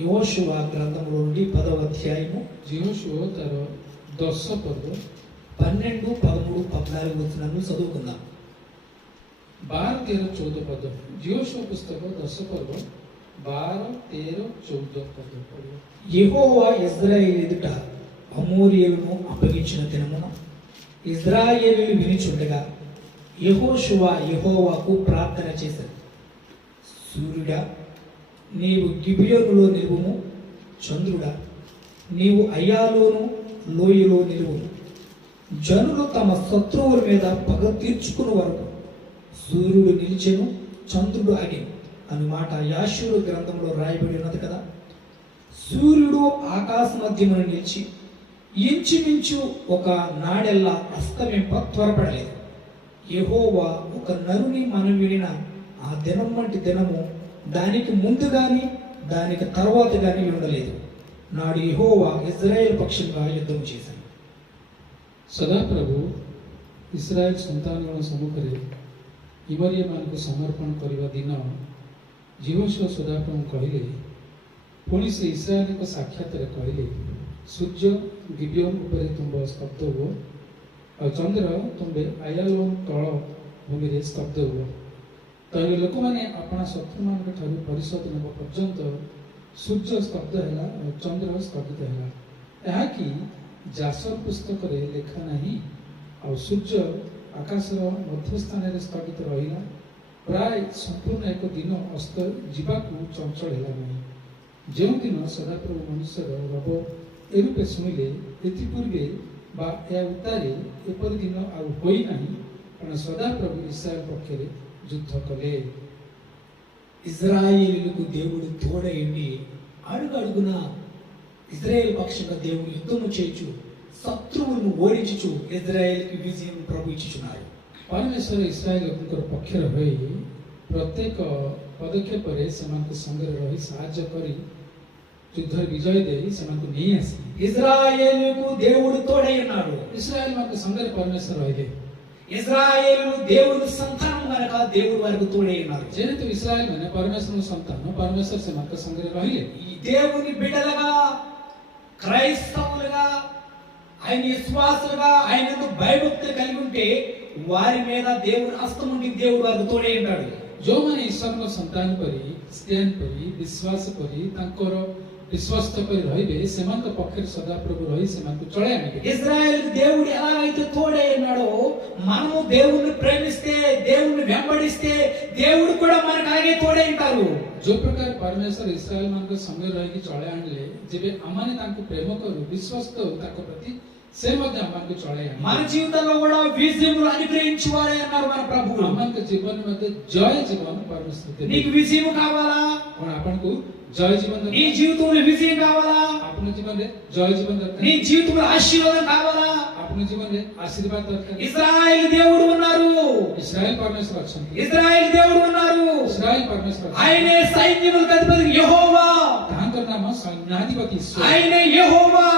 యెహోషువ గ్రంథంలో నుండి 10వ అధ్యాయము యెహోషువ ତାର 10 ପର୍ବ 12, 13, 14 వచనాలను చదువుకుందాం. 12, 13, 14 ପଦ. యెహోషువ పుస్తక 10 పర్వ 12, 13, 14 పଦ పడిବ. యెహోవా ఇశ్రాయేలు ఎదుట అమోరీయులను అప్పగించిన దినమున ఇశ్రాయేలీయులు వినిచుండగా యెహోషువ యెహోవాకు ప్రార్థన చేశాడు. సూర్యుడా, నీవు గిబియోనులో నిలువుము. చంద్రుడా, నీవు అయ్యాలోను లోయలో నిలువుము. జనులు తమ శత్రువుల మీద పగ తీర్చుకుని వరకు సూర్యుడు నిలిచెను, చంద్రుడు ఆగెను అని మాట యాషూరు గ్రంథంలో రాయబడి ఉన్నది కదా. సూర్యుడు ఆకాశ మధ్యమున నిలిచి ఇంచుమించు ఒక నాడెల్లా అస్తమింప త్వరపడలేదు. యెహోవా ఒక నరుని మనం వినిన ఆ దినం వంటి దినము దానికి ముందు గాని దానికి తర్వాత గాని ఉండలేదు. నాడు యెహోవా ఇశ్రాయేలు పక్షంగా యుద్ధం చేశాడు. ସଦାପ୍ରଭୁ ଇସ୍ରାଏଲ ସନ୍ତାନଗଣ ସମ୍ମୁଖରେ ଇବରୀୟମାନଙ୍କୁ ସମର୍ପଣ କରିବା ଦିନ ଯେହୋଶୁଆ ସଦାପ୍ରଭୁଙ୍କୁ କହିଲେ, ପୁଣି ସେ ଇସ୍ରାଏଲଙ୍କ ସାକ୍ଷାତରେ କହିଲେ, ସୂର୍ଯ୍ୟ ଗିବିୟୋନ ଉପରେ ତୁମ୍ଭ ସ୍ତବ୍ଧ ହୁଅ, ଆଉ ଚନ୍ଦ୍ର ତୁମ୍ଭେ ଆୟାଲୋନ ତଳ ଭୂମିରେ ସ୍ତବ୍ଧ ହୁଅ। ତବେ ଲୋକମାନେ ଆପଣା ଶତ୍ରୁମାନଙ୍କ ଠାରୁ ପରିଶୋଧ ନେବା ପର୍ଯ୍ୟନ୍ତ ସୂର୍ଯ୍ୟ ସ୍ତବ୍ଧ ହେଲା ଆଉ ଚନ୍ଦ୍ର ସ୍ତବ୍ଧ ହେଲା। ଏହାକି ଜାସର ପୁସ୍ତକରେ ଲେଖା ନାହିଁ? ଆଉ ସୂର୍ଯ୍ୟ ଆକାଶର ମଧ୍ୟସ୍ଥାନରେ ସ୍ଥଗିତ ରହିଲା, ପ୍ରାୟ ସମ୍ପୂର୍ଣ୍ଣ ଏକ ଦିନ ଅସ୍ତ ଯିବାକୁ ଚଞ୍ଚଳ ହେଲା ନାହିଁ। ଯେଉଁଦିନ ସଦାପ୍ରଭୁ ମନୁଷ୍ୟର ରବ ଏ ରୂପେ ଶୁଣିଲେ, ଏଥିପୂର୍ବେ ବା ଏହା ଉତ୍ତାରେ ଏପରି ଦିନ ଆଉ ହୋଇନାହିଁ, କାରଣ ସଦାପ୍ରଭୁ ଇସ୍ରାଏଲ ପକ୍ଷରେ ଯୁଦ୍ଧ କଲେ। ఇశ్రాయేలులకు దేవుడు తోడయుండి అడుగడుగున ఇశ్రాయేలు పక్షంగా దేవుడు యుద్ధము చేయుచు శత్రువులను ఓడించుచు ఇశ్రాయేలుకి విజయం ప్రభు ఇచ్చుచున్నాడు. ପରମେଶ୍ୱର ଇସ୍ରାଏଲ ଲୋକଙ୍କର ପକ୍ଷରେ ହୋଇ ପ୍ରତ୍ୟେକ ପଦକ୍ଷେପରେ ସେମାନଙ୍କ ସଙ୍ଗରେ ରହି ସାହାଯ୍ୟ କରି ଯୁଦ୍ଧରେ ବିଜୟ ଦେଇ ସେମାନଙ୍କୁ ନେଇ ଆସିଲେ। ఇశ్రాయేలుకు దేవుడు తోడై ఉన్నాడు. ଇସ୍ରାଏଲ ମାନଙ୍କ ସଙ୍ଗରେ ପରମେଶ୍ୱର ରହିଲେ। ఇశ్రాయేలు దేవుని సంతానం కనుక దేవుడు వారికి తోడై ఉన్నారు. ଯେହେତు ଇସ୍ରାଏଲ ମାନେ ପରମେଶ୍ୱରଙ୍କ ସନ୍ତାନ, ପରମେଶ୍ୱର ସେମାନଙ୍କ ସଙ୍ଗରେ ରହିଲେ। ఈ దేవుని బిడ్డలుగా క్రైస్తవులుగా ఆయన విశ్వాసులుగా ఆయనకు భయభక్తులు కలిగి ఉంటే వారి మీద దేవుని హస్తం ఉండి దేవుడు వారికి తోడై ఉన్నాడు. ଯେଉଁମାନେ ଈଶ୍ୱରଙ୍କ ସନ୍ତାନ କରି ଷ୍ଟାଣ୍ଡ କରି ବିଶ୍ୱାସ କରି ତାଙ୍କର ବିଶ୍ୱସ୍ତ କରି ରହିବେ, ସେମାନଙ୍କ ପକ୍ଷରେ ସଦାପ୍ରଭୁ ରହି ସେମାନଙ୍କୁ ଚଳାଇ ଆଣିବେ। ఇశ్రాయేల్ దేవుడు ఎలాగైతే తోడై ఉన్నాడో మనము దేవుణ్ణి ప్రేమిస్తే దేవుణ్ణి వెంబడిస్తే దేవుడు కూడా మనకు అలాగే తోడై ఉంటారు। ଯେଉଁ ପ୍ରକାର ପରମେଶ୍ୱର ଇସ୍ରାଏଲ ମାନଙ୍କ ସଙ୍ଗରେ ରହିକି ଚଳାଇ ଆଣିଲେ, ଯେବେ ଆମମାନେ ତାଙ୍କୁ ପ୍ରେମ କରୁ ବିଶ୍ୱସ୍ତ ହଉ ତାଙ୍କ ପ୍ରତି, ସେ ମଧ୍ୟ ଆମମାନଙ୍କୁ ଚଳାଇ ଆଣିବେ। మన జీవితంలో కూడా విజయములు అనుగ్రహించి వారే అన్నారు మన ప్రభువు। ଆମମାନଙ୍କ ଜୀବନ ମଧ୍ୟ ଜୟ ଜୀବନ ପରମେଶ୍ୱର ଦେବେ। నీకు విజయం కావాలా? କ'ଣ ଆପଣଙ୍କୁ ଜୟ ଜୀବନ నీ ଦରକାର? జీవితంలో విజయం కావాలా? ଆପଣଙ୍କ ଜୀବନରେ ଜୟ ଜୀବନ ଦରକାର? నీ జీవితంలో ఆశీర్వాదం కావాలా? ଆପଣଙ୍କ ଜୀବନରେ ଆଶୀର୍ବାଦ ଦରକାର? ఇశ్రాయేలు దేవుడు ఉన్నారు. ଇସ୍ରାଏଲ ପରମେଶ୍ୱର ଅଛନ୍ତି। ఇశ్రాయేలు దేవుడు ఉన్నారు. ଇସ୍ରାଏଲ ପରମେଶ୍ୱର ଅଛନ୍ତି। ఆయనే సైన్యములకు అధిపతి యెహోవా. ତାହାଙ୍କର ନାମ ସୈନ୍ୟାଧିପତି ଈଶ୍ୱର। ఆయనే యెహోవా.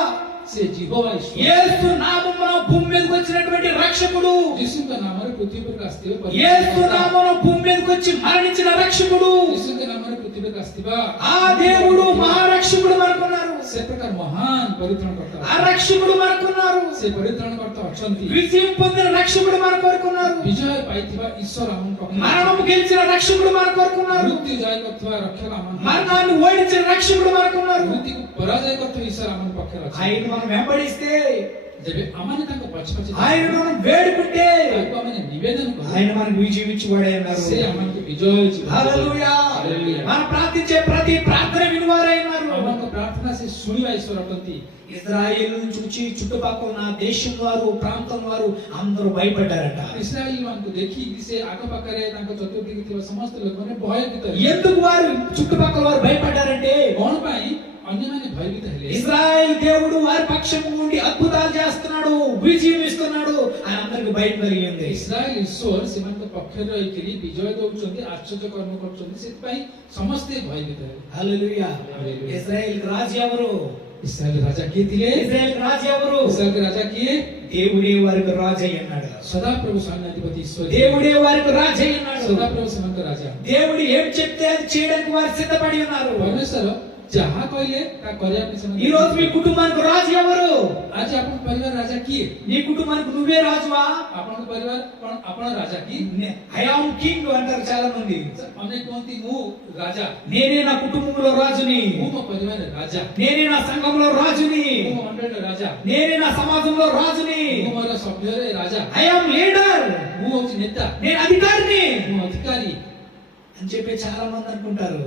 ସେ ଜିହୋଭା ଈଶ୍ୱର। యేసు నామమున భూమి మీదకి వచ్చినటువంటి రక్షకుడు. ଯୀଶୁଙ୍କ ନାମରେ ପୃଥିବୀ ଉପରକୁ ଆସିଥିବା యేసు నామమున భూమి మీదకి వచ్చి మరణించిన రక్షకుడు. ଯୀଶୁଙ୍କ ନାମରେ ପୃଥିବୀ ଉପରକୁ ଆସିଥିବା ఆ దేవుడు మహారక్షకుడు మనకున్నారు. ସେ ପ୍ରକାର ମହାନ ପରିତ୍ରାଣକର୍ତ୍ତା ఆ రక్షకుడు మనకున్నారు. ସେ ପରିତ୍ରାଣକର୍ତ୍ତା ଅଛନ୍ତି। విజయం పొందిన రక్షకుడు మన కొరకున్నారు. ବିଜୟ ପାଇଥିବା ଈଶ୍ୱର ଆମ ପକ୍ଷରେ మరణం గెలిచిన రక్షకుడు మన కొరకున్నారు. ମୃତ୍ୟୁ ଜୟ କରୁଥିବା ରକ୍ଷକ ଆମ మరణాన్ని ఓడించిన రక్షకుడు మనకున్నారు. ମୃତ୍ୟୁକୁ ପରାଜୟ କରୁଥିବା ଈଶ୍ୱର ଆମ ପକ୍ଷରେ ଅଛନ୍ତି। ఆయన మనం వెంబడిస్తే, ଯେବେ ଆମମାନେ ତାଙ୍କ ପଛ ପଛ ఆయన మనం వేడుకుంటే ତାଙ୍କୁ ଆମେ ନିବେଦନ କରୁ, ఆయన మనకు విజయం ఇచ్చివాడే అన్నారు. ସେ ଆମକୁ ବିଜୟ ଜୀବନ హల్లెలూయా. హల్లెలూయా। మనం ప్రార్థించే ప్రతి ప్రార్థన వినువారే ఉన్నారు. ଆମଙ୍କ ପ୍ରାର୍ଥନା ସେ ଶୁଣିବା ଈଶ୍ୱର ଅଟନ୍ତି। ఇజ్రాయేలు నుంచి వచ్చి చుట్టుపక్కల ఉన్న దేశం వారు ప్రాంతం వారు అందరూ భయపడ్డారట. ଇସ୍ରାଏଲ ମାନଙ୍କୁ ଦେଖି ସେ ଆଖପାଖରେ ତାଙ୍କ ଚତୁର୍ଦିଗ ଥିବା ସମସ୍ତ ଲୋକମାନେ ଭୟଭୀତ ହେଲେ। ఎందుకు వారు చుట్టుపక్కల వారు భయపడ్డారంటే, କ'ଣ ପାଇଁ ଅନ୍ୟମାନେ ଭୟଭୀତ ହେଲେ? ఇజ్రాయేల్ దేవుడు వారి పక్షం నుండి అద్భుతాలు చేస్తున్నాడు, విజయం ఇస్తున్నాడు అని అందరికి భయం కలిగింది. ଇସ୍ରାଏଲ ଈଶ୍ୱର ସେମାନଙ୍କ ପକ୍ଷରେ ରହିକରି ବିଜୟ ଦଉଛନ୍ତି, ଆଶ୍ଚର୍ଯ୍ୟ କର୍ମ କରୁଛନ୍ତି, ସେଥିପାଇଁ ସମସ୍ତେ ଭୟଭୀତ ହେଲେ। హల్లెలూయా. హల్లెలూయా. ఇజ్రాయేల్ రాజు ఎవరు? ଇସ୍ରାଏଲ ରାଜା କିଏ ଥିଲେ? ఇజ్రాయేల్ రాజు ఎవరు? ଇସ୍ରାଏଲ ରାଜା କିଏ? దేవుడే వారికి రాజు అయి ఉన్నాడు. ସଦାପ୍ରଭୁ ସୈନ୍ୟାଧିପତି ଈଶ୍ୱର। దేవుడే వారికి రాజు అయి ఉన్నాడు. ସଦାପ୍ରଭు ସେମାନଙ୍କ ରାଜା। దేవుడు ఏం చెప్తే అది చేయడానికి వారు సిద్ధపడి ఉన్నారు. ପରମେଶ୍ୱର ଯାହା କହିଲେ ତା କରିବା ପାଇଁ ସେମାନେ ఈ రోజు మీ కుటుంబానికి రాజు ఎవరు? ଆଜି ଆପଣଙ୍କ ପରିବାର ରାଜା କିଏ? నీ కుటుంబానికి నువ్వే రాజువా? ଆପଣଙ୍କ ପରିବାର କଣ ଆପଣ ରାଜା କି? ఐ యామ్ కింగ్ అంటారు చాలా మంది. ଅନେକ କୁହନ୍ତି ମୁଁ ରାଜା, నేనే నా కుటుంబంలో రాజుని, ମୁଁ ମୋ ପରିବାରରେ ରାଜା, నేనే నా సంఘంలో రాజుని, ମୁଁ ମୋ ମଣ୍ଡଳୀର ରାଜା, నేనే నా సమాజంలో రాజుని. ମୁଁ ମୋର ସଭ୍ୟରେ ରାଜା, ఐ యామ్ లీడర్, ମୁଁ ହଉଛି ନେତା, నేను అధికారిని ମୁଁ ଅଧିକାରୀ అని చెప్పి చాలా మంది అనుకుంటారు.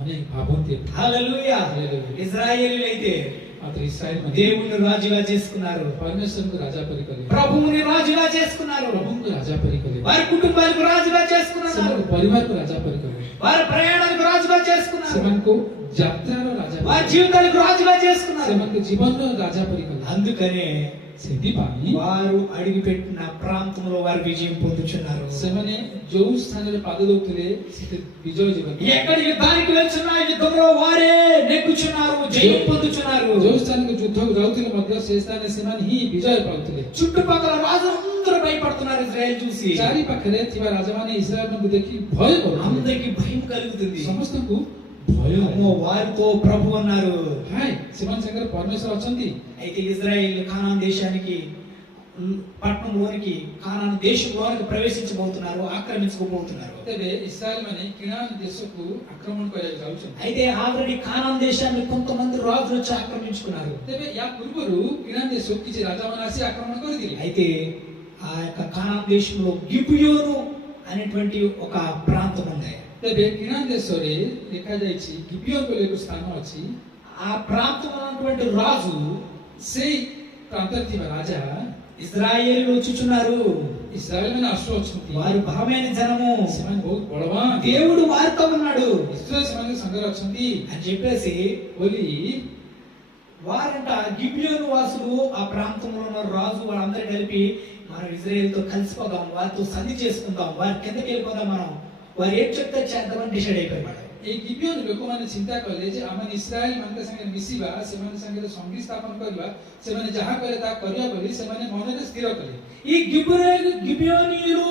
ଅନେକ ଭାବନ୍ତି। హల్లెలూయా. హల్లెలూయా. ఇశ్రాయేలీయులు అయితే ମାତ୍ର ଇସ୍ରାଏଲ ମାନେ దేవుని రాజుగా చేసుకున్నారు, ପରମେଶ୍ୱରଙ୍କୁ ରାଜା ପରି କଲେ, ప్రభువుని రాజుగా చేసుకున్నారు, ପ୍ରଭୁଙ୍କୁ ରାଜା ପରି କଲେ, వారి కుటుంబాలకు రాజుగా చేసుకున్నారు, ସେମାନଙ୍କ ପରିବାରକୁ ରାଜା ପରି କଲେ, వారి ప్రయాణాలకు రాజుగా చేసుకున్నారు, ସେମାନଙ୍କୁ ଯାତ୍ରାର ରାଜା ପରି వారి କଲେ, జీవితాలకు రాజుగా చేసుకున్నారు. ସେମାନଙ୍କ ଜୀବନର ରାଜା ପରି କଲେ। అందుకనే ସେଥିପାଇଁ వారు అడుగుపెట్టిన ప్రాంతంలో వారు విజయం పొందుచున్నారు. ସେମାନେ ଯୋଉ ସ୍ଥାନରେ ପାଦ ଦଉଥିଲେ ସେଠି ବିଜୟ ଜୀବନ, ఎక్కడ యుద్ధానికి వెళ్తున్నా యుద్ధంలో వారే నెక్కుచున్నారు, జయం పొందుచున్నారు. ଯୋଉ ସ୍ଥାନକୁ ଯୁଦ୍ଧକୁ ଯାଉଥିଲେ ମଧ୍ୟ ସେ ସ୍ଥାନରେ ସେମାନେ ହିଁ ବିଜୟ ପାଉଥିଲେ। చుట్టుపక్కల రాజులందరూ భయపడుతున్నారు ఇజ్రాయెల్ చూసి. ଚାରି ପାଖରେ ଥିବା ରାଜାମାନେ ଇସ୍ରାଏଲଙ୍କୁ ଦେଖି ଭୟ କରୁଥିଲେ, అందరికి భయం కలుగుతుంది. ସମସ୍ତଙ୍କୁ ଭୟ అమ్మో, వారితో ప్రభు అన్నారు. ହାୟ ସେମାନେ ସାଙ୍ଗରେ ପରମେଶ୍ୱର ଅଛନ୍ତି। అయితే ఇజ్రాయెల్ కానాన్ దేశానికి పట్టణంలోనికి కానాన్ దేశంలోనికి ప్రవేశించబోతున్నారు, ఆక్రమించుకోబోతున్నారు. ତେବେ ଇସ୍ରାଏଲ ମାନେ କିଣାନ ଦେଶକୁ ଆକ୍ରମଣ କରିବାକୁ ଯାଉଛନ୍ତି। అయితే ఆల్రెడీ కానాన్ దేశాన్ని కొంతమంది రాజులు వచ్చి ఆక్రమించుకున్నారు. ତେବେ ୟା ପୂର୍ବରୁ କିଣାନ ଦେଶକୁ କିଛି ରାଜାମାନେ ଆସି ଆକ୍ରମଣ କରିଥିଲେ। అయితే ఆ యొక్క కానాన్ దేశంలో గిబియోను అనేటువంటి ఒక ప్రాంతం ఉంది. ତେବେ କିଣାନ ଦେଶରେ ଲେଖାଯାଇଛି ଗିବିయోన్ ବୋଲି ଏକ ସ୍ଥାନ ଅଛି। ఆ ప్రాంతంలో ఉన్నటువంటి రాజు ସେଇ ପ୍ରାନ୍ତରେ ଥିବା ରାଜା ఇజ్రాయేలు వచ్చుచున్నారు, ଇସ୍ରାଏଲ ମାନେ ଆସୁଅଛନ୍ତି, వారు బలమైన జనము, ସେମାନେ ବହୁତ ବଳବାନ, దేవుడు వారితో ఉన్నాడు ଇସ୍ରାଏଲ ସେମାନଙ୍କ ସାଙ୍ଗରେ ଅଛନ୍ତି అని చెప్పేసి ବୋଲି వారంట గిబియోను వాసులు ఆ ప్రాంతంలో ఉన్న రాజు వాళ్ళందరూ కలిపి మనం ఇజ్రాయేల్ తో కలిసిపోదాం, వారితో సంధి చేసుకుందాం, వారి కిందకి వెళ్ళిపోదాం, మనం వారు ఏం చెప్తే చేద్దామని డిసైడ్ అయిపోయాడు. এই ଗିବିయోନ ଲୋକମାନେ ଚିନ୍ତା କଲେ ଯେ ଆମେ ଇସ୍ରାଏଲ ମାନଙ୍କ ସାଙ୍ଗରେ ମିଶିବା, ସେମାନଙ୍କ ସାଙ୍ଗରେ ସଂଗୀ ସ୍ଥାପନ କରିବା, ସେମାନେ ଯାହା କଲେ ତାହା କରିବା ବୋଲି ସେମାନେ ମନରେ ସ୍ଥିର କଲେ। ఈ గిబియోనీయులు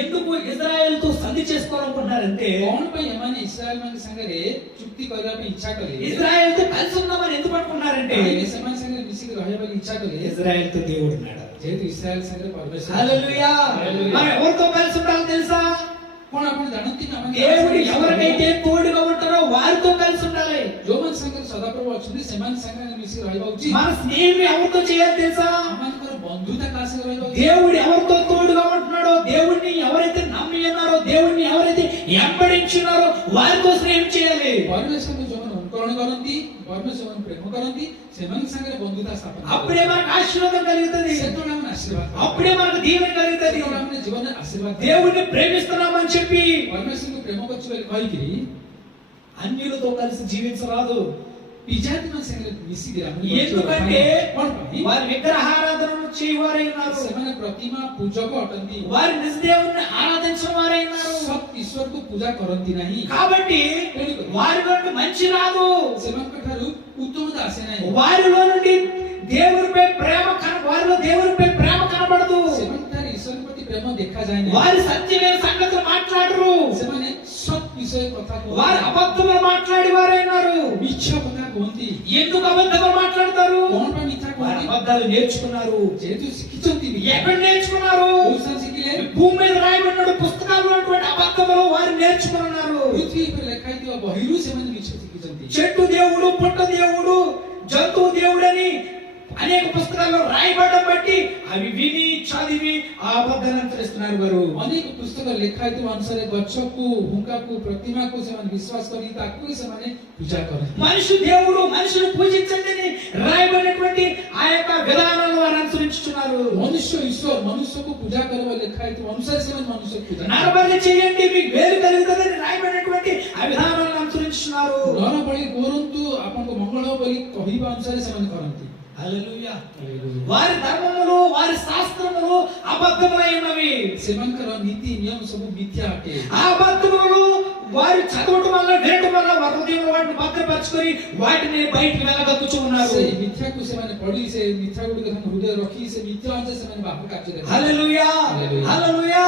ఎందుకు ఇజ్రాయెల్ తో సంధి చేసుకోవాలనుకుంటున్నారంటే, କଣ ପାଇଁ ଏମାନେ ଇସ୍ରାଏଲ ମାନଙ୍କ ସାଙ୍ଗରେ ଚୁକ୍ତି କରିବା ପାଇଁ ଇଚ୍ଛା କଲେ, ఇజ్రాయెల్ తో కలిసి ఉన్నామని ఎందుకు అనుకుంటున్నారంటే, କାହିଁକି ସେମାନେ ସାଙ୍ଗରେ ମିଶିକି ରହିବା ପାଇଁ ଇଚ୍ଛା କଲେ, ఇజ్రాయెల్ తో దేవుడు ఉన్నాడు। ଯେହେତୁ ଇସ୍ରାଏଲ ସାଙ୍ଗରେ ପରମେଶ୍ୱର హల్లెలూయా. హల్లెలూయా। మనం ఎవరితో కలిసి ఉండాలో తెలుసా? କଣ ଆପଣ ଜାଣନ୍ତି ନା ଆମେ దేవుడు ఎవరికైతే తోడుగా ఉంటారో వారితో కలిసి ఉండాలి. ଯୋଉମାନେ ସାଙ୍ଗରେ ସଦାପ୍ରଭୁ ଅଛନ୍ତି ସେମାନେ ସାଙ୍ଗରେ ମିଶିକି ରହିବା ଉଚିତ। మన స్నేహం ఎవరితో చేయాలి తెలుసా? ଆମମାନଙ୍କର ବନ୍ଧୁତା କାହା ସାଙ୍ଗରେ ରହିବା ଉଚିତ? దేవుడు ఎవరితో తోడుగా ఉంటున్నాడో, దేవుడిని ఎవరైతే నమ్మి ఉన్నారో, దేవుడిని ఎవరైతే వెంబడించున్నారో వారితో స్నేహం చేయాలి. ପରମେଶ୍ୱରଙ୍କୁ ଯୋଉମାନେ ଅନୁକରଣ କରନ୍ତି, ପରମେଶ୍ୱରଙ୍କୁ ପ୍ରେମ କରନ୍ତି, ସେମାନଙ୍କ ସାଙ୍ଗରେ ବନ୍ଧୁତା ସ୍ଥାପନ అప్పుడే మనకు ఆశీర్వాదం కలుగుతుంది, ସେତେବେଳେ ଆମେ ଆଶୀର୍ବାଦ ପାଇବା। అప్పుడే మనకు దీవెన కలుగుతుంది. ସେତେବେଳେ ଆମେ ଜୀବନରେ ଆଶୀର୍ବାଦ ପାଇବା। దేవుడిని ప్రేమిస్తున్నామని చెప్పి ପରମେଶ୍ୱରଙ୍କୁ ପ୍ରେମ କରୁଛୁ ବୋଲି କହିକିରି అన్యులతో కలిసి జీవించరాదు. ବିଜାତିମାନଙ୍କ ସାଙ୍ଗରେ ମିଶିକିରି ଆମେ ఎందుకంటే କଣ ପାଇଁ? వారి విగ్రహారాధనను చేయవారై ఉన్నారు, ସେମାନେ ପ୍ରତିମା ପୂଜକ ଅଟନ୍ତି, వారి నిజ దేవుణ్ణి ఆరాధించిన వారై ఉన్నారు. ସତ୍ ଈଶ୍ୱରକୁ ପୂଜା କରନ୍ତି ନାହିଁ। కాబట్టి వారి నుండి మంచి రాదు, ସେମାନଙ୍କ ଠାରୁ ଉତ୍ତମତା ଆସେ ନାହିଁ, వారిలో నుండి దేవునిపై ప్రేమ వారిలో దేవునిపై ప్రేమ కనబడదు, ସେମାନଙ୍କ ଠାରେ ଈଶ୍ୱରଙ୍କ ପ୍ରତି ପ୍ରେମ ଦେଖାଯାଏ ନାହିଁ, వారి సత్యమైన సంగతులు మాట్లాడరు, ସେମାନେ ସତ୍ ବିଷୟ କଥା వారు କୁହନ୍ତି, అబద్ధములు మాట్లాడి వారైనారు. ମିଛ କଥା କୁହନ୍ତି। ఎందుకు అబద్ధములు మాట్లాడతారు? କଣ ପାଇଁ ମିଥ୍ୟା వారు କୁହନ୍ତି? అబద్ధాలు నేర్చుకున్నారు. ଯେହେତୁ ଶିଖିଛନ୍ତି ఎక్కడ నేర్చుకున్నారు? କୋଉ ଶିଖିଲେ? భూమి మీద రాయబడిన పుస్తకాల్లో ఉన్నటువంటి అబద్ధములు వారు నేర్చుకున్నారు. ପୃଥିବୀ ଉପରେ ଲେଖା ହେଇଥିବା ବହିରୁ ସେମାନେ ମିଛ ଶିଖିଛନ୍ତି। చెట్టు దేవుడు, పుట్ట దేవుడు, జంతువు దేవుడని అనేక పుస్తకాల్లో రాయబడడం బట్టి అవి విని చదివి ఆ అబద్ధాన్ని అనుసరిస్తున్నారు. వారు ଅନେକ ପୁସ୍ତକରେ ଲେଖା ହେଇଥିବା ଅନୁସାରେ ଗଛକୁ, ହୁଙ୍କାକୁ, ପ୍ରତିମାକୁ ସେମାନେ ବିଶ୍ୱାସ କରି ତାକୁ ହିଁ ସେମାନେ ପୂଜା କରନ୍ତି। మనిషి దేవుడు, మనుషులు పూజించండి అని రాయబడినటువంటి ఆ యొక్క విధానాలను వారు అనుసరించుతున్నారు. ମନୁଷ୍ୟ ଈଶ୍ୱର, ମନୁଷ୍ୟକୁ ପୂଜା କରିବା ଲେଖା ହେଇଥିବା ଅନୁସାରେ ସେମାନେ ମନୁଷ୍ୟକୁ ପୂଜା କରନ୍ତି। నరబలి చేయండి మీకు వేలు కలుగుతుందని రాయబడినటువంటి ఆ విధానాలను అనుసరించుతున్నారు. ନର ବଳି କରନ୍ତୁ ଆପଣଙ୍କ ମଙ୍ଗଳ ହବ ବୋଲି କହିବା ଅନୁସାରେ ସେମାନେ କରନ୍ତି। హల్లెలూయా. వారి ధర్మములు, వారి శాస్త్రములు అబద్ధములై ఉన్నవి. ସେମାନଙ୍କର ନୀତି ନିୟମ ସବୁ ମିଥ୍ୟା ଅଟେ। ఆ అబద్ధములు వారు చదవటం వల్ల, వినటం వల్ల వారి హృదయంలో వాటిని భద్రపరుచుకొని వాటిని బయటికి వెళ్ళగక్కుచూ ఉన్నారు. ସେ ମିଥ୍ୟାକୁ ସେମାନେ ପଢି, ସେ ମିଥ୍ୟା ଗୁଡ଼ିକ ତାଙ୍କ ହୃଦୟ ରଖି, ସେ ମିଥ୍ୟା ଅନୁସାରେ ସେମାନେ ବାହୁ କାର୍ଯ୍ୟ କରନ୍ତି। హల్లెలూయా. హల్లెలూయా. హల్లెలూయా।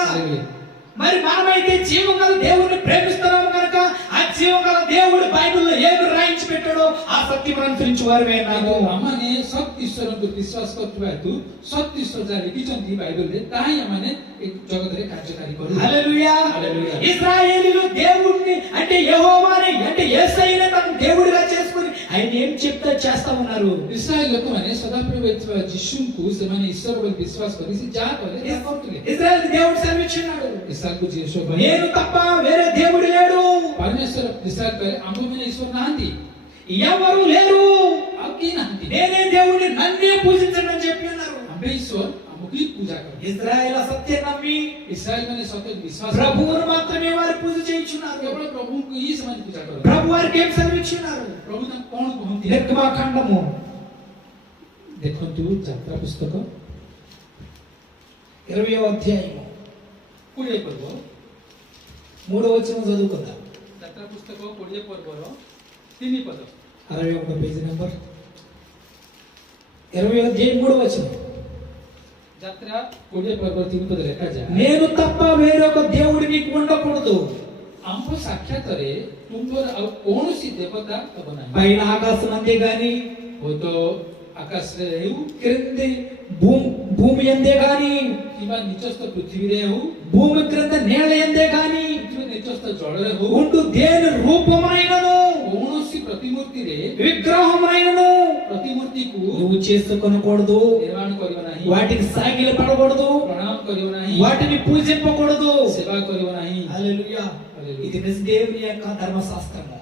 మరి మనమైతే జీవం గల దేవుడిని ప్రేమిస్తున్నాము కనుక ఆ జీవం గల దేవుడు బైబిల్లో ఏమి రాయించి పెట్టాడో ఆ సత్యమును అనుసరించి వారమే ఉన్నాము. ଆମମାନେ ସତ୍ ଈଶ୍ୱରଙ୍କୁ ବିଶ୍ୱାସ କରୁଥିବା ହେତୁ ସତ୍ ଈଶ୍ୱର ଯାହା ଲେଖିଛନ୍ତି ବାଇବଲରେ ତାହା ହିଁ ଆମମାନେ ଏ ଜଗତରେ କାର୍ଯ୍ୟକାରୀ କରୁ। హల్లెలూయా. హల్లెలూయా. ఇశ్రాయేలీయులు దేవుణ్ణి అంటే యెహోవాని అంటే యేసయ్యని తన దేవుడిగా చేసుకొని ఆయన ఏం చెప్తే చేస్తా ఉన్నారు. ଇସ୍ରାଏଲ ଲୋକମାନେ ସଦାପ୍ରଭୁ ହେଇଥିବା ଯୀଶୁଙ୍କୁ ସେମାନେ ଈଶ୍ୱର ବୋଲି ବିଶ୍ୱାସ କରି ସେ ଯାହା କଲେ ତାହା କରୁଥିଲେ। ఇశ్రాయేల్ దేవుడు సెలవిచ్చినాడు, ଇସ୍ରାଏଲକୁ ଯୀଶୁ నేను తప్ప వేరే దేవుడు లేడు, ପରମେଶ୍ୱର ଇସ୍ରାଏଲ କହିଲେ ଆମ ବିନା ଈଶ୍ୱର ନାହାନ୍ତି, ఎవరు లేరు, ଆଉ କେହି ନାହାନ୍ତି, నేనే దేవుడిని నన్నే పూజించండి అని చెప్పి అన్నారు. ଆମେ ଈଶ୍ୱର ଆମକୁ ହିଁ ପୂଜା କର। ఇశ్రాయేల్ సత్యం నమ్మి ଇସ୍ରାଏଲ ମାନେ ସତ୍ୟ ବିଶ୍ୱାସ ప్రభువును మాత్రమే వారు పూజ చేయించున్నారు. କେବଳ ପ୍ରଭୁଙ୍କୁ ହିଁ ସେମାନେ ପୂଜା କରନ୍ତି। ప్రభు వారికి ఏం సెలవిచ్చినారు? ପ୍ରଭୁ ତାଙ୍କୁ କଣ କୁହନ୍ତି? నిర్గమకాండము ଦେଖନ୍ତୁ ଯାତ୍ରା ପୁସ୍ତକ 20వ అధ్యాయము 20 ପର୍ବ, 3వ వచనం చదువుకుందాం. ଯାତ୍ରା ପୁସ୍ତକ 20 ପର୍ବର 3 ପଦ। 61వ పేజీ నంబర్ 20వ అధ్యాయం 3వ వచనం. ଯାତ୍ରା 20 ପର୍ବର 3 ପଦ ଲେଖାଯାଏ, నేను తప్ప వేరొక దేవుడు నీకు ఉండకూడదు, ଆମ ସାକ୍ଷାତରେ ତୁମର ଆଉ କୌଣସି ଦେବତା ହେବ ନାହିଁ। పైన ఆకాశం అందే గాని ହୁଏତ ଆକାଶରେ ହେଉ క్రింది భూమి అందే గాని କିମ୍ବା ନିଚସ୍ଥ ପୃଥିବୀରେ ହେଉ, భూమి క్రింద నేల అందే గాని ପୃଥିବୀ ନିଚସ୍ଥ ଜଳରେ ହଉ, ఉండు దేని రూపమునైనను କୌଣସି ପ୍ରତିମୂର୍ତ୍ତିରେ విగ్రహమునైనను ପ୍ରତିମୂର୍ତ୍ତିକୁ నువ్వు చేసుకొనకూడదు, ନିର୍ମାଣ କରିବ ନାହିଁ, వాటికి సాగిలి పడకూడదు, ପ୍ରଣାମ କରିବ ନାହିଁ, వాటిని పూజింపకూడదు. ସେବା କରିବ ନାହିଁ। హల్లెలూయా. ఇది నిజ దేవుని యొక్క ధర్మశాస్త్రము,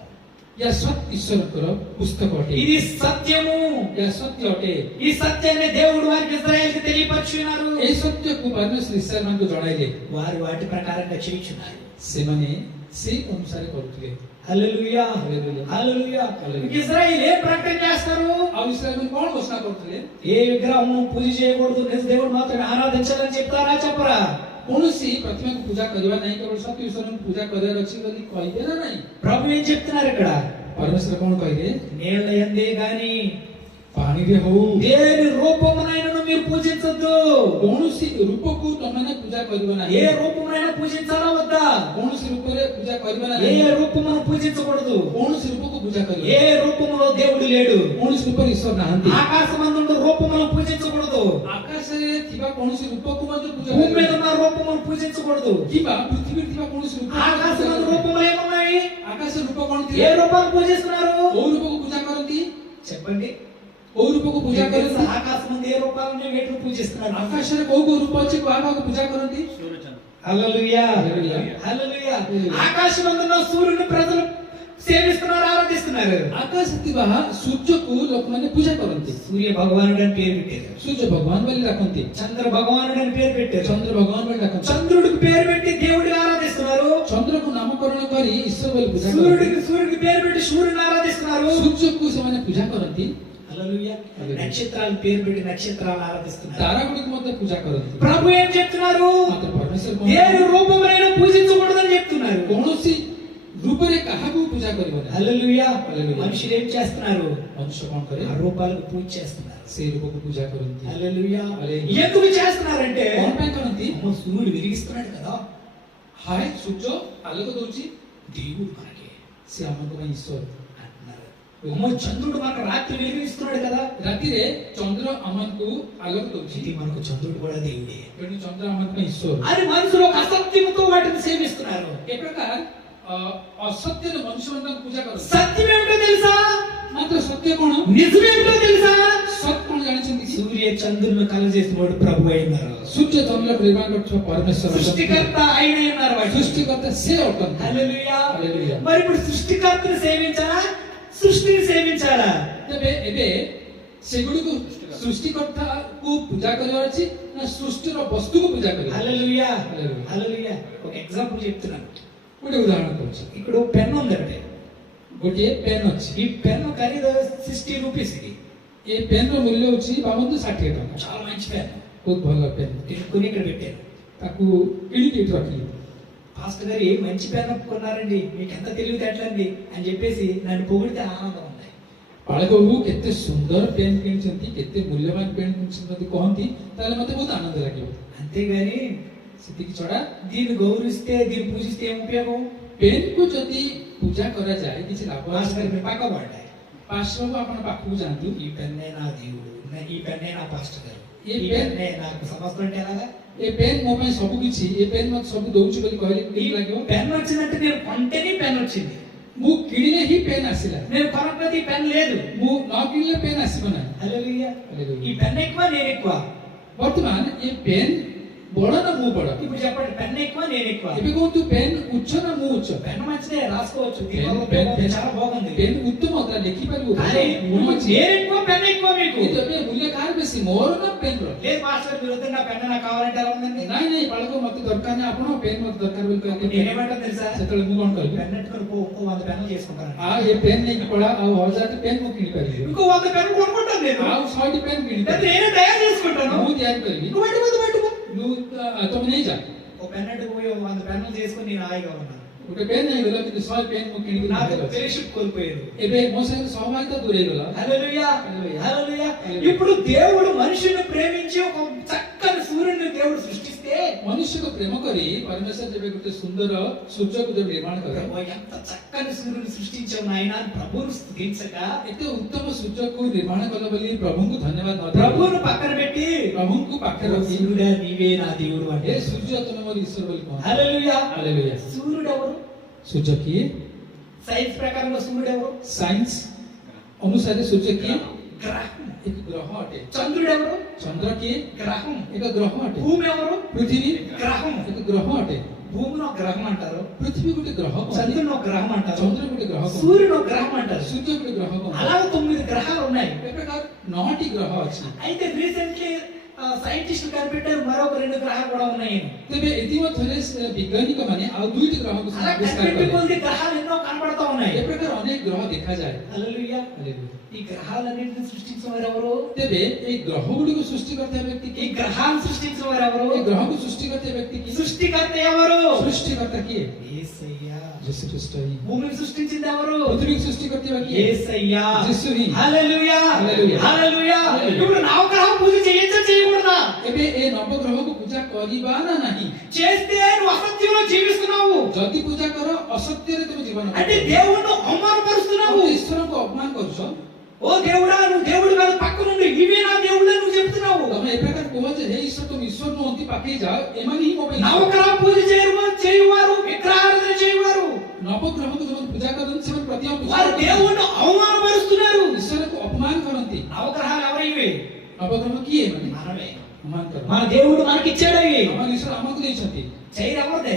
ଏହା ସତ୍ ଈଶ୍ୱରଙ୍କର ପୁସ୍ତକ ଅଟେ, ఇది సత్యము. ଏହା ସତ୍ୟ ଅଟେ। ఈ సత్యాన్ని దేవుడు వారికి ఇశ్రాయేలుకి తెలియపరిచినారు. ଏହି ସତ୍ୟକୁ ପରମେଶ୍ୱର ଇସ୍ରାଏଲମାନଙ୍କୁ ଜଣାଇଲେ, వారు వాటి ప్రకారంగా చేయించున్నారు. ସେମାନେ ସେଇ ଅନୁସାରେ କରୁଥିଲେ। హల్లెలూయా. హల్లెలూయా. హల్లెలూయా. హల్లెలూయా. ఇశ్రాయేలు ఏ ప్రకటన చేస్తారు? ଆଉ ଇସ୍ରାଏଲ କଣ ଘୋଷଣା କରୁଥିଲେ? ఏ విగ్రహము పూజ చేయకూడదు, నిజ దేవుడు మాత్రమే ఆరాధించాలని చెప్తారా చెప్పరా? କୌଣସି ପ୍ରତିମାକୁ ପୂଜା କରିବା ନାହିଁ, କେବଳ ସତ୍ୟ ଈଶ୍ୱରଙ୍କୁ ପୂଜା କରିବାର ଅଛି ବୋଲି କହିବେ ନା ନାହିଁ? ప్రభు ఏం చెప్తున్నారు ఇక్కడ? ପରମେଶ୍ୱର କଣ କହିଲେ? నీళ్ళ ఎందే గాని ପାଣିରେ ହଉ, దేని రూపమునైనను మీరు పూజించొద్దు. କୌଣସି ରୂପକୁ ତମେମାନେ ପୂଜା କରିବ ନାହିଁ। ఏ రూపమునైనా పూజించాలా వద్దా? କୌଣସି ରୂପରେ ପୂଜା କରିବ ఏ ନାହିଁ, రూపమును పూజించకూడదు. କୌଣସି ରୂପକୁ ପୂଜା କରିବ ఏ రూపములో దేవుడు లేడు. କୌଣସି రୂପରେ ଈଶ୍ୱର ନାହାନ୍ତି। ఆకాశమందుండు రూపమును పూజించకూడదు, ଆକାଶରେ ଥିବା କୌଣସି రూపକୁ ମଧ୍ୟ ପୂଜା భూమి మీద କରିବ ఉన్న రూపమును పూజించకూడదు. କିମ୍ବା పృథిବୀରେ ଥିବା କୌଣସି ରୂପ ఆకాశమందు రూపములు ఏమున్నాయి? ଆକାଶ ରୂପ କଣ ఏ ଥିଲା? రూపాన్ని పూజిస్తున్నారు? କୋଉ రూపକୁ ପୂଜା କରନ୍ତି? చెప్పండి. କୋଉ రూపକୁ ପୂଜା କରନ୍ତି? ఆకాశమందు ఏ రూపాలను వేటిని పూజిస్తున్నారు? ଆକାଶରେ କୋଉ କୋଉ ରୂପ ଅଛି, କାହାକୁ ପୂଜା କରନ୍ତି? హల్లెలూయా. హల్లెలూయా. హల్లెలూయా. ఆకాశమందున్న సూర్యుని ప్రజలు సేవిస్తున్నారు, ఆరాధిస్తున్నారు. ଆକାଶ ଥିବା ସୂର୍ଯ୍ୟକୁ ଲୋକମାନେ ପୂଜା କରନ୍ତି, సూర్య భగవానుడు అని పేరు పెట్టారు, ସୂର୍ଯ୍ୟ ଭଗବାନ ବୋଲି ଡାକନ୍ତି, చంద్ర భగవానుడు అని పేరు పెట్టారు, ଚନ୍ଦ୍ର ଭଗବାନ ବୋଲି ଡାକନ୍ତି। చంద్రుడికి పేరు పెట్టి దేవుడిని ఆరాధిస్తున్నారు, ଚନ୍ଦ୍ରକୁ ନାମକରଣ କରି ଈଶ୍ୱର ବୋଲି ପୂଜା କରନ୍ତି, సూర్యుడికి పేరు పెట్టి సూర్యుని ఆరాధిస్తున్నారు. ସୂର୍ଯ୍ୟକୁ ସେମାନେ ପୂଜା କରନ୍ତି, హల్లెలూయా. నక్షత్రాలు పేరు పెట్టి నక్షత్రాలు ఆరాధిస్తున్నారు. ତାରାଗୁଡ଼ିକୁ ମଧ୍ୟ ପୂଜା କରନ୍ତି। ప్రభు ఏం చెప్తున్నారు? ମାତ୍ର ପରମେଶ୍ୱର దేని రూపమునైనా పూజించకూడదని చెప్తున్నారు. କୌଣସି ରୂପରେ କାହାକୁ ପୂଜା କରିବ ନାହିଁ। హల్లెలూయా. హల్లెలూయా. మనుషులు ఏం చేస్తున్నారు? ମନୁଷ୍ୟ କଣ କରେ? ఆ రూపాలకు పూజ చేస్తున్నారు. ସେଇ రూపକୁ ପୂజା କରନ୍ତି। హల్లెలూయా. హల్లెలూయా. ఎందుకు చేస్తున్నారంటే କଣ ପାଇଁ କରନ୍ତି? అమ్మో, సూర్యుడు వెలిగిస్తున్నాడు కదా, ହାୟ ସୂର୍ଯ୍ୟ ଆଲୋକ ଦଉଛି, దేవుడు మనకి ସେ ଆମଙ୍କ ପାଇଁ ଈଶ୍ୱର। అంటున్నారు. అమ్మో, చంద్రుడు మనకు రాత్రి వెలిగిస్తున్నాడు కదా, ରାତିରେ ଚନ୍ଦ୍ର ଆମକୁ ଆଲୋକ ଦଉଛି, ఇది మనకు చంద్రుడు కూడా దేవుడే. ତେଣୁ ଚନ୍ଦ୍ର ଆମଙ୍କ ପାଇଁ ଈଶ୍ୱର। అది మనుషులు ఒక అసత్యముతో వాటిని సేవిస్తున్నారు. ଏ ପ୍ରକାର ଅସତ୍ୟର ମନୁଷ୍ୟମାନେ ତାଙ୍କୁ ପୂଜା କରନ୍ତି। సత్యం ఏమిటో తెలుసా? ମାତ୍ର ସତ୍ୟ କଣ? నిజమేమిటో తెలుసా? ସତ୍ କଣ ଜାଣିଛନ୍ତି କି? సూర్య చంద్రులను కలజేసినవాడు ప్రభు అయినారు, ସୂର୍ଯ୍ୟ ଚନ୍ଦ୍ରକୁ ନିର୍ମାଣ କରୁଥିବା ପରମେଶ୍ୱର సృష్టికర్త ఆయన ఉన్నారు, వాడు ସୃଷ୍ଟିକର୍ତ୍ତା ସେ ଅଟନ୍ତି। హల్లెలూయా. హల్లెలూయా. మరి ఇప్పుడు సృష్టికర్తను సేవించాలా, సృష్టిని సేవించాలా? ତେବେ ଏବେ ସେଗୁଡ଼ିକୁ ସୃଷ୍ଟିକର୍ତ୍ତାକୁ ପୂଜା କରିବାର ଅଛି ନା ସୃଷ୍ଟିର ବସ୍ତୁକୁ ପୂଜା କରିବାର? హల్లెలూయా. హల్లెలూయా. హల్లెలూయా. ఒక ఎగ్జాంపుల్ చెప్తున్నాను. ଗୋଟେ ଉଦାହରଣ କହୁଛି। ఇక్కడ పెన్ ఉందంటే, ଗୋଟିଏ ପେନ୍ ଅଛି, ఈ పెన్ ఖరీదు 60 రూపీస్. ఇది ଏ ପେନ୍ର ମୂଲ୍ୟ ହେଉଛି 60 ଟଙ୍କା। చాలా మంచి పెన్, ବହୁତ ଭଲ ପେନ୍। నేను కొని ఇక్కడ పెట్టాను. ତାକୁ କିଣିକି ଏଠି ରଖିଲି। పాస్టర్ గారు ఏ మంచి పెన్ కొన్నారండి, మీకు ఎంత తెలివితేటలండి అని చెప్పేసి నన్ను పొగిడితే ఆనందం ఉంది. ପାଳକବାବୁ କେତେ ସୁନ୍ଦର ପେନ୍ କିଣିଛନ୍ତି, କେତେ ମୂଲ୍ୟବାନ ପେନ୍ କିଣିଛନ୍ତି କହନ୍ତି, ତାହେଲେ ମତେ ବହୁତ ଆନନ୍ଦ ଲାଗିବ। అంతేగాని ସେତିକି ଛଡା దీన్ని గౌరవిస్తే, దీన్ని పూజిస్తే ఏం ఉపయోగం? ପେନ୍କୁ ଯଦି ପୂଜା କରାଯାଏ କିଛି ଲାଭ పాస్టర్ ଅଛି? గారు మీరు పక్క పడ్డాయి. పాస్టర్ బాబు ଆପଣ ପାଖକୁ ଯାଆନ୍ତୁ ఈ పెన్నే నా దేవుడు, ఈ పెన్నే నా పాస్టర్ గారు, ఈ ఈ పెన్- పెన్నే నాకు సమస్తం అంటే ఎలాగా? ଏ ପେନ୍ ମୋ ପାଇଁ ସବୁ କିଛି, ଏ ପେନ୍ ମତେ ସବୁ ଦଉଛି ବୋଲି କହିଲେ ఈ କେମିତି ଲାଗିବ? పెన్ వచ్చిందంటే నేను కొంటేనే పెన్ వచ్చింది, ମୁଁ କିଣିଲେ ହିଁ ପେନ୍ ଆସିଲା, నేను కొనకపోతే ఈ పెన్ లేదు. ମୁଁ ନ କିଣିଲେ ପେନ୍ ଆସିବ ନାହିଁ। హల్లెలూయా. హల్లెలూయా। ఈ పెన్ ఎక్కువ నేను ఎక్కువ? ବର୍ତ୍ତମାନ ଏ ପେନ୍ ବଡ ନା ମୁଁ ବଡ? ఇప్పుడు చెప్పండి, పెన్ ఎక్కువ నేను ఎక్కువ? ଏବେ କୁହନ୍ତୁ ପେନ୍ ଉଚ୍ଚ ନା ମୁଁ ଉଚ୍ଚ? పెన్ మంచిదే, రాసుకోవచ్చు, పెన్ దీనివల్ల పెన్ ఉపయోగం పెన్ చాలా బాగుంది. ପେନ୍ ଉତ୍ତମ ତା ଲେଖିପାରିବ, కానీ ଗୁଣ ଅଛି। నేను ఎక్కువ పెన్ ఎక్కువ మీకు? କିନ୍ତୁ ଏବେ ମୂଲ୍ୟ କାହାର ବେଶୀ, ମୋର నా ପେନ୍ ର? లేదు మాస్టర్, మీరు వద్దు, నా పెన్ నాకు కావాలంటే ఎలా ఉందండి? ନାଇଁ ନାଇଁ ବାଳକ ମତେ ଦରକାର ନାହିଁ, ଆପଣ ପେନ୍ ମତେ ଦରକାର ବୋଲି କହିଲେ నేనేమంటాను తెలుసా? ସେତେବେଳେ ମୁଁ କଣ କହିବି? పెన్ పెట్టుకొని పో, ఇంకో 100 పెన్నులు చేసుకుంటాను. ଏ ପେନ୍ ନେଇକି ପଳା, ଆଉ 1000 ପେନ୍ ମୁଁ କିଣିପାରିବି, ఇంకో 100 పెన్నులు కొనుక్కుంటాను నేను. ଆଉ 100 ପେନ୍ పెన్ କିଣିପାରିବି, నేనే తయారు చేసుకుంటాను. ମୁଁ ତିଆରି କରିବି, నువ్వు పెట్టుకో. ତମେ ନେଇଯା। ఓ పెన్ పోయి 100 పెన్నులు చేసుకుని నేను హాయిగా ఉన్నాను. ଗୋଟେ ପେନ୍ ହେଇଗଲା, କିନ୍ତୁ 100 ପେନ୍ ମୁଁ କିଣିକି నాకు ନେଇଗଲା। ఫెలోషిప్ కోల్పోయాను. ଏବେ ମୋ ସାଙ୍ଗରେ ସହଭାଗିତା ଦୂରେଇଗଲା। హల్లెలూయా. హల్లెలూయా. హల్లెలూయా. హల్లెలూయా. ఇప్పుడు దేవుడు మనుషుని ప్రేమించి ఒక చక్కని సూర్యుని దేవుడు సృష్టిస్తే, ମନୁଷ୍ୟକୁ ପ୍ରେମ କରି ପରମେଶ୍ୱର ଯେବେ ଗୋଟେ ସୁନ୍ଦର ସୂର୍ଯ୍ୟକୁ ଯେବେ ନିର୍ମାଣ କଲେ, ప్రభు ఎంత చక్కని సూర్యుని సృష్టించావు నాయన అని ప్రభువును స్తుతించక, ଏତେ ଉତ୍ତମ ସୂର୍ଯ୍ୟକୁ ନିର୍ମାଣ କଲ ବୋଲି ପ୍ରଭୁଙ୍କୁ ଧନ୍ୟବାଦ ନ ଦେଇ, ప్రభువును పక్కన పెట్టి ପ୍ରଭୁଙ୍କୁ ପାଖରେ ରଖି సూర్యుడా నీవే నా దేవుడు ଏ అంటే, ସୂର୍ଯ୍ୟ ତୁମେ ମୋର ଈଶ୍ୱର ବୋଲି କହ। హల్లెలూయా. ହାଲେଲୁୟା। సూర్యుడు ఎవరు? ସୂର୍ଯ୍ୟ କିଏ? సైన్స్ ప్రకారంగా సూర్యుడు ఎవరు? ସାଇନ୍ସ ଅନୁସାରେ ସୂର୍ଯ୍ୟ କିଏ? గ్రహం. ଏକ ଗ୍ରହ ଅଟେ। చంద్రుడు ఎవరు? ଚନ୍ଦ୍ର କିଏ? గ్రహం. ଏକ ଗ୍ରହ ଅଟେ। భూమి ఎవరు? ପୃଥିବୀ గ్రహం. ଏକ ଗ୍ରହ ଅଟେ। భూమిని ఒక గ్రహం అంటారు, ପୃଥିବୀ ଗୋଟେ ଗ୍ରହ କହନ୍ତି, చంద్రుని ఒక గ్రహం అంటారు, ଚନ୍ଦ୍ର ଗୋଟେ ଗ୍ରହ କହନ୍ତି, సూర్యుడు ఒక గ్రహం అంటారు. ସୂର୍ଯ୍ୟ ଗୋଟେ ଗ୍ରହ କହନ୍ତି। అలాగే 9 గ్రహాలు ఉన్నాయి. ଏ ପ୍ରକାର 9ଟି ଗ୍ରହ ଅଛି। అయితే రీసెంట్లీ సైంటిస్టులు కనిపెట్టారు మరొక 2 గ్రహాలు కూడా ఉన్నాయి. ତେବେ ଇତିମଧ୍ୟରେ ବୈଜ୍ଞାନିକ ମାନେ ଆଉ 2ଟି ଗ୍ରହକୁ అలా ଆବିଷ୍କାର కనిపెట్టి କଲେ। కొద్ది గ్రహాలు ఎన్నో కనబడతా ఉన్నాయి. ଏ ପ୍ରକାର ଅନେକ ଗ୍ରହ ଦେଖାଯାଏ। హల్లెలూయా. ହାଲେଲୁୟା। ఈ గ్రహాలన్నింటిని సృష్టించిన వారు ఎవరు? ତେବେ ଏଇ ଗ୍ରହ ଗୁଡ଼ିକୁ ସୃଷ୍ଟି କରିଥିବା ବ୍ୟକ୍ତି ఈ କିଏ? గ్రహాలను సృష్టించిన వారు ఎవరు? ଏ ଗ୍ରହକୁ ସୃଷ୍ଟି କରିଥିବା ବ୍ୟକ୍ତି କିଏ? సృష్టికర్త ఎవరు? ସୃଷ୍ଟିକର୍ତ୍ତା କିଏ? యేసయ్యా. ଯୀଶୁ ଖ୍ରୀଷ୍ଟ ହିଁ। భూమిని సృష్టించింది ఎవరు? ପୃଥିବୀକୁ ସୃଷ୍ଟି କରିଥିବା କିଏ? యేసయ్యా. ଯୀଶୁ ହିଁ। హల్లెలూయా. హల్లెలూయా. హల్లెలూయా. హల్లెలూయా. ఇప్పుడు నవగ్రహం పూజ చేయొచ్చా చేయకూడదా? ଏବେ ଏ ନବଗ୍ରହକୁ ପୂଜା କରିବା ନା ନାହିଁ? చేస్తే నువ్వు అసత్యంలో జీవిస్తున్నావు, ଯଦି ପୂଜା କର ଅସତ୍ୟରେ ତୁମ ଜୀବନ అంటే దేవుణ్ణి అవమానపరుస్తున్నావు. ଈଶ୍ୱରଙ୍କୁ ଅପମାନ କରୁଛ। ఓ దేవుడా, నువ్వు దేవుడు కాదు, పక్క నుండి ఇవే నా దేవుళ్ళని నువ్వు చెప్తున్నావు. ତମେ ଏ ପ୍ରକାର କୁହ ଯେ ହେ ଈଶ୍ୱର ତୁମ ଈଶ୍ୱର ନୁହନ୍ତି, ପାଖେଇ ଯାଅ, ଏମାନେ ହିଁ ମୋ ପାଇଁ ଈଶ୍ୱର। నవగ్రహ పూజ చేయువారు, విగ్రహారాధన చేయువారు, ନବଗ୍ରହକୁ ଯୋଉମାନେ ପୂଜା କରନ୍ତି ସେମାନେ ପ୍ରତିମା ପୂଜା వారు କରନ୍ତି। దేవుణ్ణి అవమానపరుస్తున్నారు. ଈଶ୍ୱରକୁ ଅପମାନ କରନ୍ତି। నవగ్రహాలు ఎవరు ఇవి? ନବଗ୍ରହ କିଏ? ମାନେ మనమే. ଅପମାନ କର। మన దేవుడు మనకి ఇచ్చాడు అవి. ଆମର ଈଶ୍ୱର ଆମକୁ ଦେଇଛନ୍ତି। చైర్ ఎవరిదే?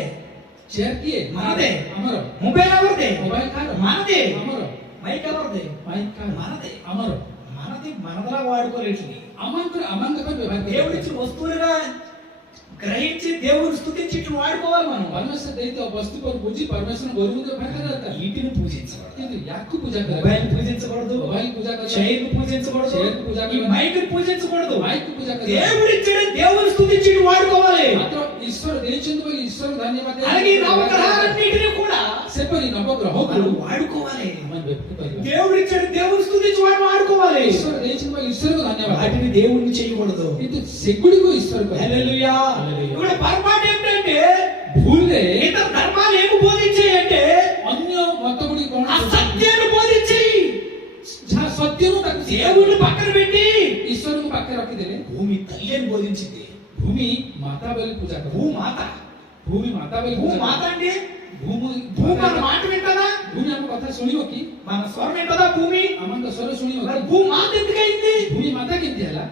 ଚେୟାର କିଏ? మనదే. ଆମର। మొబైల్ ఎవరిదే? ମୋବାଇଲ କାହାର? మనదే. ଆମର। మైక్ ఎవరిదే? ମାଇକ୍ କାହାର? మనదే. ଆମର। మనది మనదలా వాడుకోలేదు. అమాంత ପାଇଁ ବ୍ୟବହାର దేవుడి ఇచ్చిన వస్తువులుగా గ్రహించి దేవుడిని స్తుతించి ఇట్లా వాడుకోవాలి మనం. ପରମେଶ୍ୱର ଦେଇଥିବା ବସ୍ତୁ પર ବୁଝି ପରମେଶ୍ୱର ଗରୁକୁ ବ୍ୟବହାର କରିବା ଦରକାର। వీటిని పూజించకూడదు. କିନ୍ତୁ ୟାକୁ ପୂଜା କରିବା। మొబైల్ పూజించకూడదు, ମୋବାଇଲ ପୂଜା କରିବା। చైర్ పూజించకూడదు, చైర్ పూజ ఈ మైక్ పూజించకూడదు. ମାଇକ୍ ପୂଜା କରିବା। దేవుడు ఇచ్చిన దేవుని స్తుతించి ఇట్లా వాడుకోవాలి. ମାତ୍ର ଈଶ୍ୱର ଦେଇଛନ୍ତି ବୋଲି ଈଶ୍ୱର ଧନ୍ୟବାଦ ଦେଇ అలాగే ఈ నవగ్రహాలన్నిటిని కూడా ସେପରି ନବଗ୍ରହକୁ మనం వాడుకోవాలి. ଆମେ ବ୍ୟବହାର କରିବା। దేవుడు ఇచ్చిన దేవుని స్తుతించి వాడు వాడుకోవాలి. ଈଶ୍ୱର ଦେଇଛନ୍ତି ବୋଲି ଈଶ୍ୱରକୁ ଧନ୍ୟବାଦ। వాటిని దేవుడిని చేయకూడదు. କିନ୍ତୁ ସେଗୁଡ଼ିକୁ ଈଶ୍ୱର କହିଲେ। హల్లెలూయా. హల్లెలూయా. ఇక్కడ పొరపాటు ఏంటంటే ଭୁଲରେ ఇతర ధర్మాలు ఏమి బోధించాయంటే ଅନ୍ୟ ମତ ଗୁଡ଼ିକ କଣ అసత్యాన్ని బోధించాయి. ଯାହା ସତ୍ୟରୁ ତାକୁ దేవుడిని పక్కన పెట్టి ଈଶ୍ୱରକୁ ପାଖରେ ରଖିଦେଲେ। భూమి తల్లి అని బోధించింది. ଭୂମି ମାତା ବୋଲି ପୂଜା କର। భూమాత. ଭୂମି ମାତା ବୋଲି ପୂଜା భూమాత କର। అంటే ଭୂମି భూమి మన మాట వింటదా? ଭୂମି ଆମ କଥା ଶୁଣିବ କି? మన స్వరం వింటదా భూమి? ଆମ ସ୍ୱର ଶୁଣିବ మరి କି? భూమాత ఎందుకైంది? ଭୂମି ମାତା କେମିତି ହେଲା?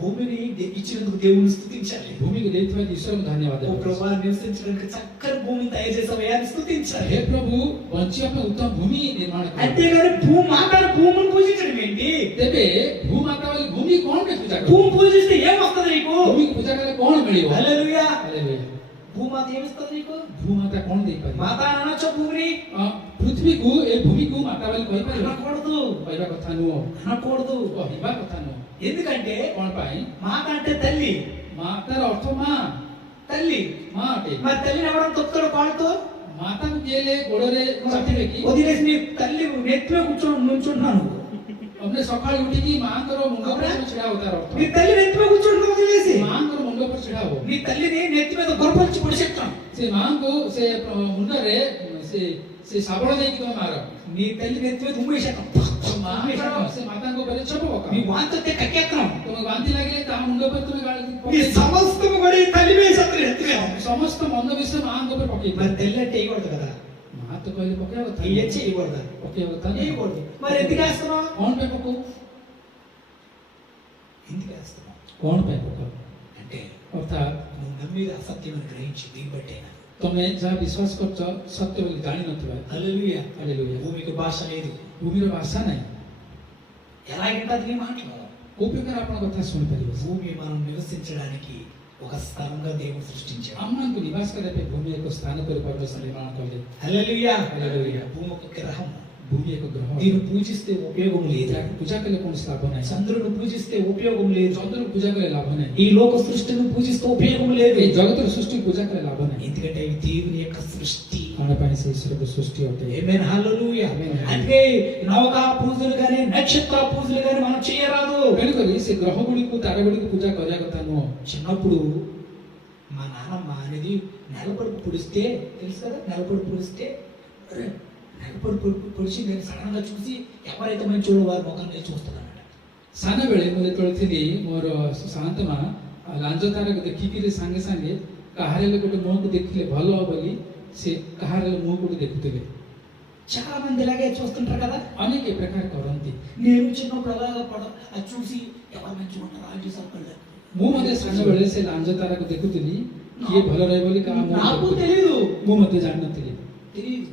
భూమిని ఇచ్చినందుకు దేవుని స్తుతించాలి. ଭୂମିକୁ ଦେଇଥିବା ଈଶ୍ୱରକୁ ଧନ୍ୟବାଦ ఓ ଦେବା। ప్రభువా, నివసించడానికి చక్కని భూమిని తయారు చేసావయ్యా అని స్తుతించాలి. హే ప్రభు, ବଞ୍ଚିବା ପାଇଁ ଉତ୍ତମ ଭୂମି ନିର୍ମାଣ କର। అంతేగాని భూమాత భూమిని పూజించడం ఏంటి? ତେବେ ଭୂମାତା ବୋଲି ଭୂମି କଣ ପାଇଁ ପୂଜା କର? భూమి పూజిస్తే ఏమొస్తుంది నీకు? ଭୂମିକୁ ପୂଜା କଲେ କଣ ମିଳିବ? హల్లెలూయా. ହାଲେଲୁୟା। భూమాత ఏమిస్తుంది నీకు? ଭୂମାତା କଣ ଦେଇପାରିବ? మాత అనొచ్చు భూమిని? ପୃଥିବୀକୁ ଏ ଭୂମିକୁ ମାତା ବୋଲି କହିପାରିବ? అనకూడదు. କହିବା କଥା ନୁହଁ, అనకూడదు. କହିବା କଥା ନୁହଁ। ఎందుకంటే କଣ ପାଇଁ? మాత అంటే తల్లి. ମାତାର ଅର୍ଥ ମା। తల్లి ମା ଅଟେ। మరి తల్లిని ఎవడం తొక్కుతాడు కాళ్ళతో? ମାତାକୁ କିଏ ହେଲେ ଗୋଡରେ ଚାପିବେ କି? వదిలేసి నీ తల్లి నెత్తిలో నుంచుంటున్నాను. ଆମେ ସକାଳୁ ଉଠିକି ମାଙ୍କର ମୁଣ୍ଡ ଉପରେ ଛିଡା ହବ। ତାର ଅର୍ଥ నీ తల్లి నెత్తిలో కూర్చుంటున్నావు వదిలేసి. ମାଙ୍କର ମୁଣ୍ଡ ଉପରେ ଛିଡା ହବ। నీ తల్లిని నెత్తి మీద గొరపరిచి పొడిచెత్తాం. ସେ ମାଙ୍କୁ ସେ ମୁଣ୍ଡରେ ସେ ଶାବଳ ଦେଇକି ତମେ ମାର। నీ తల్లి నెత్తి మీద ఉమ్మేసేద్దాం. ସେ ମାତାଙ୍କ ଉପରେ ଛପ ପକାଅ। మీ వాంతి వస్తే కక్కేస్తున్నాం. ତୁମେ ବାନ୍ତି ଲାଗିଲେ ତା ମୁଣ୍ଡ ଉପରେ ତୁମେ ଗାଳି ఈ ପକେଇ సమస్తము కూడా ఈ తల్లి మీద సత్తులు ఎత్తులేము. ସମସ୍ତ ମନ୍ଦ ବିଷୟ ମାଙ୍କ ଉପରେ ପକେଇ మరి తెల్లి అంటే వేయకూడదు కదా, ମା ତ କହିଲେ ପକେଇବା କଥା వేయచ్చు వేయకూడదు, ପକେଇବା କଥା ନୁହେଁ। వేయకూడదు. మరి ఎందుకు వేస్తున్నాం? କଣ ପାଇଁ ପକଉ? ఎందుకు వేస్తున్నాం କଣ ପାଇଁ ପକାଉ? అంటే ଅର୍ଥାତ୍ నువ్వు నమ్మేది అసత్యం గ్రహించి దీన్ని బట్టేనా. ତମେ ଯାହା ବିଶ୍ୱାସ କରୁଛ ସତ୍ୟ ବୋଲି ଜାଣିନଥିବା। హల్లెలూయా. ହାଲେଲୁୟା। భూమికి భాష లేదు. ଭୂମିର ଭାଷା ନାହିଁ। ఎలాగంటే నీ మాటలు କୋଉ ପ୍ରକାର ଆପଣଙ୍କ କଥା ଶୁଣିପାରିବ? భూమి మనం నివసించడానికి ఒక స్థలంగా దేవుడు సృష్టించాడు. ଆମମାନଙ୍କୁ ନିବାସ କରିବା ପାଇଁ ଭୂମି ଏକ ସ୍ଥାନ କରି ପରମେଶ୍ୱର ନିର୍ମାଣ କଲେ। హల్లెలూయా. ହାଲେଲୁୟା। భూమి ఒక గ్రహం. ଭୂମି ଏକ ଗ୍ରହ। దీన్ని పూజిస్తే ఉపయోగం లేదు. ଯାହାକୁ ପୂଜା କଲେ କୌଣସି ଲାଭ ନାହିଁ। చంద్రుడు పూజిస్తే ఉపయోగం లేదు. ଚନ୍ଦ୍ରକୁ ପୂଜା କଲେ ଲାଭ ନାହିଁ। ఈ లోక సృష్టిని పూజిస్తే ఉపయోగం లేదు. ଏ జగତର సృష్టిକୁ ପୂଜା କଲେ ଲାଭ ନାହିଁ। ఎందుకంటే ఇవి దేవుని యొక్క సృష్టి. କଣ ପାଇଁ ସେ ଈଶ୍ୱରଙ୍କ ସୃଷ୍ଟି ଅଟେ? ఆమేన్. హల్లెలూయా. ఆమేన్. అందుకే నవక పూజలు గాని నక్షత్ర పూజలు గాని మనం చేయరాదు. ତେଣୁକରି ସେ ଗ୍ରହ ଗୁଡ଼ିକୁ ତାర ଗୁଡ଼ିକୁ ପୂଜା କରିବା କଥା ନୁହଁ। చిన్నప్పుడు మా నాన్నమ్మ అనేది నెలపడుపు పొడిస్తే తెలుసు కదా, నెలపడుపు పొడిస్తే నెలపడుపు పొడిచి నేను సడన్ గా చూసి ఎవరైతే మంచోడు వారి ముఖం నేను చూస్తాను అన్నమాట. ସାନ ବେଳେ ମୁଁ ଯେତେବେଳେ ଥିଲି ମୋର ସାନ୍ତ ମା ଲାଞ୍ଜ ତାରାକୁ ଦେଖିକିରି ସାଙ୍ଗେ ସାଙ୍ଗେ କାହାର ହେଲେ ଗୋଟେ ମୁହଁକୁ ଦେଖିଲେ ଭଲ ହବ ବୋଲି ସେ କାହାର ହେଲେ ମୁହଁକୁ ଦେଖୁଥିଲେ। చాలా మంది ఇలాగే చూస్తుంటారు కదా. ଅନେକ ଏ ପ୍ରକାର କରନ୍ତି। నేను చిన్నప్పుడు అలాగా అది చూసి ఎవరు మంచిగా ఉంటారు ఆంటీ సర్కల్ ମୁଁ ମଧ୍ୟ ସାନ ବେଳେ ସେ ଲାଞ୍ଜ ତାରାକୁ ଦେଖୁଥିଲି କିଏ ଭଲ ରହିବ ବୋଲି କାହା ମୁହଁ నాకు ଦେଖୁଥିଲି। తెలియదు, ମୁଁ ମଧ୍ୟ ଜାଣିନଥିଲି తెలియదు,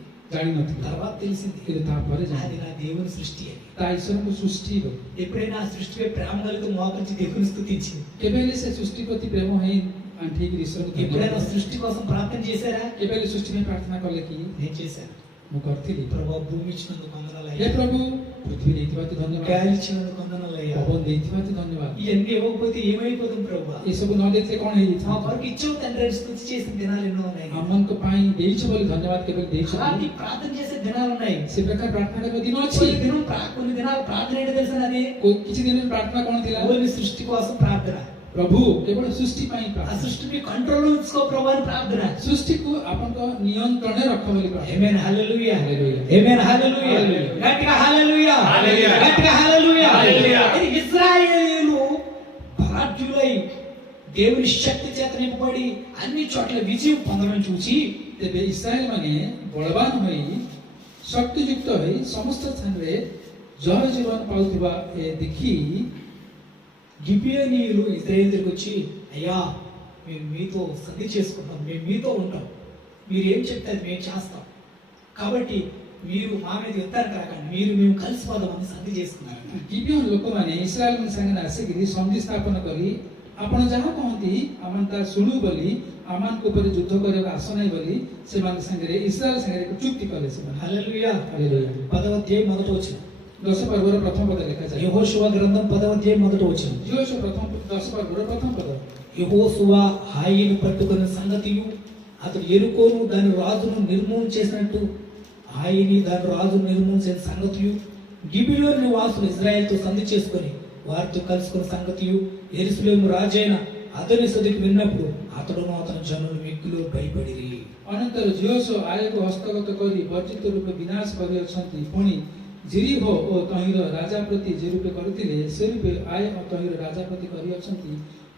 తర్వాత తెలిసింది କିନ୍ତୁ ତାପରେ అది ଜାଣିଲି నా దేవుని సృష్టి అని. ତା ଈଶ୍ୱରଙ୍କ ସୃଷ୍ଟି। ఎప్పుడైనా ఆ సృష్టిపై ప్రేమ కలిగి మోకరించి దేవుని స్తుతించింది. କେବେ ହେଲେ ସେ ସୃଷ୍ଟି ପ୍ରତି ପ୍ରେମ ହେଇ ଆଣ୍ଠେଇକି ଈଶ୍ୱରଙ୍କୁ ఎప్పుడైనా ଧନ୍ୟବାଦ। సృష్టి కోసం ప్రార్థన చేశారా? କେବେ ହେଲେ ସୃଷ୍ଟି ପାଇଁ ପ୍ରାର୍ଥନା କଲେ କି? నేను చేశాను. ମୁଁ କରିଥିଲି। ప్రభా భూమి ఇచ్చినందుకు ହେ వందనాలయ్యా, ପ୍ରଭୁ ପୃଥିବୀ ଦେଇଥିବାରୁ ଧନ୍ୟବାଦ। గాలి ఇచ్చినందుకు వందనాలయ్యా. ପବନ ଦେଇଥିବାରୁ ଧନ୍ୟବାଦ। ఇవన్నీ ఇవ్వకపోతే ఏమైపోతుంది ప్రభా? ଏସବୁ ନ ଦେଇଥିଲେ କଣ మా ହେଇଯାଇଥାନ୍ତା? కొరకు ఇచ్చావు తండ్రి అని స్తుతి చేసిన దినాలు ఎన్నో ఉన్నాయి. ଆମମାନଙ୍କ ପାଇଁ ଦେଇଛ ବୋଲି ଧନ୍ୟବାଦ କେବେ ଦେଇଛ? అలాంటి ప్రార్థన చేసే దినాలు ఉన్నాయి. ସେ ପ୍ରକାର ପ୍ରାର୍ଥନା କରିବା ଦିନ ଅଛି। కొన్ని దినాలు ప్రార్థన ఏంటో తెలుసా? అది କିଛି ଦିନ ପ୍ରାର୍ଥନା କଣ ଥିଲା? ఓన్లీ సృష్టి కోసం ప్రార్థన. ପ୍ରଭୁ କେବଳ ସୃଷ୍ଟି ପାଇଁ ఆ ପ୍ରାର୍ଥନା। సృష్టిని కంట్రోల్ ఉంచుకో ప్రభు అని ప్రార్థన. ସୃଷ୍ଟିକୁ ଆପଣଙ୍କ ନିୟନ୍ତ୍ରଣରେ ରଖ ବୋଲି ପ୍ରାର୍ଥନା। ఆమేన్. హల్లెలూయా. హల్లెలూయా. ఆమేన్. హల్లెలూయా. హల్లెలూయా. గట్టిగా హల్లెలూయా. హల్లెలూయా. గట్టిగా హల్లెలూయా. హల్లెలూయా. ఇది ఇశ్రాయేలీయులు పరాజులై దేవుని శక్తి చేత నింపబడి అన్ని చోట్ల విజయం పొందడం చూసి ତେବେ ଇସ୍ରାଏଲ ମାନେ ବଳବାନ ହୋଇ ଶକ୍ତିଯୁକ୍ତ ହୋଇ ସମସ୍ତ ସ୍ଥାନରେ ଜୟ ଜୀବନ ପାଉଥିବା ଦେଖି గిబియోనీయులు ఇశ్రాయేలు దగ్గరికి వచ్చి, అయ్యా మేము మీతో సంధి చేసుకుంటాం, మేము మీతో ఉంటాం, మీరు ఏం చెప్తే అది మేము చేస్తాం, కాబట్టి మీరు మా మీద యుద్ధానికి రాకండి, మీరు మేము కలిసిపోదామని సంధి చేసుకున్నారు. ଗିବିୟନ ଲୋକମାନେ ଇସ୍ରାଏଲ ସାଙ୍ଗରେ ଆସିକିରି ସନ୍ଧି ସ୍ଥାପନ କରି ଆପଣ ଯାହା କହନ୍ତି ଆମେ ତା ଶୁଣୁ ବୋଲି ଆମମାନଙ୍କ ଉପରେ ଯୁଦ୍ଧ କରିବାକୁ ଆସ ନାହିଁ ବୋଲି ସେମାନଙ୍କ ସାଙ୍ଗରେ ଇସ୍ରାଏଲ ସାଙ୍ଗରେ ଏକ ଚୁକ୍ତି କଲେ ସେମାନେ। హల్లెలూయా. ହାଲେଲୁୟା। 10వ అధ్యాయం మొదట వచనం. 10 ପର୍ବର ପ୍ରଥମ ପଦ ଲେଖାଯାଏ। యెహోషువ గ్రంథం 10వ అధ్యాయం మొదట వచనం. ଯୋଶୁଆ 10 ପର୍ବର ପ୍ରଥମ పద। యెహోషువ హాయిని పట్టుకున్న సంగతియు అతడు యెరికోను దాని రాజును నిర్మూలన చేసినట్టు హాయిని దాని రాజును నిర్మూలన చేసిన సంగతియు గిబియోను నివాసులు ఇశ్రాయేలుతో సంధి చేసుకొని వారితో కలుసుకున్న సంగతియు యెరూషలేము రాజైన అదోనీసెదెకు విన్నప్పుడు అతడును అతని జనులు మిక్కిలి భయపడిరి। ଅନନ୍ତର ଝିଅସ ଆୟକୁ ହସ୍ତଗତ କରି ବର୍ଜିତ ରୂପେ ବିନାଶ କରିଅଛନ୍ତି। ପୁଣି ଜିରିହୋ ଓ ତହିଁର ରାଜା ପ୍ରତି ଯେ ରୂପେ କରିଥିଲେ ସେ ରୂପେ ଆୟ ଓ ତହିଁର ରାଜା ପ୍ରତି କରିଅଛନ୍ତି।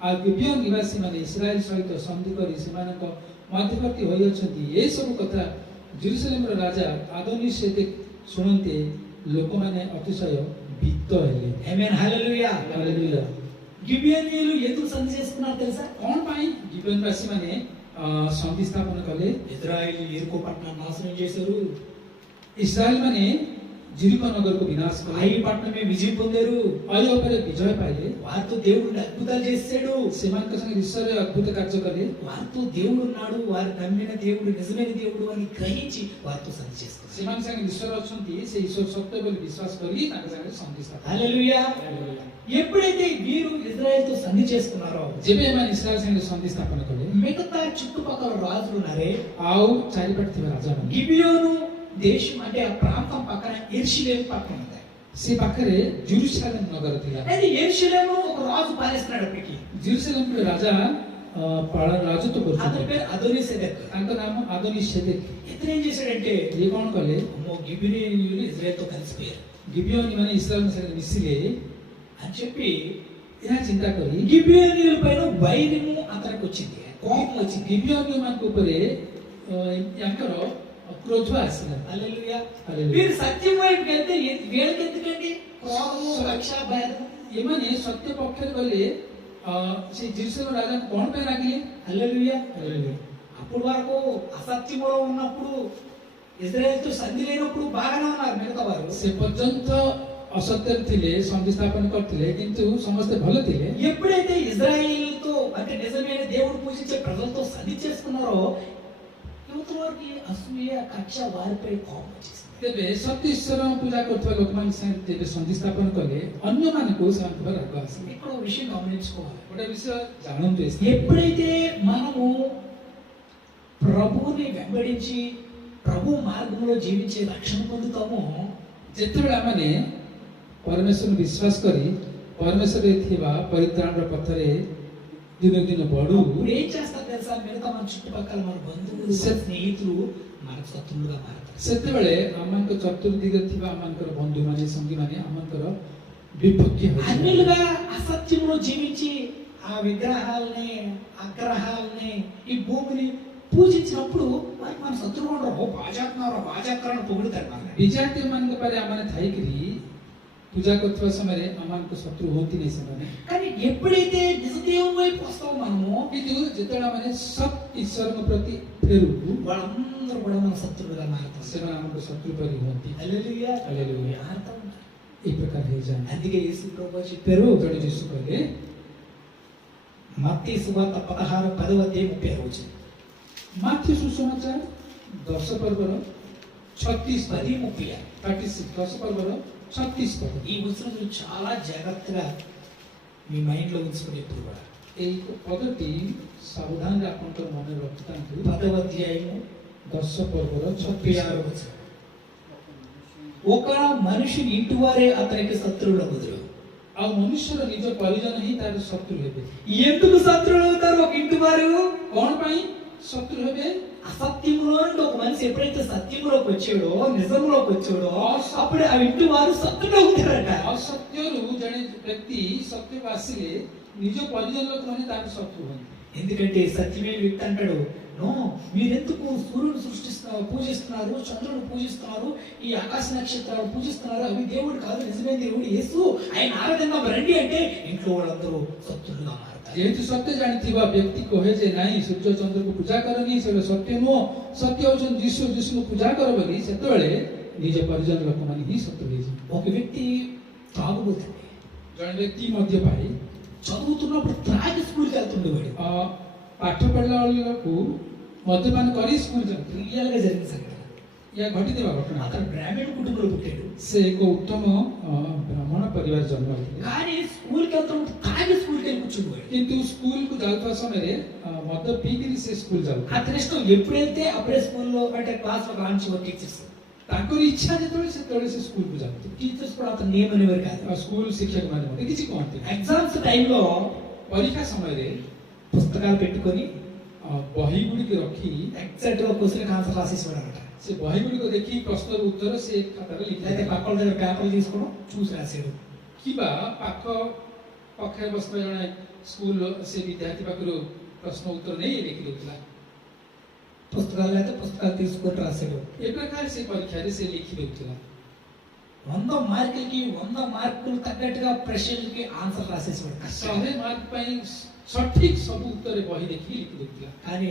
ଆଉ ଗିବିୟନ ନିବାସୀମାନେ ଇସ୍ରାଏଲ ସହିତ ସନ୍ଧି କରି ସେମାନଙ୍କ ମଧ୍ୟବର୍ତ୍ତୀ ହୋଇଅଛନ୍ତି। ଏସବୁ କଥା ଜେରୁସଲେମର ରାଜା ଆଦୋନିସେଦେକ୍ ଶୁଣନ୍ତେ ଲୋକମାନେ ଅତିଶୟ ଭୀତ ହେଲେ। ఆమేన్. హల్లెలూయా. ହାଲେଲୁୟା। గిబియోనీయులు ఎందుకు సంధి చేసుకున్నారు తెలుసా? କଣ ପାଇଁ ଗିବିୟନବାସୀମାନେ ସନ୍ଧି ସ୍ଥାପନ କଲେ? ఇశ్రాయేలు యెరికో పట్టణాన్ని నాశనం చేశారు, ଇସ୍ରାଏଲ ମାନେ ଜିରିକୋ నగରକୁ వినాశ କଲେ। హాయి పట్టణమే విజయం పొందారు, ଆୟ ଉପରେ ବିଜୟ ପାଇଲେ। వారితో దేవుడు అద్భుతాలు చేశాడు, ସେମାନଙ୍କ ସାଙ୍ଗେ ଈଶ୍ୱର ଅଦ୍ଭୁତ କାର୍ଯ୍ୟ କଲେ। వారితో దేవుడు ఉన్నాడు, వారు నమ్మిన దేవుడు నిజమైన దేవుడు అని గ్రహించి వారితో సంధి చేసుకున్నారు. ସେମାନଙ୍କ ସାଙ୍ଗେ ଈଶ୍ୱର ଅଛନ୍ତି ସେ ଈଶ୍ୱର ସତ୍ୟ ବୋଲି ବିଶ୍ୱାସ କରି ତାଙ୍କ ସାଙ୍ଗରେ ସନ୍ଧି ସ୍ଥାପନ କଲେ। హల్లెలూయా. ହାଲେଲୁୟା। ఎప్పుడైతే వీరు ఇజ్రాయెల్తో సంధి చేసుకున్నారో ଯେବେ ଏମାନେ ଇସ୍ରାଏଲ ସାଙ୍ଗରେ ସନ୍ଧି ସ୍ଥାପନ କଲେ మిగతా చుట్టుపక్కల రాజులు ఉన్నారే, ଆଉ ଚାରିପଟେ ଥିବା ରାଜାମାନେ గిబియోను దేశం అంటే ఆ ప్రాంతం పక్కన యెరూషలేము పట్టణం ఉంది. ସେ ପାଖରେ ଜେରୁସାଲେମ ନଗର ଥିଲା। అయితే యెరూషలేము ఒక రాజు పాలిస్తున్నాడు అప్పటికి. ଜେରୁସାଲେମର ରାଜା ରାଜତ୍ୱ అతని କରୁଥିଲେ। పేరు అదోనీసెదెక్. ତାଙ୍କ నాମ ଆଦୋନିସେଦେକ୍। ఇతను ఏం చేశాడంటే, ଇଏ କଣ କଲେ? అమ్మో గిబియోనీయులు ఇజ్రాయెల్తో కలిసిపోయారు, गिबियोनी माने इस्राएल सहित मिसिले అని చెప్పి ଏହା ଚିନ୍ତା କରି గిబియోనీయుల పైన వైరము అతనికి వచ్చింది, కోపం వచ్చింది. गिबियोनी ମାନଙ୍କ ଉପରେ ୟାଙ୍କର କ୍ରୋଧ ଆସିଲା। హల్లెలూయా. హల్లెలూయా। మీరు సత్యం వైపుకి వెళ్తే వీళ్ళకి ఎందుకండి కోపము, కక్ష, భేదం? ଏମାନେ ସତ୍ୟ ପକ୍ଷରେ ଗଲେ ସେ ଜିରୁସାଲେମ ରାଜାଙ୍କୁ କଣ ପାଇଁ ରାଗିଲେ? హల్లెలూయా. హల్లెలూయా। అప్పుడు వరకు అసత్యములో ఉన్నప్పుడు, ఇజ్రాయెల్తో సంధి లేనప్పుడు బాగానే ఉన్నారు మిగతా వారు. ସେ ପର୍ଯ୍ୟନ୍ତ ଅସତ୍ୟରେ ଥିଲେ, ସନ୍ଧି ସ୍ଥାପନ କରିଥିଲେ, କିନ୍ତୁ ସମସ୍ତେ ଭଲ ଥିଲେ। ఎప్పుడైతే ఇజ్రాయేలుతో అంటే నిజమైన దేవుడు పూజించే ప్రజలతో సంధి చేసుకున్నారో యువత వారికి అసూయ, కక్ష, వారిపై కోపం వచ్చేసింది. ତେବେ ସତ୍ୟ ଈଶ୍ୱର ପୂଜା କରୁଥିବା ଲୋକମାନଙ୍କ ସାଙ୍ଗେ ଯେବେ ସନ୍ଧି ସ୍ଥାପନ କଲେ ଅନ୍ୟମାନଙ୍କୁ ସେମାନଙ୍କ ଉପରେ ରାଗ ଆସିଲା। ఇక్కడ ఒక విషయం గమనించుకోవాలి. ଗୋଟେ ବିଷୟ ଜାଣନ୍ତୁ, ఎప్పుడైతే మనము ప్రభువుని వెంబడించి ప్రభు మార్గంలో జీవించే రక్షణ పొందుతామో, ଯେତେବେଳେ ଆମମାନେ ପରମେଶ୍ୱରଙ୍କୁ ବିଶ୍ୱାସ କରି ପରମେଶ୍ୱରରେ ଥିବା ପରିତ୍ରାଣର ପଥରେ ଦିନକୁ ଦିନ ବଢୁ, ఇప్పుడు ఏం చేస్తారు తెలుసా? మిగతా మన చుట్టుపక్కల మన బంధువులు, మన స్నేహితులు మనకు శత్రువులుగా మారుతారు. ସେତେବେଳେ ଆମମାନଙ୍କ ଚତୁର୍ଦିଗରେ ଥିବା ଆମମାନଙ୍କର ବନ୍ଧୁମାନେ, ସଙ୍ଗୀମାନେ ଆମଙ୍କର ବିପକ୍ଷ ହୋଇଯିବେ। అన్నిలుగా అసత్యంలో జీవించి ఆ విగ్రహాలని, అగ్రహాలని, ఈ భూమిని పూజించినప్పుడు వారికి మన శత్రువు ఉండరు. ఓ బాజాత్మారు, బాజాత్మారని పొగుడుతారు మన. ବିଜାତୀୟ ମାନଙ୍କ ପରେ ଆମମାନେ ଥାଇକିରି ପୂଜା କରୁଥିବା ସମୟରେ ଆମମାନଙ୍କ ଶତ୍ରୁ ହୁଅନ୍ତି ନାହିଁ ସେମାନେ। కానీ ఎప్పుడైతే నిజ దేవుని వైపు వస్తామో మనము, କିନ୍ତୁ ଯେତେବେଳେ ଆମେ ସତ୍ ଈଶ୍ୱରଙ୍କ ପ୍ରତି ଫେରୁ వాళ్ళందరూ కూడా మన శత్రువులుగా మారుతారు. ସେମାନେ ଆମକୁ ଶତ୍ରୁ ପରି ହୁଅନ୍ତି। హల్లెలూయా. హల్లెలూయా। మారుతా ఉంటారు. ଏହି ପ୍ରକାର ହେଇଯାନ୍ତି। అందుకే యేసు ప్రభువు చెప్పారు, ଜଣେ ଯୀଶୁ କହିଲେ మత్తయి సువార్త 16:10-36 ମାଥ୍ୟୁ ସୁସମାଚାର 10 ପର୍ବର 36 ପଦ। 10:36. 36 10 ପର୍ବର 36 ପଦ। ఈ వచనం మీరు చాలా జాగ్రత్తగా మీ మైండ్ లో ఉంచుకుని ఎప్పుడు కూడా ଏହି ପଦଟି ସାବଧାନରେ ଆପଣଙ୍କର ମନରେ ରଖିଥାନ୍ତୁ। 10వ అధ్యాయము 10 ପର୍ବର 36వ వచనం. ఒక మనిషిని ఇంటి వారే అతనికి శత్రువులు అవుతారు. ଆଉ ମନୁଷ୍ୟର ନିଜ ପରିଜନ ହିଁ ତାର ଶତ୍ରୁ ହେବେ। ఎందుకు శత్రువులు అవుతారు ఒక ఇంటి వారు? କଣ ପାଇଁ ଶତ୍ରୁ ହେବେ? అసత్యంలో నుండి ఒక మనిషి ఎప్పుడైతే సత్యంలోకి వచ్చాడో, నిజంలోకి వచ్చాడో, అప్పుడు ఆ ఇంటి వారు శత్రువులు అవుతారట. ଅସତ୍ୟରୁ ଜଣେ ବ୍ୟକ୍ତି ସତ୍ୟକୁ ଆସିଲେ ନିଜ ପରିଜନ ଲୋକମାନେ ତାର ଶତ୍ରୁ ହୁଅନ୍ତି। ఎందుకంటే సత్యమే వ్యక్తి అంటాడు, నో మీరెందుకు సూర్యుడు పూజిస్తున్నారు, చంద్రుడు పూజిస్తున్నారు, ఈ ఆకాశ నక్షత్రాలు పూజిస్తున్నారు, అవి దేవుడు కాదు, నిజమైన దేవుడు యేసు, ఆయన ఆరాధన రండి అంటే ఇంట్లో వాళ్ళందరూ శత్రులుగా మారుతారు. ଯେହେତୁ ସତ୍ୟ ଜାଣିଥିବା ବ୍ୟକ୍ତି କହେ ଯେ ନାଇଁ ସୂର୍ଯ୍ୟ ଚନ୍ଦ୍ରକୁ ପୂଜା କରନି, ସେଟା ସତ୍ୟ ନୁହଁ, ସତ୍ୟ ହଉଛନ୍ତି ଯୀଶୁ, ଯୀଶୁଙ୍କୁ ପୂଜା କର ବୋଲି, ସେତେବେଳେ ନିଜ ପରିଜନ ଲୋକମାନେ ହିଁ ଶତ୍ରୁ ହେଇଯିବେ। ఒక వ్యక్తి తాగుబోతుంది, ଜଣେ ବ୍ୟକ୍ତି ମଦ୍ୟପାଇ చదువుతున్నప్పుడు త్రాగి స్కూల్కి వెళ్తుండేవాడు. ପାଠ ପଢିଲା ବେଳକୁ ମଦ୍ୟପାନ କରି ସ୍କୁଲ ଯାଉଥିଲେ। రియల్ గా జరిగిన సంఘటన. ଏହା ଘଟିଥିବା ଘଟଣା। అతను గ్రామీణ కుటుంబంలో పుట్టాడు, ସେ ଏକ ଉତ୍ତମ ବ୍ରାହ୍ମଣ ପରିବାର ଜନ୍ମ ହେଇଥିଲେ, కానీ స్కూల్కి వెళ్తున్నప్పుడు తాగి స్కూల్కి వెళ్ళి కూర్చుండేవాడు. କିନ୍ତୁ ସ୍କୁଲକୁ ଯାଉଥିବା ସମୟରେ ମଦ ପିଇକିରି ସେ ସ୍କୁଲ ଯାଉଥିଲେ। అతని ఇష్టం, ఎప్పుడు వెళ్తే అప్పుడే స్కూల్లో అంటే క్లాస్ లో రాంచి టీచర్స్, ତାଙ୍କର ଇଚ୍ଛା ଯେତେବେଳେ ସେତେବେଳେ ସେ ସ୍କୁଲକୁ ଯାଉଥିଲେ। టీచర్స్ కూడా అతను నియమనివారు కాదు. ସ୍କୁଲ ଶିକ୍ଷକ ମାନେ ମଧ୍ୟ କିଛି କହନ୍ତି। ఎగ్జామ్స్ టైంలో ପରୀକ୍ଷା ସମୟରେ పుస్తకాలు పెట్టుకొని ବହି ଗୁଡ଼ିକ ରଖି ఎగ్జాక్ట్ గా క్వశ్చన్ ఆన్సర్ రాసేసేవాడు అనమాట. ସେ ବହି ଗୁଡ଼ିକ ଦେଖି ପ୍ରଶ୍ନର ଉତ୍ତର ସେ ଖାତାରେ అయితే ଲେଖିଥିଲେ। పక్క వాళ్ళ దగ్గర పేపర్లు తీసుకోవడం చూసి రాసేది. କିମ୍ବା ପାଖ ପାଖରେ ବସିଥିବା ଜଣେ ସ୍କୁଲ ସେ ବିଦ୍ୟାର୍ଥୀ ପାଖରୁ ପ୍ରଶ୍ନ ଉତ୍ତର ନେଇ ଲେଖି ଦେଉଥିଲା। పుస్తకాలు అయితే పుస్తకాలు తీసుకొని రాసేడు. ଏ ପ୍ରକାର ସେ ପରୀକ୍ଷାରେ ସେ ଲେଖି ଦେଉଥିଲା। 100 మార్కులకి 100 మార్కులు తగ్గట్టుగా ప్రశ్నలకి ఆన్సర్ రాసేసేవాడు. 100 ମାର୍କ ପାଇଁ ସଠିକ ସବୁ ଉତ୍ତର ବହି ଦେଖି ଲେଖି ଦେଉଥିଲା। కానీ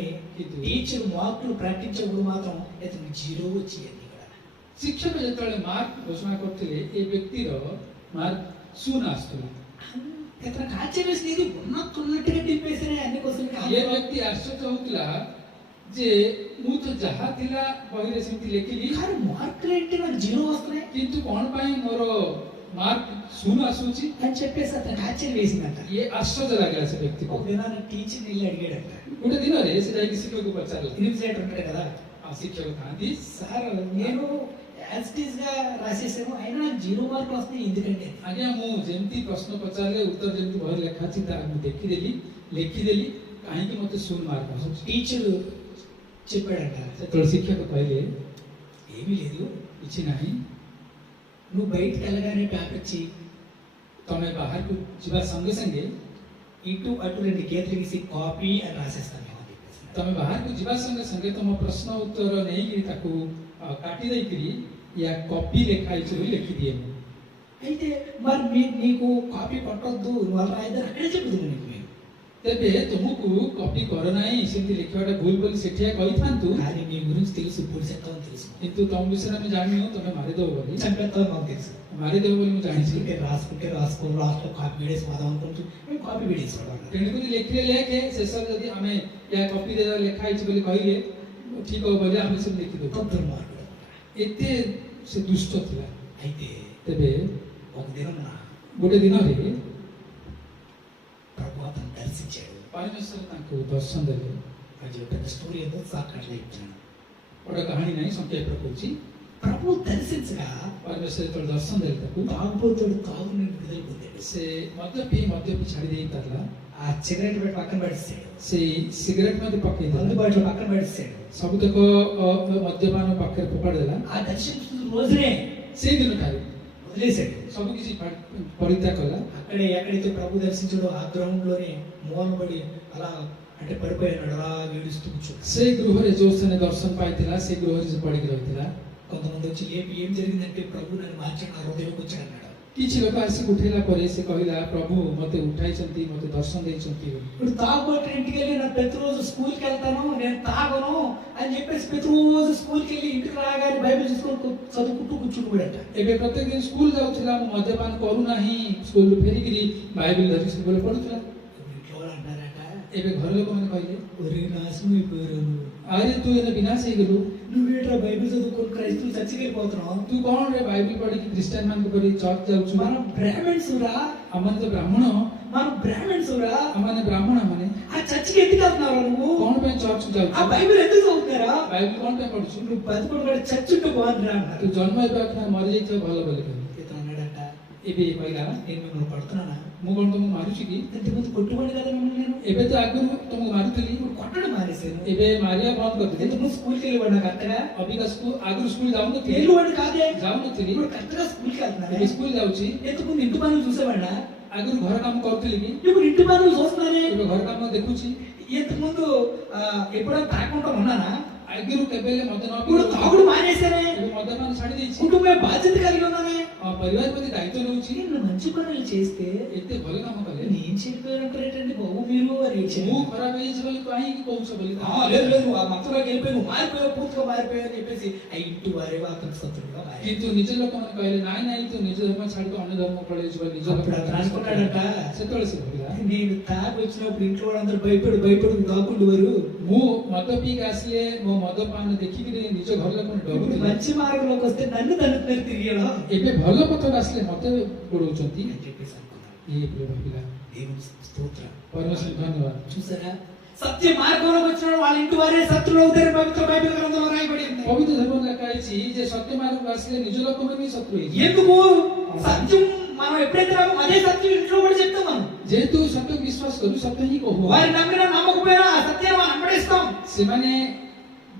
టీచర్ మార్కులు ప్రకటించేప్పుడు మాత్రం ఇతనికి 0 వచ్చేది. ଶିକ୍ଷକ ଯେତେବେଳେ ମାର୍କ ଘୋଷଣା କରୁଥିଲେ ଏ ବ୍ୟକ୍ତିର ମାର୍କ ଶୂନ ଆସୁଥିଲା। ఇతనికి ఆశ్చర్యం వేసింది, ఉన్నట్టుగా టిప్పేసిన అన్ని క్వశ్చన్కి ଏ ବ୍ୟକ୍ତି ଆଶ୍ଚର୍ଯ୍ୟ ହଉଥିଲା ଯେ ମୁଁ ତ ଯାହା ଥିଲା ବହିରେ ସେମିତି ଲେଖିଲି, కానీ మార్కులు ఏంటి నాకు 0 వస్తున్నాయి କିନ୍ତୁ କଣ ପାଇଁ ମୋର ମାର୍କ ଶୂନ ଆସୁଛି అని చెప్పేసి అతనికి ఆశ్చర్యం వేసిందంట. ଇଏ ଆଶ୍ଚର୍ଯ୍ୟ ଲାଗିଲା ସେ ବ୍ୟକ୍ତିକୁ। ఒక దినాన్ని టీచర్ వెళ్ళి అడిగాడంట. ଗୋଟେ ଦିନରେ ସେ ଯାଇକି ଶିକ୍ଷକକୁ ପଚାରିଲା। ఇన్విజిలేటర్ ఉంటాడు కదా, ఆ ଶିକ୍ଷକ ଥାନ୍ତି, సార్ నేను యాజ్ ఇట్ ఈస్ గా రాసేసాను, అయినా నాకు 0 మార్కులు వస్తున్నాయి ఎందుకంటే? ଆଜ୍ଞା ମୁଁ ଯେମିତି ପ୍ରଶ୍ନ ପଚାରିଲେ ଉତ୍ତର ଯେମିତି ବହିରେ ଲେଖା ଅଛି ତାହା ମୁଁ ଦେଖିଦେଲି, ଲେଖିଦେଲି, କାହିଁକି ମୋତେ ଶୂନ ମାର୍କ ଆସୁଛି? టీచర్ చెప్పాడంట, ସେତେବେଳେ ଶିକ୍ଷକ କହିଲେ ఏమీ లేదు, କିଛି ନାହିଁ, నువ్వు బయటికి వెళ్ళగానే పేపర్ ఇచ్చి ତମେ ବାହାରକୁ ଯିବା ସଙ୍ଗେ ସଙ୍ଗେ ఇటు అటు 2 గీతలు గీసి కాపీ అని రాసేస్తాను మేము అని చెప్పేసి. ତମେ ବାହାରକୁ ଯିବା ସଙ୍ଗେ ସଙ୍ଗେ ତମ ପ୍ରଶ୍ନ ଉତ୍ତର ନେଇକି ତାକୁ କାଟି ଦେଇକିରି ୟା କପି ଲେଖା ହେଇଛି ବୋଲି ଲେଖିଦିଏ ମୁଁ। అయితే మరి నీకు కాపీ కొట్టొద్దు నువ్వు అలా రాయిద్దని అక్కడే చెబుతుంది నీకు మేము. ତେବେ ତୁମକୁ କପି କର ନାହିଁ ସେମିତି ଲେଖିବାଟା ଭୁଲ ବୋଲି ସେଠିଆ କହିଥାନ୍ତୁ, కానీ నీ గురించి తెలుసు పొడి చెప్తామని తెలుసు, କିନ୍ତୁ ତମ ବିଷୟରେ ଆମେ ଜାଣିନୁ ତମେ ମାରିଦେବ ବୋଲି, చంపేస్తావు మాకు తెలుసు. ମାରିଦେବ ବୋଲି ମୁଁ ଜାଣିଛି। రాసుకుంటే రాసుకో లాస్ట్లో కాపీ వీడేసి వాదాం అనుకుంటూ మేము కాపీ వీడేసి వాడాలి. ତେଣୁକରି ଲେଖିଲେ ଲେଖେ ଶେଷରେ ଯଦି ଆମେ ୟା କପି ଦେଇଦେବା ଲେଖା ହେଇଛି ବୋଲି କହିଲେ ଠିକ ହବ ବୋଲି ଆମେ ସବୁ ଲେଖିଦେବୁ। దుర్మార్గుడు. ଏତେ ସେ ଦୁଷ୍ଟ ଥିଲା। అయితే ତେବେ ఒక దినం ଗୋଟେ ଦିନରେ ప్రభు అతను దర్శించాడు. ପରମେଶ୍ୱର ତାଙ୍କୁ ଦର୍ଶନ ଦେଲେ। అది పెద్ద స్టోరీ ఏదో సాకట్లో ఇచ్చాను. ଗୋଟେ କାହାଣୀ ନାହିଁ, ସଂକ୍ଷେପରେ କହୁଛି। ప్రభు దర్శించగా ପରମେଶ୍ୱର ଯେତେବେଳେ ଦର୍ଶନ ଦେଲେ ତାକୁ, తాగుబోతుడు తాగు నీళ్ళు విడుదల పొందాడు. ସେ ମଦ୍ୟପି ଛାଡ଼ି ଦେଇପାରିଲା। ఆ సిగరెట్ పెట్టి పక్కన పడేసాడు, ସେଇ సిగరెଟ୍ ମଧ୍ୟ ପକେଇଦେଲା, అందుబాటులో పక్కన పడేసాడు. ସବୁତକ ମଦ୍ୟପାନ ପାଖରେ ଫୋପାଡ଼ି ଦେଲା। ఆ దర్శించిన రోజునే ସେଇ ଦିନଠାରୁ వదిలేశాడు. ସବୁ କିଛି ପରିତ୍ୟାଗ କଲା। అక్కడే ఎక్కడైతే ప్రభు దర్శించాడో ఆ గ్రౌండ్ లోనే మూలబడి అలా అంటే పడిపోయాడు, అలా ఏడుస్తూ కూర్చోడు. ସେଇ ଗୃହରେ ଯୋଉ ସ୍ଥାନରେ ଦର୍ଶନ ପାଇଥିଲା ସେଇ ଗୃହରେ ସେ పడిକି ରହିଥିଲା। కొంతమంది వచ్చి ఏం జరిగిందంటే ప్రభు నన్ను మార్చాడు, నా హృదయంకి వచ్చాడు అన్నాడు. କିଛି ଲୋକ ଆସିକି ଉଠେଇଲା ପରେ ସେ କହିଲା, ପ୍ରଭୁ ମତେ ଉଠାଇଛନ୍ତି, ମତେ ଦର୍ଶନ ଦେଇଛନ୍ତି ବୋଲି। ఇప్పుడు తాగుబోతున్న ఇంటికి వెళ్ళి నేను ప్రతిరోజు స్కూల్కి వెళ్తాను, నేను తాగను అని చెప్పేసి ప్రతిరోజు స్కూల్కి వెళ్ళి ఇంటికి రాగానే బైబిల్ తీసుకొని చదువుకుంటూ కూర్చుంటున్నాడట. ଏବେ ପ୍ରତ୍ୟେକ ଦିନ ସ୍କୁଲ ଯାଉଥିଲା, ମୁଁ ମଦ୍ୟପାନ କରୁନାହିଁ, ସ୍କୁଲରୁ ଫେରିକିରି ବାଇବେଲ ଧରି ସବୁବେଳେ ପଢୁଥିଲା। ఇంట్లో వాళ్ళు అంటారట, ଏବେ ଘର ଲୋକମାନେ କହିଲେ, ఒరే నాశనం అయిపోయారు, ଆରେ ତୁ ଏନେ ବିନାଶ ହେଇଗଲୁ, నువ్వేట్రా బైబిల్ చదువుకొని క్రైస్తవులు చర్చికి వెళ్ళిపోతున్నావు, ତୁ କଣ ରେ ବାଇବେଲ ପଢିକି ଖ୍ରୀଷ୍ଟିଆନ ମାନଙ୍କ ପରି ଚର୍ଚ୍ଚ ଯାଉଛୁ? మనం బ్రాహ్మణ్స్ రా, ଆମମାନେ ତ ବ୍ରାହ୍ମଣ, మనం బ్రాహ్మణ్స్ రా, ଆମମାନେ బ్రాହ୍మଣ ମାନେ ఆ చర్చికి ఎందుకు వెళ్తున్నావు నువ్వు, କଣ ପାଇଁ ଚର୍ଚ୍ଚ ఆ ଯାଉଛୁ? బైబిల్ ఎందుకు చదువుతున్నారా, ବାଇବେଲ କଣ ପାଇଁ ପଢୁଛୁ? నువ్వు బతుకుడు చర్చ్ ఉంటే బాగుందిరా ତୁ అన్నారు. ଜନ୍ମ ହେବା ଅକ୍ଷର ମରିଯାଇଥିବ ଭଲ ବୋଲି କହିଲେ। ఇతను అన్నాడట, ଏବେ କହିଲା, నేను మిమ్మల్ని పడుతున్నానా, ମୁଁ କଣ ତମକୁ ମାରୁଛି କି? ఇంతకుముందు కొట్టుబడి కదా మిమ్మల్ని నేను, ଏବେ ତ ଆଗରୁ ତମକୁ ମାରୁଥିଲି, ఇప్పుడు కొట్టడం మానేశాను. ଏବେ ମାରିବା ବନ୍ଦ କରିଥିଲି। ఇంతకుముందు స్కూల్కి వెళ్ళేవాడు నాకు అత్తగా, ଅବିକା ଆଗରୁ ସ୍କୁଲ ଯାଉନଥିଲି, వెళ్ళేవాడు కాదే, ଯାଉନଥିଲି, ఇప్పుడు కరెక్ట్గా స్కూల్కి ଏବେ వెళ్తున్నాను. ସ୍କୁଲ ଯାଉଛି। ఇంతకుముందు ఇంటి పనులు చూసేవాడినా, ଆଗରୁ ଘର କାମ କରୁଥିଲି କି, ఇప్పుడు ఇంటి పనులు చూస్తున్నానే. ଏବେ ଘର କାମ ଦେଖୁଛି। ఇంతకుముందు ఎప్పుడైనా తాగకుండా ఉన్నానా, ଆଗରୁ କେବେ ହେଲେ ମଦ ନ ఇప్పుడు ପିଉ, తాగుడు మానేశానే, ଏବେ మద్ୟପାନ ଛାଡି ଦେଇଛି। కుటుంబ బాధ్యత కలిగి ఉన్నానే. ପରିବାର ପ୍ରତି ଦାୟିତ୍ୱ ନେଉଛି। నేను మంచి పనులు చేస్తే ଏତେ ଭଲ କାମ କଲେ నేను చెప్పారంటారేటండి బాబు మీరు అని ମୁଁ ଖରାପ ହେଇଯାଇଛି ବୋଲି କାହିଁକି କହୁଛ ବୋଲି। లేదు లేదు ఆ మత్తులోకి వెళ్ళిపోయి నువ్వు మారిపోయావు, పూర్తిగా మారిపోయావు అని చెప్పేసి ఆ ఇంటి వారే అతనికి శత్రువుగా మారారు. କିନ୍ତୁ ନିଜ ଲୋକମାନେ କହିଲେ, ନାଇଁ ନାଇଁ ତୁ ନିଜ ଧର୍ମ ଛାଡ଼ିକି ଅନ୍ୟ ଧର୍ମ ପଳେଇଛୁ ବୋଲି ନିଜ అప్పుడు అతను అనుకున్నాడట, ସେତେବେଳେ ସେ କହିଲା, నేను తాగి వచ్చినప్పుడు ఇంట్లో వాళ్ళందరూ భయపడి దాక్కుండేవారు, ମୁଁ మଦ ପିଇକି ଆସିଲେ ମୋ ମଦପାନ ଦେଖିକିରି ନିଜ ଘର ଲୋକମାନେ ఇప్పుడు ଡରୁଥିଲେ। మంచి మార్గంలోకి వస్తే నన్ను తలుపుతారు తిరిగేలా ଏବେ ଭଲ ପଥରେ ଆସିଲେ ମତେ ଗୋଡଉଛନ୍ତି। అని చెప్పేసి అనుకున్నాడు. ଇଏ ପ୍ରିୟ ଭାବିଲା। దేవుని స్తోత్రం. ପରମେଶ୍ୱର ଧନ୍ୟବାଦ। చూసారా, సత్య మార్గంలోకి వచ్చిన వాళ్ళ ఇంటి వారే శత్రువులు అవుతారు, పవిత్ర బైబిల్ గ్రంథంలో రాయబడి ఉంది. ପବିତ୍ର ଧର୍ମ ଲେଖା ହେଇଛି ଯେ ସତ୍ୟ ମାର୍ଗକୁ ଆସିଲେ ନିଜ ଲୋକମାନେ ବି ଶତ୍ରୁ ହେଇଯିବେ। ఎందుకు సత్యం మనం ఎప్పుడైతే రామో అదే సత్యం ఇంట్లో కూడా చెప్తాం. మనం ଯେହେତୁ ସତ୍ୟକୁ ବିଶ୍ୱାସ କରୁ ସତ୍ୟ ହିଁ କହୁ। వారి నమ్మినా నమ్మకపోయినా ఆ సత్యాన్ని మనం వెంబడిస్తాం, ସେମାନେ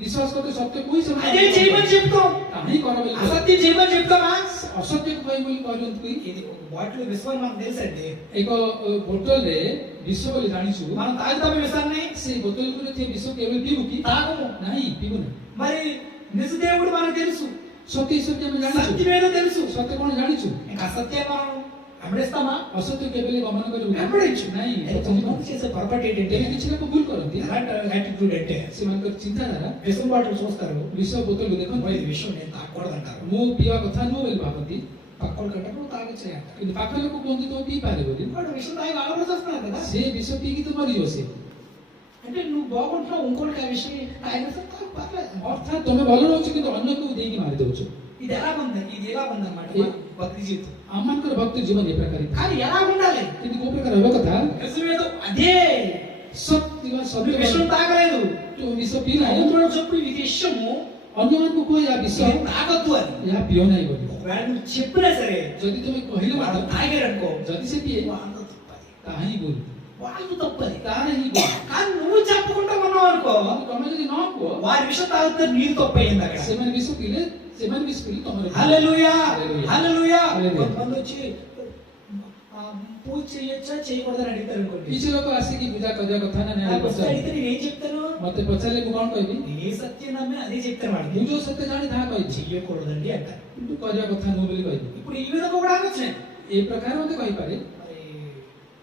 ବିଶ୍ୱାସ କରୁଛୁ ସତ୍ୟକୁ ହିଁ ସେମାନେ అదే చేయమని చెప్తాం. କାହିଁ କର ବୋଲି అసత్యం చేయమని చెప్తామా? ଅସତ୍ୟକୁ ପାଇଁ ବୋଲି କହନ୍ତି। ఇది ఒక బాటిల్ విశ్వం మనకు తెలుసండి, ଏକ ବୋତଲରେ ବିଷ ବୋଲି ଜାଣିଛୁ, మనం తాగుతాము విశ్వాన్ని, ସେଇ ବୋତଲକୁ ଥିବା ବିଷ କେବେ ପିଇବୁ କି? తాగము. ନାହିଁ, ପିଇବୁ ନାହିଁ। మరి నిజ దేవుడు మనకు తెలుసు, ସତ୍ୟ ସତ୍ୟ ଆମେ ଜାଣିଛୁ, సత్యమేదో తెలుసు, ସତ୍ୟ କଣ ଜାଣିଛୁ। ఇంకా అసత్యం మనం వెంబడిస్తామా? ଅସତ୍ୟ କେବେ ହେଲେ ଗମନ କରିବୁ କି? వెంబడించు. ନାହିଁ। కొంతమంది చేసే పొరపాటు ఏంటంటే ତେବେ କିଛି ଲୋକ ଭୁଲ କରନ୍ତି। ఎలాంటి యాటిట్యూడ్ అంటే ସେମାନଙ୍କର ଚିନ୍ତାଧାରା విషం బాటిల్ చూస్తారు, ବିଷ ବୋତଲକୁ "అమ్మో, ଦେଖନ୍ତି, ఇది విషయం నేను తాగకూడదు" అంటారు. ମୁଁ ପିଇବା କଥା ନୁହଁ ବୋଲି ଭାବନ୍ତି, పక్కన కంటే నువ్వు తాగొచ్చే అంటారు. କିନ୍ତୁ ପାଖ ଲୋକ କୁହନ୍ତି ତୁ ପିଇପାରେ ବୋଲି। వాడు విషం తాగి వాళ్ళు వస్తున్నారు కదా, ସେ ବିଷ ପିଇକି ତ ମରିଯିବ ସେ। అంటే నువ్వు బాగుంటున్నావు, ఇంకోటికి ఆ విషయం తాగేస్తే తాగు, పర్లేదు. ଅର୍ଥାତ୍ ତମେ ଭଲ ରହୁଛ କିନ୍ତୁ ଅନ୍ୟକୁ ଦେଇକି ମାରି ଦଉଛ। ఇది ఎలా ఉంది, ఇది ఎలా ఉంది అన్నమాట భక్తి జీవితం. ଆମମାନଙ୍କର ଭକ୍ତି ଜୀବନ ଏ ପ୍ରକାର, కానీ ఎలా ఉండాలి, କିନ୍ତୁ କୋଉ ପ୍ରକାର ହେବା କଥା? నిజమేదో అదే, ସତ୍ୟ నువ్వు విషయం ସତ୍ୟ తాగలేదు, ବିଷ ପିଇ ନାହିଁ, అవుతున్నాడు చెప్పు ఇది విషయము ଅନ୍ୟମାନଙ୍କୁ କୁହ ଏହା ବିଷ ఇది తాగొద్దు అని. ଏହା ପିଅ ନାହିଁ ବୋଲି। ఒకవేళ నువ్వు చెప్పినా సరే ଯଦି ତମେ କହିଲେ వాళ్ళు ମଧ୍ୟ తాగారనుకో, ଯଦି ସେ ପିଏ వాళ్ళు తప్పది, ତାହା ହିଁ ଭୁଲ, వాళ్ళు తప్పది. ତାହାର ହିଁ ଭୁଲ। కానీ నువ్వు చెప్పకుండా ఉన్నావు అనుకో, ତମେ ଯଦି ନ କୁହ వారి విషయం తాగితే నీరు తప్పు అయింది అక్కడ. ସେମାନେ ବିଷ ପିଇଲେ ସେମାନେ ବି ସ୍ପିରିଟ୍ ତମର హల్లెలూయా హల్లెలూయా. హల్లెలూయా హల్లెలూయా. కొంతమంది వచ్చి పూజ చేయొచ్చా చేయకూడదని అడుగుతారు అనుకోండి. କିଛି ଲୋକ ଆସିକି ପୂଜା କରିବା କଥା ନା ନାହିଁ నాకు వస్తే ପଚାରିବେ. అడిగితే నేను ఏం చెప్తాను? ମତେ ପଚାରିଲେ ମୁଁ କଣ କହିବି? నేను ఏ సత్యం నమ్మి అదే చెప్తాను వాడికి. ମୁଁ ଯୋଉ ସତ୍ୟ ଜାଣି ତାହା କହିବି, చెయ్యకూడదండి అంటారు. କିନ୍ତୁ କରିବା କଥା ନୁହଁ ବୋଲି କହିବି. ఇప్పుడు ఈ విధంగా కూడా అనొచ్చు నేను. ଏ ପ୍ରକାର ମତେ କହିପାରେ. మరి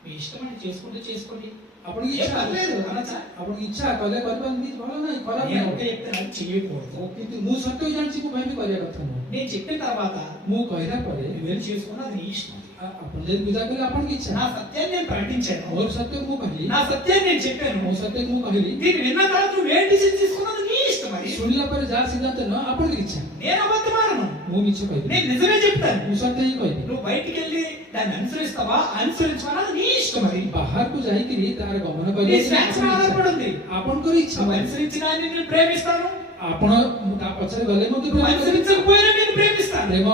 మీ ఇష్టం అండి, చేసుకుంటే చేసుకోండి, ଆପଣଙ୍କ ఏం ଇଚ୍ଛା, పర్లేదు అనొచ్చా? ଆପଣଙ୍କ ଇଚ୍ଛା କଲେ କରିପାରନ୍ତି, କିଛି ଭଲ ନାହିଁ, ଖରାପ నేను ନାହିଁ. ఒకటే చెప్తాను, అది చెయ్యకూడదు. କିନ୍ତୁ ମୁଁ ସତ୍ୟ ଜାଣିଛି, ମୁଁ କହିବି କରିବା କଥା ନୁହଁ. నేను చెప్పిన తర్వాత ମୁଁ କହିଲା ପରେ నువ్వు వెళ్ళి చేసుకున్నా అది నీ ఇష్టం. ଆପଣ ଯଦି ପୂଜା କଲେ ଆପଣଙ୍କ ଇଚ୍ଛା. నా సత్యాన్ని నేను ప్రకటించాను, ମୋର ସତ୍ୟ ମୁଁ କହିଲି, నా సత్యాన్ని నేను చెప్పాను. ମୋ సତ୍ୟ ମୁଁ କହିଲି. దీన్ని విన్న తర్వాత నువ్వు ఏ డిసిషన్ తీసుకున్నది నీ ఇష్టం. మరి ଶୁଣିଲା ପରେ ଯାହା ସିଦ୍ଧାନ୍ତ ନୁହଁ ଆପଣଙ୍କ ଇଚ୍ଛା. నేను అబద్ధం ఆడను, ମୁଁ ମିଛ କହିବି, నేను నిజమే చెప్తాను. ମୁଁ ସତ୍ୟ ହିଁ କହିବି. నువ్వు బయటికి వెళ్ళి దాన్ని అనుసరిస్తావా అనుసరించమన్నది నీ ఇష్టం. మరి ବାହାରକୁ ଯାଇକିରି ତାର ଗମନ నీ କରିବା స్వేచ్ఛ ఆధారపడి ఉంది. ଆପଣଙ୍କର ଇଚ୍ଛା. నువ్వు అనుసరించిన ఆయన నేను ప్రేమిస్తాను, ଆପଣ ତା పଛରେ గଲେ ମଧ୍ୟ నువ్వు ప్రేమ କରିବେ. అనుసరించకపోయినా నేను ప్రేమిస్తాను. ପ୍ରେమ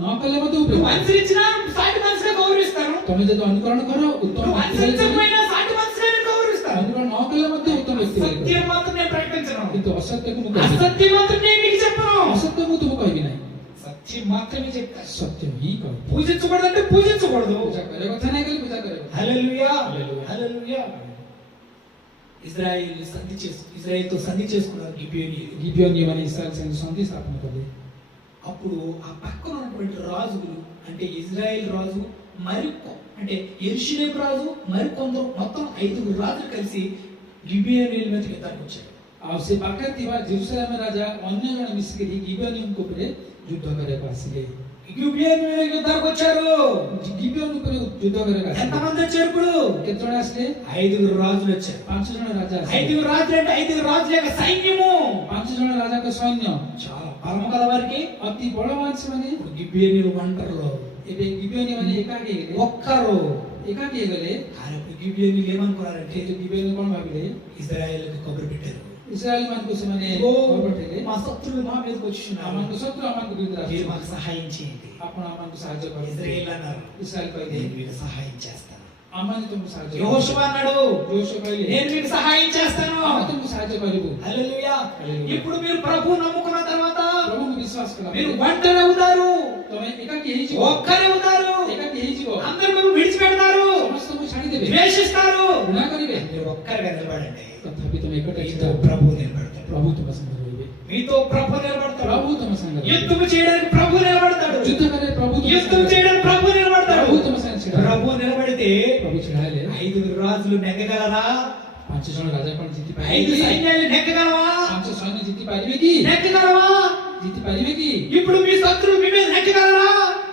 ନ କଲେ ମଧ୍ୟ నువ్వు ପ୍ରେమ. అనుసరించిన సాటి మనిషిని గౌరవిస్తాను, ତମେ ଯଦି ଅନୁକରଣ କର ଉତ୍ତମ నువ్వు ବ୍ୟକ୍ତି ହେଲେ କରିବ. అనుసరించకపోయినా సాటి మనిషిని నేను గౌరవిస్తాను. ଅନୁକରଣ ନ କଲେ ମଧ୍ୟ ଉତ୍ତମ ବ୍ୟକ୍ତି ହେଲେ କରିବ. సత్యం మాత్రం నేను ప్రకటించను, କିନ୍ତୁ ଅସତ୍ୟକୁ ମୁଁ କହିବି, అసత్యం మాత్రం నేను నీకు చెప్పను. ଅସତ୍ୟ ମୁଁ ତୁମକୁ କହିବି ନାହିଁ, సత్యం మాత్రమే చెప్తాను. ସତ୍ୟ ହିଁ କହିବି. పూజించకూడదంటే పూజించకూడదు. ପୂଜା କରିବା କଥା ନାହିଁ, ଖାଲି ପୂଜା କରିବା କଥା. హల్లెలూయా హల్లెలూయా. హల్లెలూయా. ఇజ్రాయెల్తో సంధి చేసుకున్నారు గిబియోనీయులు. గిబియోనీ ମାନେ ఇశ్రాయేల్ సంఘ సంధి స్థాపన కలే. అప్పుడు ఆ పక్కన ఉన్నటువంటి రాజులు అంటే ఇజ్రాయెల్ రాజు అంటే యెరూషలేము రాజు మరికొందరు మొత్తం 5 రాజులు కలిసి గిబియోనీయుల మీద యుద్ధానికి వచ్చారు. ଆଉ ସେ ପାଖରେ ଥିବା ଜେରୁସାଲେମ ରାଜା ଅନ୍ୟ ଜଣେ ମିଶିକରି గిబియోନీଙ୍କ ଉପରେ ଯୁଦ୍ଧ କରିବାକୁ ଆସିଲେ. గిబియోనీయుల యుద్ధానికి వచ్చారు. గిబియోన్ ଉପରେ ଯୁଦ୍ଧ କରିବାକୁ ଆସିଲେ. ఎంతమంది వచ్చారు? ఇప్పుడు କେତେ ଜଣ ଆସିଲେ? 5 రాజులు వచ్చారు. 5 ଜଣ రాజା ଆସିଲେ. 5 రాజులు అంటే 5 రాజుల యొక్క సైన్యము. 5 జଣ రాଜାଙ୍କ ସୈନ୍ୟ చాలా బలము గల వారికి. ଅତି ବଳବାନ ସେମାନେ. గిబియోనీయులు ఒంటరిలో, ଏବେ గిబియోనీ ମାନେ ଏକାକୀ ହେଇଗଲେ. ఒక్కరు. ଏକାକୀ ହେଇଗଲେ. కానీ ఇప్పుడు గిబియోనీయులు ఏమనుకున్నారంటే କିନ୍ତୁ గిబియోనీ କଣ ଭାବିଲେ? ఇజ్రాయెల్కి కబురు పెట్టారు, ఇశ్రాయేల్ ମାନଙ୍କୁ ସେମାନେ ఓ, ପଠେଇଲେ, మా శత్రువులు మా మీదకి వచ్చున్నారు, ଆମମାନଙ୍କୁ ଶତ୍ରୁ ଆମମାନଙ୍କୁ ବିରୁଦ୍ଧରେ మీరు ଆସୁଛନ୍ତି, మాకు సహాయం చేయండి. ଆପଣ ଆମମାନଙ୍କୁ ସାହାଯ୍ୟ କରନ୍ତୁ. ఇజ్రాయేల్ అన్నారు, ఇశ్రాయేల్ କହିଲେ, నేను మీకు సహాయం చేస్తాను. ଆମମାନେ ତୁମକୁ ସାହାଯ୍ୟ యెహోషువ అన్నాడు, యెహోషువ କହିଲେ, నేను మీకు సహాయం చేస్తాను. ଆମେ ତୁମକୁ ସାହାଯ୍ୟ କରିବୁ. హల్లెలూయా. హల్లెలూయా. ఇప్పుడు మీరు ప్రభువు నమ్ముకున్న తర్వాత ప్రభువుକୁ ବିଶ୍ୱାସ କଲା మీరు ପରେ ఒంటరి అవుతారు, ତମେ ଏକାକୀ ହେଇଯିବ, ఒక్కరే అవుతారు, ଏକାକୀ ହେଇଯିବ, అందరూ మిమ్మల్ని విడిచిపెడతారు, ସମସ୍ତଙ୍କୁ ଛାଡ଼ିଦେବେ, ద్వేషిస్తారు. ଘୃଣା କରିବେ. మీరు ఒక్కరిగా నిలబడండి, ତଥାପି ତମେ ଏକଟା మీతో ଛିଡ଼ା, ప్రభు నిలబడతాడు. ప్రభు ତୁମ ସାଙ୍ଗରେ ରହିବେ, మీతో ప్రభు నిలబడతాడు. ప్రభు ତୁମ ସାଙ୍ଗରେ ରହିବେ, యుద్ధం చేయడానికి ప్రభు నిలబడతాడు, ଯୁଦ୍ଧ କରେ ప్రభు ତୁମ యుద్ధం ସାଙ୍ଗରେ, చేయడానికి ప్రభు నిలబడతాడు. ప్రభు ତୁମ ସାଙ୍ଗରେ ଛିଡ଼ା, ప్రభు నిలబడితే ప్రభు ଛିଡ଼ା ହେଲେ 5 రాజులు నెగ్గగలరా? 5 ଜଣ ରାଜା କଣ ଜିତି 5 ପାରିବେ କି? సైన్యాలు నెగ్గగలవా? 5 ସୈନ୍ୟ ଜିତି ପାରିବେ କି? నెగ్గగలవా? ଜିତି ପାରିବେ କି? ఇప్పుడు మీ శత్రువు మీ మీద నెగ్గగలరా?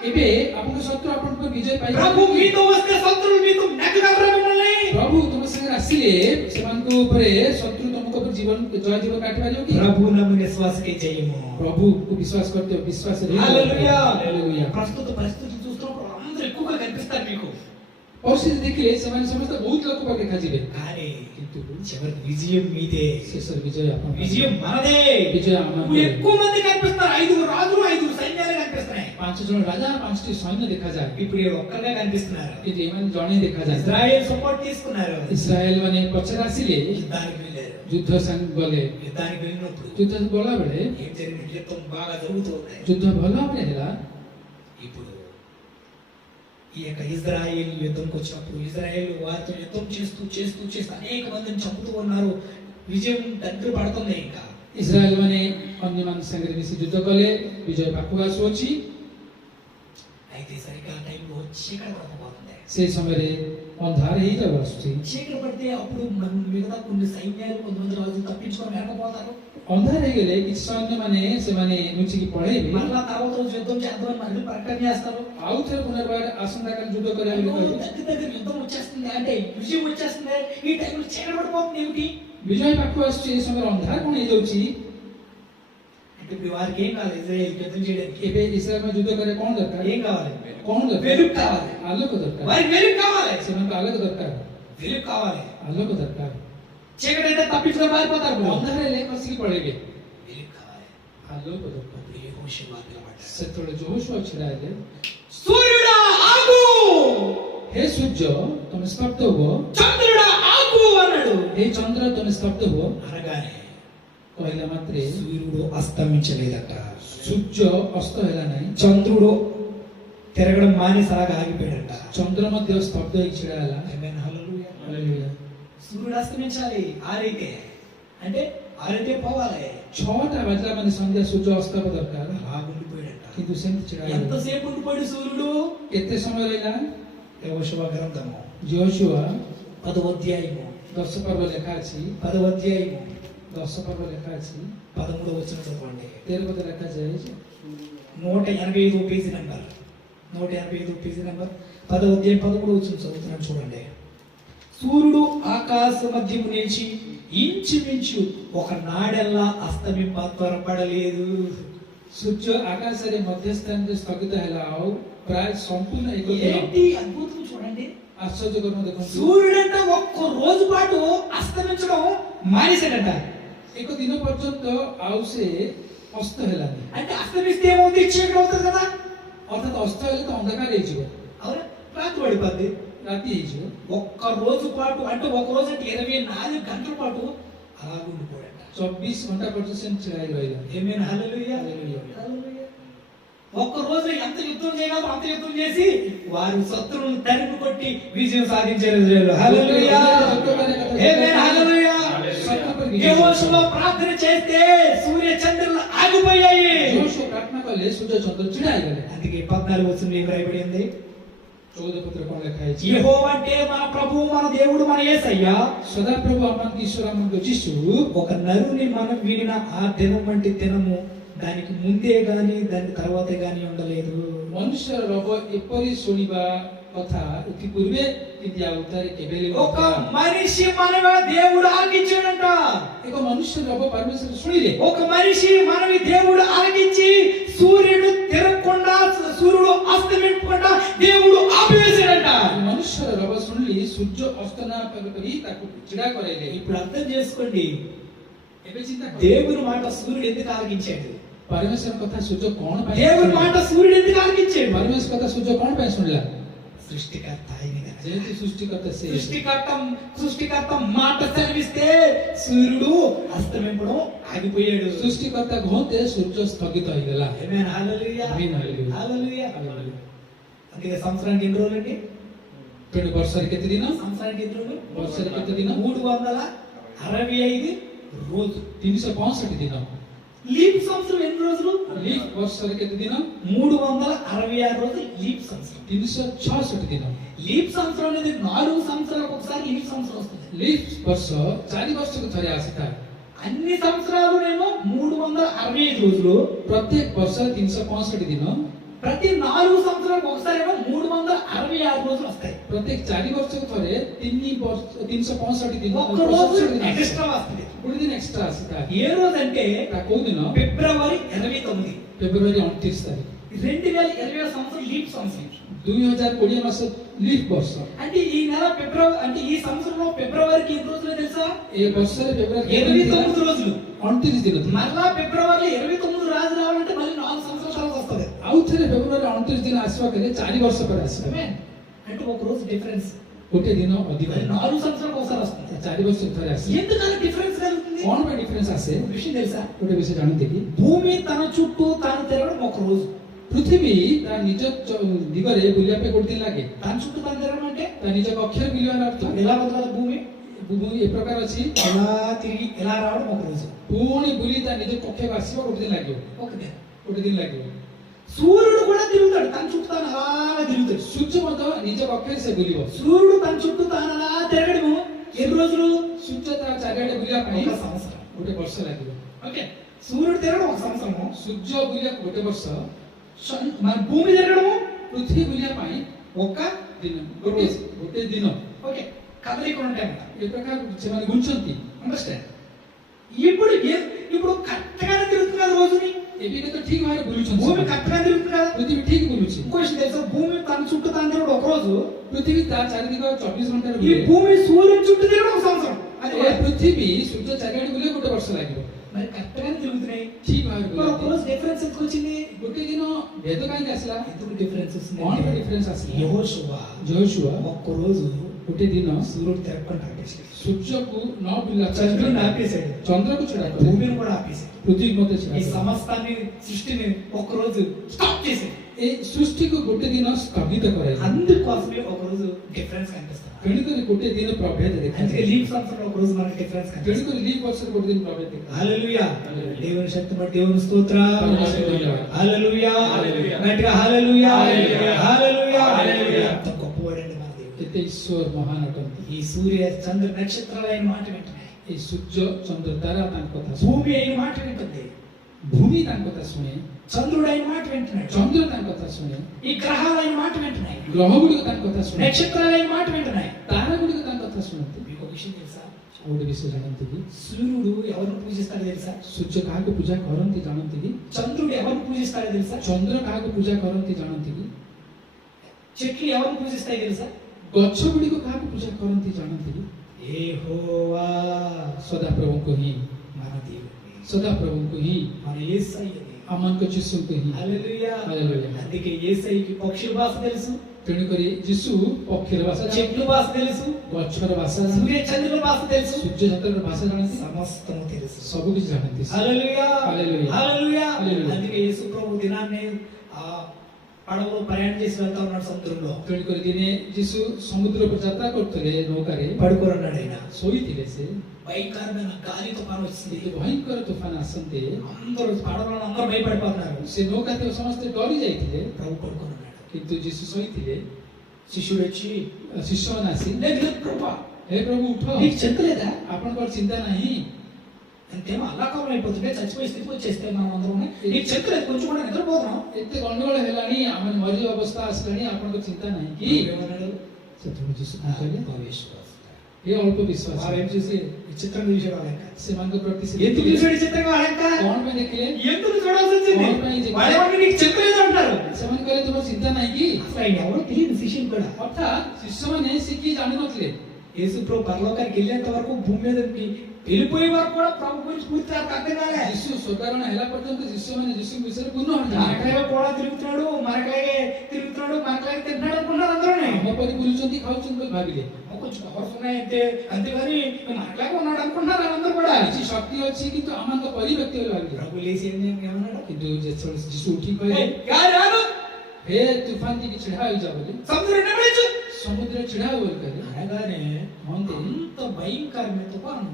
ଏବେ ଆପଣଙ୍କ ଶତ୍ରୁ ଆପଣଙ୍କ ଉପରେ ବିଜୟ ପାଇବେ ప్రభు କି? మీతో వస్తే శత్రువులు మీతో నెగ్గగలరా మిమ్మల్ని? ପ୍ରଭୁ ତୁମ ସାଙ୍ଗରେ ଆସିଲେ ସେମାନଙ୍କ ଉପରେ ଶତ୍ରୁ ତମଙ୍କ ଉପରେ ଜୀବନ ଜୟ ଜୀବନ କାଟି ପାରିବ କି? ప్రభు నమ్మిన విశ్వాసకే జయము. ప్రభువుకు విశ్వాସ କରିତେ విశ్వాସ హల్లెలూయా. హల్లెలూయా. ప్రస్తుత పరిస్థితి చూస్తున్నప్పుడు అందరూ ఎక్కువగా కనిపిస్తారు మీకు, ପରିସ୍ଥିତି ଦେଖିଲେ ସେମାନେ ସମସ୍ତେ ବହୁତ ଲୋକ ପାଖରେ ଦେଖାଯିବେ, కానీ କିନ୍ତୁ చివరికి విజయం మీదే, ଶେଷରେ ବିଜୟ ଆପଣ విజయం మనదే. విజయ ଆମର. ఇప్పుడు ఎక్కువ మంది కనిపిస్తున్నారు, 5 రాజులు 5 సైన్యాలు కనిపిస్తున్నాయి. 5 ଜଣ ରାଜା 5ଟି ସୈନ୍ୟ ଦେଖାଯାଏ, ఇప్పుడు ఈడ ఒక్కగా కనిపిస్తున్నారు. କିନ୍ତୁ ଏମାନେ ଜଣେ ଦେଖାଯାଏ. ఇజ్రాయెల్ సపోర్ట్ తీసుకున్నారు, ଇସ୍ରାଏଲ ମାନେ ପଛରେ ଆସିଲେ, యుద్ధానికి వెళ్ళారు. ଯୁଦ୍ଧ ସାଙ୍ଗ ଗଲେ, యుద్ధానికి వెళ్ళినప్పుడు ଯୁଦ୍ଧ ଗଲା ବେଳେ ఏం జరిగింది? యుద్ధం బాగా జరుగుతుంది. ଯୁଦ୍ଧ ଭଲ ଭାବରେ ହେଲା. ఇప్పుడు ఈ యొక్క ఇజ్రాయేల్ యుద్ధంకి వచ్చినప్పుడు ఇజ్రాయేల్ వారితో యుద్ధం చేస్తూ చేస్తూ చేస్తూ అనేక మందిని చంపుతూ ఉన్నారు. విజయం దగ్గర పడుతుంది. ఇంకా ଇସ୍ରାଏଲ ମାନେ ଅନ୍ୟମାନଙ୍କ ସାଙ୍ଗରେ ମିଶି ଯୁଦ୍ଧ କଲେ, ବିଜୟ ପାଖକୁ ଆସୁଅଛି. అయితే సరిగ్గా ఆ టైంలో చీకటి పడకపోతుంది. ସେ ସମୟରେ ଅନ୍ଧାର ହେଇଯାଉ ଆସୁଛି. చీకటి పడితే అప్పుడు మిగతా కొన్ని సైన్యాలు కొంతమంది రాజులు తప్పించుకొని వెనకపోతారు. ଅନ୍ଧାର ହେଇଗଲେ କିଛି ସୈନ୍ୟ ମାନେ ସେମାନେ ଲୁଚିକି ପଳେଇବେ, మళ్ళా తర్వాత రోజు యుద్ధం చేద్దామని మళ్ళీ ప్రకటన చేస్తారు. ଆଉ ଥରେ పునర్ବାର ଆସନ୍ତାକାଲି ଯୁద్ధ କରିବା ବୋଲି କହିବେ. దగ్గర దగ్గర యుద్ధం వచ్చేస్తుంది అంటే విజయం వచ్చేస్తుంది. ఈ టైంలో చీకటి పడిపోతుంది. ఏమిటి ବିଜୟ ପାଖକୁ ଆସୁଛି, ଏ ସମୟରେ ଅନ୍ଧାର କଣ ହେଇଯାଉଛି? అంటే ఇప్పుడు వారికి ఏం కావాలి? ఇజ్రాయేల్ యుద్ధం చేయడానికి ଏବେ ଇସ୍ରାଏଲ ଯୁଦ୍ଧ କରିବା କଣ ଦରକାର? ఏం కావాలి? କଣ ଦରକାର? వెలుగు కావాలి. ଆଲୋକ ଦରକାର, వారికి వెలుగు కావాలి. ସେମାନଙ୍କୁ ଆଲୋକ ଦରକାର, వెలుగు కావాలి. ଆଲୋକ ଦରକାର. చీకటి అయితే తప్పించుకొని పారిపోతారు. ଅନ୍ଧାର ହେଲେ ଖସିକି ପଳେଇବେ, వెలుగు కావాలి. ଆଲୋକ ଦରକାର. అప్పుడు యెహోషువ నిలబడ్డాడు. ସେତେବେଳେ ଯହୋଶୁଆ ଛିଡ଼ା ହେଲେ, సూర్యుడా ఆగు, ହେ ସୂର୍ଯ୍ୟ ତମେ ସ୍ତବ୍ଧ ହୁଅ, చంద్రుడా ఆగు అన్నాడు. ହେ ଚନ୍ଦ୍ର ତମେ ସ୍ତବ୍ଧ ହୁଅ. అనగానే କହିଲା ମାତ୍ରେ సూర్యుడు అస్తమించలేదట, ସୂର୍ଯ୍ୟ ଅସ୍ତ ହେଲା ନାହିଁ, చంద్రుడు తిరగడం మానేసి అలాగా ఆగిపోయాడట. ଚନ୍ଦ୍ର ମଧ୍ୟ ସ୍ତବ୍ଧ ହେଇ ଛିଡ଼ା ହେଲା। ఆమేన్, హల్లెలూయా. ହାଲେଲୁୟା। సూర్యుడు అస్తమించాలి, ఆరైతే అంటే ఆరైతే పోవాలి. 6ଟା ବାଜିଲା ମାନେ ସନ୍ଧ୍ୟା ସୂର୍ଯ୍ୟ ଅସ୍ତ ହେବା ଦରକାର, అలా ఉండిపోయాడట. କିନ୍ତୁ ସେମିତି ଛିଡ଼ା ହେଲା। ఎంతసేపు ఉండిపోయాడు సూర్యుడు? କେତେ ସମୟ ରହିଲା? యెహోషువ గ్రంథము ଯହୋଶୁవ 10వ అధ్యాయము 10 ପର୍ବ ଲେଖା ଅଛି, 10వ అధ్యాయము 10 పర్ବ ଲେଖା ଅଛି, 13వ వచనం చదవండి. 13 పద ଲେଖାଯାଇଛି, 185 పేజీ నంబర్, 185 పేజీ నంబర్, 10వ అధ్యాయం 13వ వచనం చదువుతున్నాను చూడండి. సూర్యుడు ఆకాశ మధ్యము నుంచి ఇంచుమించు ఒక నాడెల్లా అస్తమింప త్వరపడలేదు. ସୂର୍ଯ୍ୟ ଆକାଶରେ ମଧ୍ୟସ୍ଥାନରେ ସ୍ଥଗିତ ହେଲା, ଆଉ ପ୍ରାୟ ସମ୍ପୂର୍ଣ୍ଣ ଏକ ଦିନ। ఏంటి అద్భుతం చూడండి. ଆଶ୍ଚର୍ଯ୍ୟକର ଦେଖନ୍ତୁ, సూర్యుడంట ఒక్క రోజు పాటు అస్తమించడం మానేశాడట. ଏକ ଦିନ ପର୍ଯ୍ୟନ୍ତ ଆଉ ସେ ଅସ୍ତ ହେଲାନି। అంటే అస్తమిస్తే ఏమవుతుంది? చీకటి అవుతుంది కదా. ଅର୍ଥାତ ଅସ୍ତ ହେଲେ ତ ଅନ୍ଧକାର ହେଇଯିବ, అవునా? రాత్రి పడిపోద్ది. ରାତି ହେଇଯିବ। ఒక్క రోజు పాటు అంటే ఒక రోజు అంటే 24 గంటల పాటు అలా ఉండిపోయాడట. 24 ଘଣ୍ଟା ପର୍ଯ୍ୟନ୍ତ ସେ ଛିଡ଼ା ହେଇ ରହିଲା। ఆమేన్, హల్లెలూయా. హల్లెలూయా. హల్లెలూయా. ఒక్క రోజు ఎంత యుద్ధం చేయగలరు అంత యుద్ధం చేసి వారి శత్రువులను తరిమి కొట్టి విజయం సాధించారు ఇశ్రాయేలు. హల్లెలూయా. ఆమేన్, హల్లెలూయా. యెహోషువ ప్రార్థన చేస్తే సూర్య చంద్రులు ఆగిపోయాయి. ଯହୋଶୁవ ପ୍ରାର୍ଥନା କଲେ, ସୂର୍ଯ୍ୟ ଚନ୍ଦ୍ର ଛିଡ଼ା ହେଇଗଲେ। అందుకే 14 వచనం ఏం రాయబడి ఉంది? 14 ପତ୍ର କଣ ଲେଖା ହେଇଛି? యెహోవా అంటే మన ప్రభువు, మన దేవుడు, మన యేసయ్య. ସଦାପ୍ରଭୁ ଆମମାନଙ୍କୁ ଈଶ୍ୱର ଆମଙ୍କ ଯୀଶୁ ఒక నరుని మనం వినిన ఆ దినం వంటి దినము దానికి ముందే గాని దాని తర్వాతే గాని ఉండలేదు. ମନୁଷ୍ୟର ରୋଗ ଏପରି ଶୁଣିବା କଥା ଏଥି ପୂର୍ବେ କିନ୍ତୁ ଆଉ ତାରେ କେବେ ହେଲେ ఒక మనిషి మనవి దేవుడు ఆలకించాడంట. ଏକ ମନୁଷ୍ୟ ରୋଗ ପରମେଶ୍ୱର ଶୁଣିଲେ, ఒక మనిషి మనవి దేవుడు ఆలకించి సూర్యుడు తిరగకుండా, సూర్యుడు అస్తమించకుండా దేవుడు ఆపివేశాడంట. ମନୁଷ୍ୟର ରୋଗ ଶୁଣିଲି ସୂର୍ଯ୍ୟ ଅସ୍ତ ନ କରି ତାକୁ ଛିଡ଼ା କରାଇଲେ। ఇప్పుడు అర్థం చేసుకోండి, ଏବେ ଚିନ୍ତା କର, దేవుని మాట సూర్యుడు ఎందుకు ఆలకించాడు? ପରମେଶ୍ୱର କଥା ସୂର୍ଯ୍ୟ କଣ ପାଇଁ దేవుని ଶୁଣିଲା? మాట సూర్యుడు ఎందుకు ఆలకించాడు? ପରମେଶ୍ୱର କଥା ସୂର୍ଯ୍ୟ କଣ ପାଇଁ ଶୁଣିଲା? సృష్టికర్త ఆయన కదా. ଯେହେତୁ ସୃଷ୍ଟିକର୍ତ୍ତା ସେ, సృష్టికర్త మాట సెలవిస్తే సూర్యుడు అస్తమింపడం ఆగిపోయాడు. ସୃଷ୍ଟିକର୍ତ୍ତା କୁହନ୍ତେ ସୂର୍ଯ୍ୟ ସ୍ଥଗିତ ହେଇଗଲା। ఆమేన్, హల్లెలూయా. ଆମିନ୍, ହାଲେଲୁୟା। హల్లెలూయా. ହାଲେଲୁୟା। అందుకే సంవత్సరానికి ఎన్ని రోజులండి? ତେଣୁ ବର୍ଷରେ କେତେ ଦିନ? సంవత్సరానికి ఎన్ని రోజులు? ବର୍ଷରେ କେତେ ଦିନ? 365 రోజు. 365 ଦିନ। లీప్ సంవత్సరం ఎన్ని రోజులు? ଲିପ୍ ବର୍ଷରେ କେତେ ଦିନ? 366 రోజులు లీప్ సంవత్సరం. 366 ଦିନ। లీప్ సంవత్సరం అనేది 4 సంవత్సరాలకు ఒకసారి లీప్ సంవత్సరం వస్తుంది. ଲିପ୍ ବର୍ଷ 4 ବର୍ଷକୁ ଥରେ ଆସିଥାଏ। అన్ని సంవత్సరాలునేమో 365 రోజులు. ପ୍ରତ୍ୟେକ ବର୍ଷରେ 365 ଦିନ। ప్రతి 4 సంవత్సరాలకు ఒకసారి ఏమో 366 రోజులు వస్తాయి. ପ୍ରତ୍ୟେକ 4 ବର୍ଷକୁ ଥରେ 365 ଦିନ। ఒక్క రోజు ఎక్స్ట్రా వస్తుంది. ଗୋଟେ ଦିନ ଏକ୍ସଟ୍ରା ଆସିଥାଏ। ఏ రోజు అంటే ତା କୋଉ ଦିନ? ఫిబ్రవరి 29. ଫେବୃଆରୀ 29 ତାରିଖ। 2020 సంవత్సరం లీప్ సంవత్సరం. 2020 ମାସ ଲିପ୍ ବର୍ଷ। అంటే ఈ నెల ఫిబ్రవరి అంటే ఈ సంవత్సరంలో ఫిబ్రవరికి ఎన్ని రోజులు తెలుసా? ଏ ବର୍ଷରେ ଫେବୃଆରୀ 29 రోజులు. 29 ଦିନ ଥିଲା। మళ్ళా ఫిబ్రవరి 29 రాజు రావాలంటే మళ్ళీ 4 సంవత్సరాల తర్వాత వస్తుంది. ଆଉ ଥରେ ଫେବୃଆରୀ 29 ଦିନ ଆସିବା କଲେ 4 ବର୍ଷ ପରେ ଆସିବ। ఆమేన్. అంటే ఒక రోజు డిఫరెన్స్. ଗୋଟେ ଦିନ ଅଧିକ, 4 సంవత్సరాలకు ఒకసారి వస్తుంది. 4 ବର୍ଷକୁ ଥରେ ଆସିବ। ఎందుకని డిఫరెన్స్ కలుగుతుంది? କଣ ପାଇଁ ଡିଫରେନ୍ସ ଆସେ? విషయం తెలుసా? ଗୋଟେ ବିଷୟ ଜାଣନ୍ତି କି? భూమి తన చుట్టూ తాను తిరగడం ఒక రోజు. ପୃଥିବୀ ତା ନିଜ ଦିଗରେ ବୁଲିବା ପାଇଁ ଗୋଟେ ଦିନ ଲାଗେ। తన చుట్టూ తాను తిరగడం అంటే ତା ନିଜ କକ୍ଷରେ ବୁଲିବାର ଅର୍ଥ ఎలా బతకాలి? భూమి ଭୂମି ଏ ପ୍ରକାର ଅଛି, ఎలా తిరిగి ఎలా రావడం ఒక రోజు. ପୁଣି ବୁଲି ତା ନିଜ କକ୍ଷକୁ ଆସିବା ଗୋଟେ ଦିନ ଲାଗିବ। ଗୋଟେ ଦିନ ଲାଗିବ। సూర్యుడు కూడా తిరుగుతాడు, తన చుట్టూ తాను అలా తిరుగుతాడు. ସୂର୍ଯ୍ୟ ମଧ୍ୟ ନିଜ କକ୍ଷରେ ସେ ବୁଲିବ। సూర్యుడు తన చుట్టూ తాను అలా తిరగడము ఎన్ని రోజులు? ସୂର୍ଯ୍ୟ ତା ଚାରିଆଡେ ବୁଲିବା ପାଇଁ ఒక సంవత్సరం. ଗୋଟେ ବର୍ଷ ଲାଗିବ। ఓకే, సూర్యుడు తిరగడం ఒక సంవత్సరము, ସୂର୍ଯ୍ୟ ବୁଲିବାକୁ ଗୋଟେ ବର୍ଷ, మన భూమి తిరగడము ପୃଥିବୀ ବୁଲିବା ପାଇଁ ఒక ଦିନ, ଗୋଟେ ଦିନ। ఓకే, కదలికలు ఉంటాయి. ଏ ପ୍ରକାର ସେମାନେ ଗୁంచుଛନ୍ତି। అండర్స్టాండ్? ఇప్పుడు కరెక్ట్గానే తిరుగుతుంది కదా రోజుని. ଏବେ ତ ଠିକ ଭାବରେ ବୁଲୁଛନ୍ତି। భూమి కరెక్ట్గా తిరుగుతుంది కదా. ପୃଥିବୀ ଠିକ ବୁଲୁଛି। ఇంకో విషయం తెలుసా? భూమి తన చుట్టూ తాను తిరగడం ఒక రోజు, ପୃଥିବୀ ତା ଚାରିଦିଗ 24 ଘଣ୍ଟାରେ ఈ ବୁଲେ। భూమి సూర్యుని చుట్టూ తిరగడం ఒక సంవత్సరం. అది ଏ ପୃଥିବୀ ସୂର୍ଯ୍ୟ ଚାରିଆଡେ ବୁଲେ ଗୋଟେ ବର୍ଷ ଲାଗିବ। మరి కరెక్ట్గానే తిరుగుతున్నాయి. ଠିକ ଭାବରେ మరి ఒక ବୁଲେ। రోజు డిఫరెన్స్ ఎందుకు వచ్చింది? ଗୋଟେ ଦିନ ଭେଦ କାହିଁକି ଆସିଲା? ఎందుకు డిఫరెన్స్ କଣ ପାଇଁ వస్తుంది? ଡିଫରେନ୍ସ ଆସିଲା? యెహోషువ ଯହୋଶୁଆ ఒక్క రోజు ଗୋଟେ ଦିନ సూర్యుడు తిరగకుండా ఆపేసాడు, ସୂର୍ଯ୍ୟକୁ ନ ବୁଲିଲା చంద్రుడిని ఆపేశాడు, ଚନ୍ଦ୍ରକୁ ଛିଡ଼ା କଲେ, భూమిని కూడా ఆపేశాడు, ପୃଥିବୀ ମଧ୍ୟ ଛିଡ଼ା ఈ କଲେ। సమస్తాన్ని సృష్టిని ఒక్కరోజు స్టాప్ చేశాడు. ଏ ସୃଷ୍ଟିକୁ ଗୋଟେ ଦିନ ସ୍ଥଗିତ କରାଇଲା। అందుకోసమే ఒకరోజు డిఫరెన్స్ కనిపిస్తుంది. ତେଣୁକରି ଗୋଟେ ଦିନ ପ୍ରଭେଦ అందుకే ଦେଖାଯାଏ। లీప్ సంవత్సరంలో ఒకరోజు మనకి డిఫరెన్స్ కనిపిస్తుంది. ତେଣୁକରି ଲିପ୍ ବର୍ଷରେ ଗୋଟେ ଦିନ ପ୍ରଭେଦ ଦେଖାଯାଏ। హల్లెలూయా. హల్లెలూయా. దేవుని శక్తి బట్టి దేవుని స్తోత్రం. హల్లెలూయా. హల్లెలూయా. హల్లెలూయా. గట్టిగా హల్లెలూయా. హల్లెలూయా. హల్లెలూయా. హల్లెలూయా. ఎంత గొప్పవాడండి మన దేవుడు. କେତେ ଈଶ୍ୱର ମହାନ ଅଟନ୍ତି। ఈ సూర్య చంద్ర నక్షత్రాలు అయిన మాట వింటున్నాయి, ଏ ସୂର୍ଯ୍ୟ ଚନ୍ଦ୍ର ତାରା ତାଙ୍କ କଥା ଶୁଣେ, భూమి అయిన మాట వింటుంది, ଭୂମି ତାଙ୍କ କଥା ଶୁଣେ, చంద్రుడు అయిన మాట వింటున్నాడు, ଚନ୍ଦ୍ର ତାଙ୍କ କଥା ଶୁଣେ, ఈ గ్రహాలు అయిన మాట వింటున్నాయి, ଗ୍ରହ ଗୁଡ଼ିକ ତାଙ୍କ କଥା ଶୁଣେ, నక్షత్రాలు అయిన మాట వింటున్నాయి. ତାରା ଗୁଡ଼ିକ ତାଙ୍କ କଥା ଶୁଣନ୍ତି। మీకు ఒక విషయం తెలుసా? ଆଉ ଗୋଟେ ବିଷୟ ଜାଣନ୍ତି କି సూర్యుడు ఎవరిని పూజిస్తాడో తెలుసా? ସୂର୍ଯ୍ୟ କାହାକୁ ପୂଜା କରନ୍ତି ଜାଣନ୍ତି କି? చంద్రుడు ఎవరిని పూజిస్తాడో తెలుసా? ଚନ୍ଦ୍ର କାହାକୁ ପୂଜା କରନ୍ତି ଜାଣନ୍ତି କି? చెట్లు ఎవరిని పూజిస్తాయి తెలుసా? ଗଛ ଗୁଡ଼ିକ କାହାକୁ ପୂଜା କରନ୍ତି ଜାଣନ୍ତି କି? యెహోవా ସଦାପ୍ରଭୁଙ୍କୁ ହିଁ, మన దేవుడు, ସଦାପ୍ରଭୁଙ୍କୁ ହିଁ, మన యేసయ్య దేవుడు. ଆମମାନଙ୍କ ଯୀଶୁଙ୍କୁ ହିଁ। హల్లెలూయా. హల్లెలూయా. అందుకే యేసయ్యకి పక్షుల భాష తెలుసు, ତେଣୁକରି ଯୀଶୁ ପକ୍ଷୀର ଭାଷା ଜାଣନ୍ତି, చెట్ల భాష తెలుసు, ଗଛର ଭାଷା ଜାଣନ୍ତି, సూర్య చంద్రుల భాష తెలుసు, ସୂର୍ଯ୍ୟ ଚନ୍ଦ୍ରର ଭାଷା ଜାଣନ୍ତି, సమస్తము తెలుసు. ସବୁ କିଛି ଜାଣନ୍ତି। హల్లెలూయా. హల్లెలూయా. హల్లెలూయా. హల్లెలూయా. అందుకే యేసు ప్రభు దినాన్ని ఆ పడవలో ప్రయాణం చేసి వెళ్తా ఉన్నాడు సముద్రంలో. ତେଣୁକରି ଦିନେ ଯୀଶୁ ସମୁଦ୍ର ଉପରେ ଯାତ୍ରା କରୁଥିଲେ ନୌକାରେ, పడుకోనున్నాడు ఆయన. ଶୋଇଥିଲେ ସେ, భయంకరమైన గాలి తుఫాను వచ్చింది. ଏତେ ଭୟଙ୍କର ତୁଫାନ ଆସନ୍ତେ అందరూ పడవలో అందరూ భయపడిపోతున్నారు. ସେ ନୌକା ଥିବା ସମସ୍ତେ ଡରି ଯାଇଥିଲେ, ప్రభు పడుకోనున్నాడు. କିନ୍ତୁ ଯୀଶୁ ଶୋଇଥିଲେ। శిష్యుడు వచ్చి, ଶିଷ୍ୟମାନେ ଆସି, లేదు లేదు ప్రభా, ହେ ପ୍ରଭୁ ଉଠ, నీకు చింత లేదా? ଆପଣଙ୍କର ଚିନ୍ତା ନାହିଁ? అంతేమో అల్లాకాలం అయిపోతుంటే చచ్చిపోయే స్థితికి వచ్చేస్తే మనం అందరం నీకు చింత లేదు, కొంచెం కూడా నిద్రపోతున్నాం. ଏତେ ଗଣ୍ଡଗୋଳ ହେଲାଣି, ଆମେ ମରିଯିବା ଅବସ୍ଥା ଆସିଲାଣି, ଆପଣଙ୍କ ଚିନ୍ତା ନାହିଁ କି? ఏమన్నాడు? ସେତେବେଳେ ଯୀଶୁ କଣ କହିଲେ? అవిశ్వాసం. ଏ ଅଳ୍ପ ବିଶ୍ୱାସ। వారు ఏం చూసి విచిత్రంగా చూసాడు వాళ్ళ ఇంకా. ସେମାନଙ୍କ ପ୍ରତି ସେ ఎందుకు చూసాడు విచిత్రంగా వాళ్ళ ఇంకా? କଣ ପାଇଁ ଦେଖିଲେ? ఎందుకు చూడాల్సి వచ్చింది? କଣ ପାଇଁ ଦେଖିଲେ? వాళ్ళేమన్నా నీకు చింత లేదు అంటారు. ସେମାନେ କହିଲେ ତୁମର ଚିନ୍ତା ନାହିଁ କି? అసలు ఆయన ఎవరో తెలియదు శిష్యులు కూడా. ଅର୍ଥାତ୍ ଶିଷ୍ୟମାନେ ସେ କିଏ ଜାଣିନଥିଲେ। యేసు ప్రభు పరలోకానికి వెళ్ళేంత వరకు భూమి మీదకి వెళ్ళిపోయే వరకు కూడా ప్రభు గురించి పూర్తి అర్థం కాలే. ଯୀଶୁ ସ୍ୱର୍ଗାରୋହଣ ହେଲା ପର୍ଯ୍ୟନ୍ତ ଶିଷ୍ୟମାନେ ଯୀଶୁଙ୍କ ବିଷୟରେ ପୂର୍ଣ୍ଣ మనకలాగే కూడా తిరుగుతున్నాడు, మనకలాగే తిరుగుతున్నాడు, మనకలాగే తింటున్నాడు అనుకున్నారు అందరూ. ଆମ ପରି ବୁଲୁଛନ୍ତି ଖାଉଛନ୍ତି ବୋଲି ଭାବିଲେ। కొంచెం పవర్స్ ఉన్నాయి అంతే, అంతేగాని మనకలాగే ఉన్నాడు అనుకుంటున్నారు అందరూ కూడా. କିଛି ଶକ୍ତି ଅଛି କିନ୍ତୁ ଆମମାନଙ୍କ ପରି ବ୍ୟକ୍ତି ବୋଲି ଭାବିଲେ। ప్రభు లేచి ఏమన్నాడు? କିନ୍ତୁ ଯେତେବେଳେ ଯୀଶୁ ଉଠି କହିଲେ, గాలి ఆగు, ହେ ତୁଫାନ ଟିକେ ଛିଡ଼ା ହୋଇଯା ବୋଲି, సముద్రం నిలబడించు ସମୁଦ୍ର ଛିଡ଼ା ହଉ ବୋଲି କହିଲେ। అనగానే అంతే అంత భయంకరమైన తుఫాను,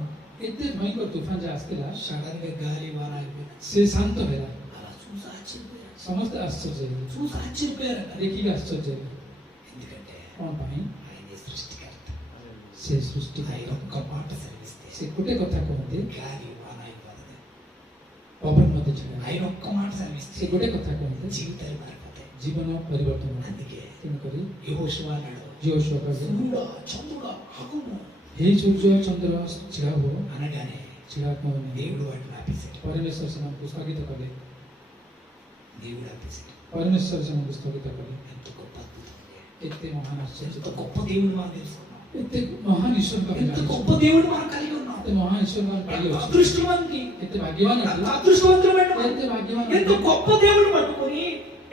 ଏତେ ଭୟଙ୍କର ତୁଫାନ ଯାହା ଆସିଥିଲା, సడన్ గా గాలి వాన ఆగిపోయింది. ସେ ଶାନ୍ତ ହେଲା। అలా చూసి ఆశ్చర్యపోయారు, ସମସ୍ତେ ఆశ్ଚର୍ଯ୍ୟ ହେଲେ, చూసి ఆశ్చర్యపోయారు. ଦେଖିକି ଆଶ୍ଚର୍ଯ୍ୟ ହେଲେ। ఎందుకంటే କଣ ପାଇଁ? ఆయన సృష్టికర్త, ସେ ସୃଷ୍ଟି, ఆయన ఒక్క మాట సెలవిస్తే ସେ ଗୋଟେ କଥା କହନ୍ତି, గాలి వాన అయిపోతుంది. ପବନ ମଧ୍ୟ ଛିଡ଼ା ହୁଏ। ఆయన ఒక్క మాట సెలవిస్తే ସେ ଗୋଟେ କଥା କହନ୍ତି, జీవితాలు మారిపోతాయి. ଜୀବନ ପରିବର୍ତ୍ତନ ହୁଏ। అందుకే ତେଣୁକରି యెహోషువ అన్నాడు, ଯୀହୋଶୁଆ କହିଲେ, సూర్యుడా చంద్రుడా ఆగుము ହେ ସୂର୍ଯ୍ୟ ଚନ୍ଦ୍ର ଛିଡ଼ା ହୁଅ। అనగానే ଛିଡ଼ା ହୁଅନି। దేవుడు వాటిని ఆపేశాడు. ପରମେଶ୍ୱର ସେମାନଙ୍କୁ ସ୍ଥଗିତ କଲେ। దేవుడు ఆపేశాడు. ପରମେଶ୍ୱର ସେମାନଙ୍କୁ ସ୍ଥଗିତ କଲେ। ఎంత గొప్ప అద్భుతం అండి. ଏତେ ମହାନ ଆଶ୍ଚର୍ଯ୍ୟ, ఎంత గొప్ప దేవుడు మనం తెలుసుకున్నాం. ଏତେ ମହାନ ଈଶ୍ୱରଙ୍କ ଆମେ ఎంత ଜାଣିଛୁ। గొప్ప దేవుడు మనం కలిగి ఉన్నాం. ଏତେ ମହାନ ଈଶ୍ୱରଙ୍କ ଆମେ ପାଇ ఎంత ଅଛୁ। అదృష్టవంతి, ଏତେ ଭାଗ୍ୟବାନ ఎంత ଅଛୁ। అదృష్టవంతులమైన వాడు. ଏତେ ଭାଗ୍ୟବାନ ఎంత ଅଛୁ। గొప్ప దేవుడు పట్టుకొని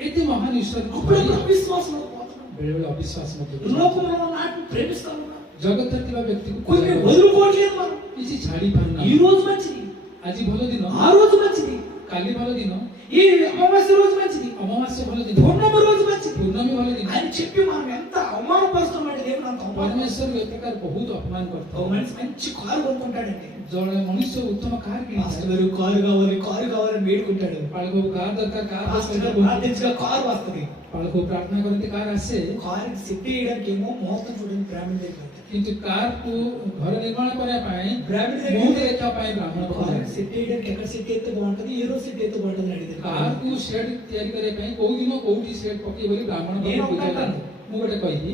ଏତେ ମହାନ ଈଶ୍ୱରଙ୍କୁ అప్పుడప్పుడు ପାଇ అవిశ్వాసంలో పోతున్నాం. ବେଳେବେଳେ ଅବିଶ୍ୱାସ ମଧ୍ୟ କରୁଛୁ। లోకంలో ఉన్న నాటిని ప్రేమిస్తా ఉన్నాం, ଜଗତରେ ଥିବା ବ୍ୟକ୍ତିକୁ కొన్ని ପୂଜା କରୁ। వదులుకోవట్లేదు మనం. କିଛି ଛାଡ଼ି ପାରୁନା। ఈ రోజు మంచిది, ଆଜି ଭଲ ଦିନ, ఆ రోజు మంచిది, କାଲି ଭଲ ଦିନ, ఈ అమావాస్య రోజు మంచిది, ଅମାବାସ୍ୟ ଭଲ ଦିନ, పూర్ణమి రోజు మంచిది ପୂର୍ଣ୍ଣମୀ ଭଲ ଦିନ। అని చెప్పి మనం ఎంత అవమానపరుస్తున్నాడు దేవుడు. అంత అవమానం. ପରମେଶ୍ୱର ଏ ପ୍ରକାର ବହୁତ ଅପମାନ ఒక କରିଥାଉ। మనిషి మంచి కారు కొనుక్కుంటాడండి, ଜଣେ ମଣିଷ ଉତ୍ତମ କାର୍ మాస్టర్ କିଣିଥାଏ। గారు కారు కావాలి, కారు కావాలని వేడుకుంటాడు. ପାଳକକୁ କାର୍ ଦରକାର, କାର୍ మాస్టర్ గారు ଦରକାର। ప్రార్థించగా కారు వస్తుంది. ପାଳକକୁ ପ୍ରାର୍ଥନା କରନ୍ତି, କାର୍ ଆସେ। కారుకి సెట్ చేయడానికి ఏమో ముహూర్తం చూడండి బ్రాహ్మణ దగ్గర వెళ్తాడు. କିନ୍ତୁ କାର୍କୁ ଘର ନିର୍ମାଣ କରିବା ପାଇଁ, బ్రాహ్మణ ମୁହୂର୍ତ୍ତ దగ్గర ଦେଖିବା ପାଇଁ ବ୍ରାହ୍ମଣ కారు ପଠାଯାଏ। సెట్ చేయడానికి ఎక్కడ సెట్ అయితే బాగుంటుంది, ఏ రోజు సెట్ అయితే బాగుంటుంది అడిగారు. କାର୍କୁ ସେଡ୍ ତିଆରି କରିବା ପାଇଁ କୋଉ ଦିନ କୋଉଠି ସେଡ୍ ପକେଇବ ବୋଲି ବ୍ରାହ୍ମଣ నేను ପାଖକୁ ఒకటే ବୁଝାଯାଏ। ମୁଁ ଗୋଟେ କହିବି,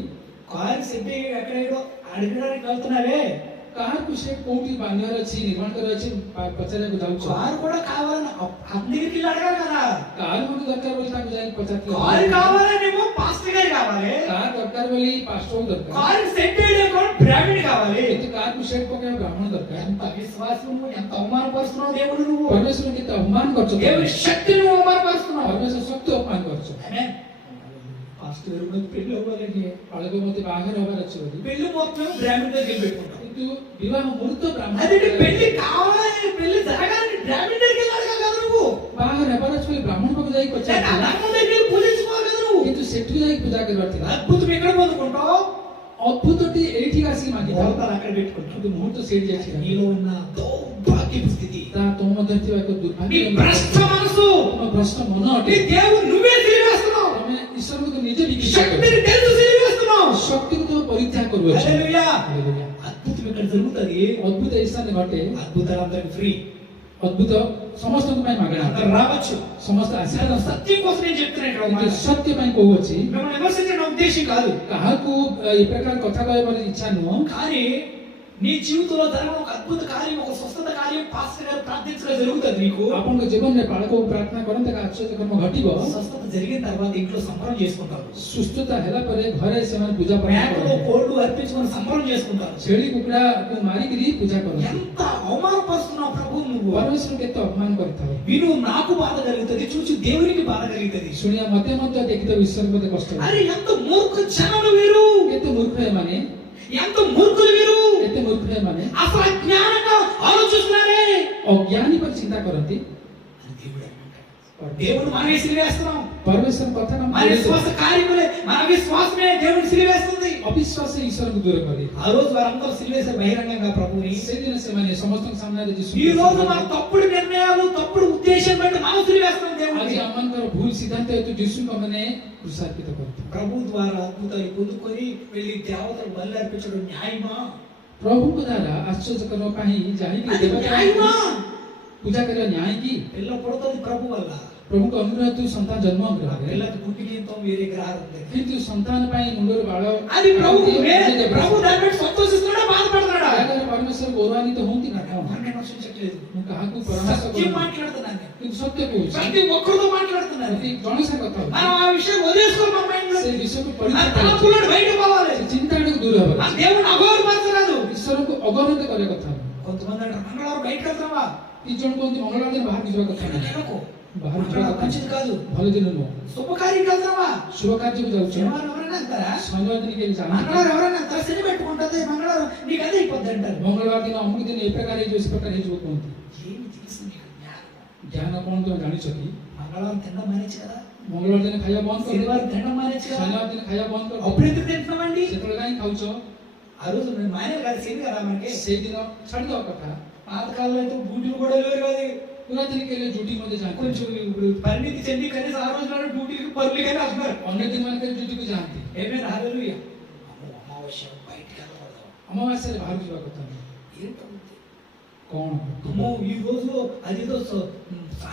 కారు సెట్ ఎక్కడేడో అడగడానికి వెళ్తున్నావే, କାର୍କୁ ସେଡ୍ କୋଉଠି ବାନ୍ଧିବାର ଅଛି, ନିର୍ମାଣ କରିବାର ଅଛି, ପଚାରିବାକୁ ଯାଉଛ। కారు కూడా కావాలని అతని దగ్గరికి వెళ్ళి అడగాలి కదా. କାର୍ ମୋତେ ଦରକାର ବୋଲି ତାକୁ ଯାଇକି కారు ପଚାରିଥିଲେ। కావాలనేమో పాస్టర్ గారు కావాలి, କାର୍ ଦରକାର ବୋଲି ପାଷ୍ଟରକୁ దొరକାର। కారు సెట్ చేయడానికి బ్రాహ్మణ కావాలి. କିନ୍ତୁ କାର୍କୁ ସେଡ୍ పକେଇବା బ్రాహ్మణ దొరକାର। ఎంత విశ్వాసం, ఎంత అవమానపరుస్తున్నావు దేవుడు నువ్వు. ପରମେଶ୍ୱର କେତେ ଅପମାନ କରୁଛ। దేవుని శక్తిని అవమానపరుస్తున్నావు. ପରମେଶ୍ୱର ଶକ୍ତି ଅପମାନ କରୁଛ। ఆమేన్. పాస్టర్ పాస్టర్ గారు మనకి పెళ్లి అవ్వాలండి, వాళ్ళకు మధ్య బాగా హବାର ଅଛି ବୋଲି పెళ్లి మొత్తం బ్రాహ్మణ దగ్గరికి పెట్టుకుంటాం. କିନ୍ତୁ ବିବାହ ମୁହୂର୍ତ୍ତ ବ୍ରାହ୍ମଣ అదే పెళ్లి కావాలి, పెళ్లి జరగాలని బ్రాహ్మణ దగ్గరికి వెళ్ళాలి కదా నువ్వు. ବାହାଘର ହେବାର ଅଛି ବୋଲି ବ୍ରାହ୍ମଣ ପାଖକୁ ଯାଇକି ପଚାରିଥିଲା, బ్రాహ్మణ దగ్గరికి పూజించుకోవాలి కదా నువ్వు. କିନ୍ତୁ ସେଠୁ ଯାଇକି ପୂଜା କରିବାର ଥିଲା। అద్భుతం ఎక్కడ పొందుకుంటావు? ଅଦ୍ଭୁତଟି ଏଇଠିକି ଆସିକି ମାଗିଥାଉ, దేవతలు అక్కడ పెట్టుకుంటావు. କିନ୍ତୁ ମୁହୂର୍ତ୍ତ ସେଇଠି ଯାଇଛି। నీలో ఉన్న దౌర్భాగ్యపు స్థితి, ତା ତମ ମଧ୍ୟରେ ଥିବା ଏକ నీ ଦୁର୍ଭାଗ୍ୟ భ్రష్ట మనసు, ତମ భ୍ରଷ୍ଟ ମନ నీ ଅଟେ। దేవుడు నువ్వే సిలివేస్తున్నావు, ତମେ ଈଶ୍ୱରଙ୍କୁ ନିଜେ ବିକିତ କର, శక్తిని తెలుసు సిలివేస్తున్నావు. ଶକ୍ତିକୁ ତମେ ପରିତ୍ୟାଗ କରୁଅଛ। హల్లెలూయా. ହାଲେଲୁୟା। అద్భుతం ఇక్కడ జరుగుతుంది. ଅଦ୍ଭୁତ ଏ ସ୍ଥାନରେ ଘଟେ। అద్భుతాలు అందరికి ఫ్రీ, ଅଦ୍ଭୁତ ସମସ୍ତଙ୍କ ପାଇଁ ମାଗଣା, అందరు రావచ్చు. ସମସ୍ତେ ଆସିପାରିବେ। సత్యం కోసం నేను చెప్తున్నాను, କିନ୍ତୁ ସତ୍ୟ ପାଇଁ କହୁଅଛି, మిమ్మల్ని విమర్శించిన ఉద్దేశం కాదు. କାହାକୁ ଏ ପ୍ରକାର କଥା କହିବାର ଇଚ୍ଛା ନୁହଁ। కానీ నీ జీవితంలో జరగడం ఒక అద్భుత కార్యం, ఒక స్వస్థత కార్యం పాస్టర్ గారు ప్రార్థించడం జరుగుతుంది. నీకు ଆପଣଙ୍କ ଜୀବନରେ ବାଳକକୁ ପ୍ରାର୍ଥନା କରନ୍ତେ ଏକ ଆଶ୍ଚର୍ଯ୍ୟ କର୍ମ ଘଟିବ। స్వస్థత జరిగిన తర్వాత ఇంట్లో సంబరం చేసుకుంటారు. ସୁସ୍ଥତା ହେଲା ପରେ ଘରେ ସେମାନେ ପୂଜା ପାଠ మేకలు କରନ୍ତି, కోళ్ళు అర్పించుకొని సంబరం చేసుకుంటారు. ଛେଳି କୁକୁଡ଼ାକୁ ମାରିକିରି ପୂଜା କରନ୍ତି। ఎంత అవమానపరుస్తున్నావు ప్రభు నువ్వు. ପରମେଶ୍ୱର କେତେ ଅପମାନ କରିଥାଉ। విను, నాకు బాధ కలుగుతుంది, చూసి దేవునికి బాధ కలుగుతుంది. ଶୁଣିବା ମତେ ମଧ୍ୟ ଦେଖିଥାଉ, ଈଶ୍ୱର ମତେ କଷ୍ଟ ହୁଏ। అరే ఎంత మూర్ఖ జనులు వీరు, କେତେ ମୂର୍ଖ ଏମାନେ, ఎంత మూర్ఖులు వీరు. କେତେ ମୂର୍ଖ ଏମାନେ, అసలు అజ్ఞానంగా ఆలోచిస్తున్నారే. ଅଜ୍ଞାନୀ ପରି ଚିନ୍ତା କରନ୍ତି। అని దేవుడు అంటాడు. దేవుడు మనమే సిలివేస్తున్నాం. ପରମେଶ୍ୱର କଥା మన విశ్వాస కార్యములే, మన విశ్వాసమే దేవుడిని సిలివేస్తుంది. ଅବିଶ୍ୱାସ ଈଶ୍ୱରଙ୍କୁ ଦୂର କରେ। ఆ రోజు వారందరూ సిలివేశారు బహిరంగంగా ప్రభుని. ସେଦିନ ସେମାନେ ସମସ୍ତଙ୍କ ସାମ୍ନାରେ ఈ రోజు మన తప్పుడు నిర్ణయాలు, తప్పుడు ఉద్దేశం బట్టి మనం సిలివేస్తున్నాం ଆଜି దేవుడిని. ଆମମାନଙ୍କର ଭୁଲ ସିଦ୍ଧାନ୍ତ ହେତୁ ଯୀଶୁଙ୍କୁ ମାନେ କୃଷାର୍ପିତ କରିଥାଉ। ప్రభు ద్వారా అద్భుతాలు పొందుకొని వెళ్ళి దేవతలు బలి అర్పించడం న్యాయమా? ପ୍ରଭୁଙ୍କ ଦ୍ୱାରା ଆଶ୍ଚର୍ଯ୍ୟକର ପାଇଁ ଯାଇକି అది న్యాయమా? ପୂଜା କରିବା ନ୍ୟାୟ କି? పిల్ల పుడుతుంది ప్రభు వల్ల. ପ୍ରଭୁଙ୍କ ଅନୁଗ୍ରହ ହେତୁ ସନ୍ତାନ ଜନ୍ମ ఆ ଅନୁଗ୍ରହ ହେଲେ, పిల్లకి గుడ్డికి ఎంతో వేరే గ్రహాలు ఉంది. କିନ୍ତୁ ସନ୍ତାନ ପାଇଁ ମୁଣ୍ଡରୁ ବାଳ అది ప్రభు ప్రభు దాన్ని బట్టి సంతోషిస్తున్నాడా, బాధపడుతున్నాడా? ଜାଗାରେ ପରମେଶ୍ୱର ଗୌରବାନ୍ୱିତ ହୁଅନ୍ତି ନା କଣ? మనం విమర్శించట్లేదు, ମୁଁ କାହାକୁ ପରାମର୍ଶ సత్యం କରୁନି, మాట్లాడుతున్నాను. କିନ୍ତୁ ସତ୍ୟ କହୁଛି। ప్రతి ఒక్కరితో మాట్లాడుతున్నాను. ପ୍ରତି ଜଣଙ୍କ ସାଙ୍ଗେ କଥା ହଉଛି, మనం ఆ విషయం వదిలేసుకోవాలి. మన మైండ్ లో ସେ ବିଷୟକୁ ఆ ପରିତ୍ୟାଗ କରୁଛି, తలంపులను బయటకు పోవాలి. ସେ ଚିନ୍ତା ଆଡକୁ ଦୂର ఆ ହବ। దేవుని అగౌరవపరచరాదు. ଈଶ୍ୱରଙ୍କୁ ଅଗୌରବ କରିବା କଥା ନୁହଁ। కొంతమంది అంటారు మంగళవారం బయటకు వెళ్తావా, କିଛି ଜଣ କୁହନ୍ତି ମଙ୍ଗଳବାର ଦିନ ବାହାରକୁ ଯିବା କଥା ନୁହଁ। వెళ్ళకు, ବାହାରକୁ ଯିବା କଥା మంచిది కాదు. ଭଲ ଦିନ ନୁହଁ। శుభకార్యం వెళ్తావా, ଶୁଭ କାର୍ଯ୍ୟକୁ ଯାଉଛ, శనివారం ఎవరైనా వెళ్తారా? ଶନିବାର ଦିନ କେହି ଯାଆନ୍ତି, మంగళవారం ఎవరైనా వెళ్తారా? శని పెట్టుకుంటుంది, మంగళవారం నీకు అదే అయిపోద్ది అంటారు. ମଙ୍ଗଳବାର ଦିନ ଅମୁକ ଦିନ ଏ ପ୍ରକାର ହେଇଯିବ, ସେ ପ୍ରକାର ହେଇଯିବ କୁହନ୍ତି। ఏమి తెలుసు నీకు జ్ఞానం? ଜ୍ଞାନ କଣ ତମେ ଜାଣିଛ କି? మంగళవారం తినడం మానేచ్చు కదా, ମଙ୍ଗଳବାର ଦିନ ଖାଇବା ବନ୍ଦ କରିଦିଅ, శనివారం తినడం మానేచ్చు కదా. ଶନିବାର ଦିନ ଖାଇବା ବନ୍ଦ କରିଦିଅ, అప్పుడు ఎందుకు తింటున్నామండి? ସେତେବେଳେ కాହିଁ ଖାଉଛ? ఆ రోజు నేను మానే కాదు, శని కదా మనకి. ସେଇଦିନ ଛାଡ଼ିଦେବା କଥା। పాతకాలంలో అయితే డ్యూటీలు కూడా లేవు కాదు. ପୁରାତନ କେଲେ ड्यूटी ମଧ୍ୟ ଯାଆନ୍ତି, కొంచెం ఇప్పుడు పరిణితి చెంది కనీసం ఆ రోజు నాడు డ్యూటీకి పనులు కానీ వస్తున్నారు. ଅନ୍ୟ ଦିନ ମାନଙ୍କରେ ड्यूटीକୁ ଯାଆନ୍ତି। ఏమైనా హల్లెలూయా. అమ్మో, అమావాస్య బయటికి వెళ్ళకూడదు. ଅମାବାସ୍ୟାରେ ବାହାରକୁ ଯିବା କଥା ନୁହଁ। ఏంటవుతుంది? କଣ? అమ్మో ఈ రోజు అదేదో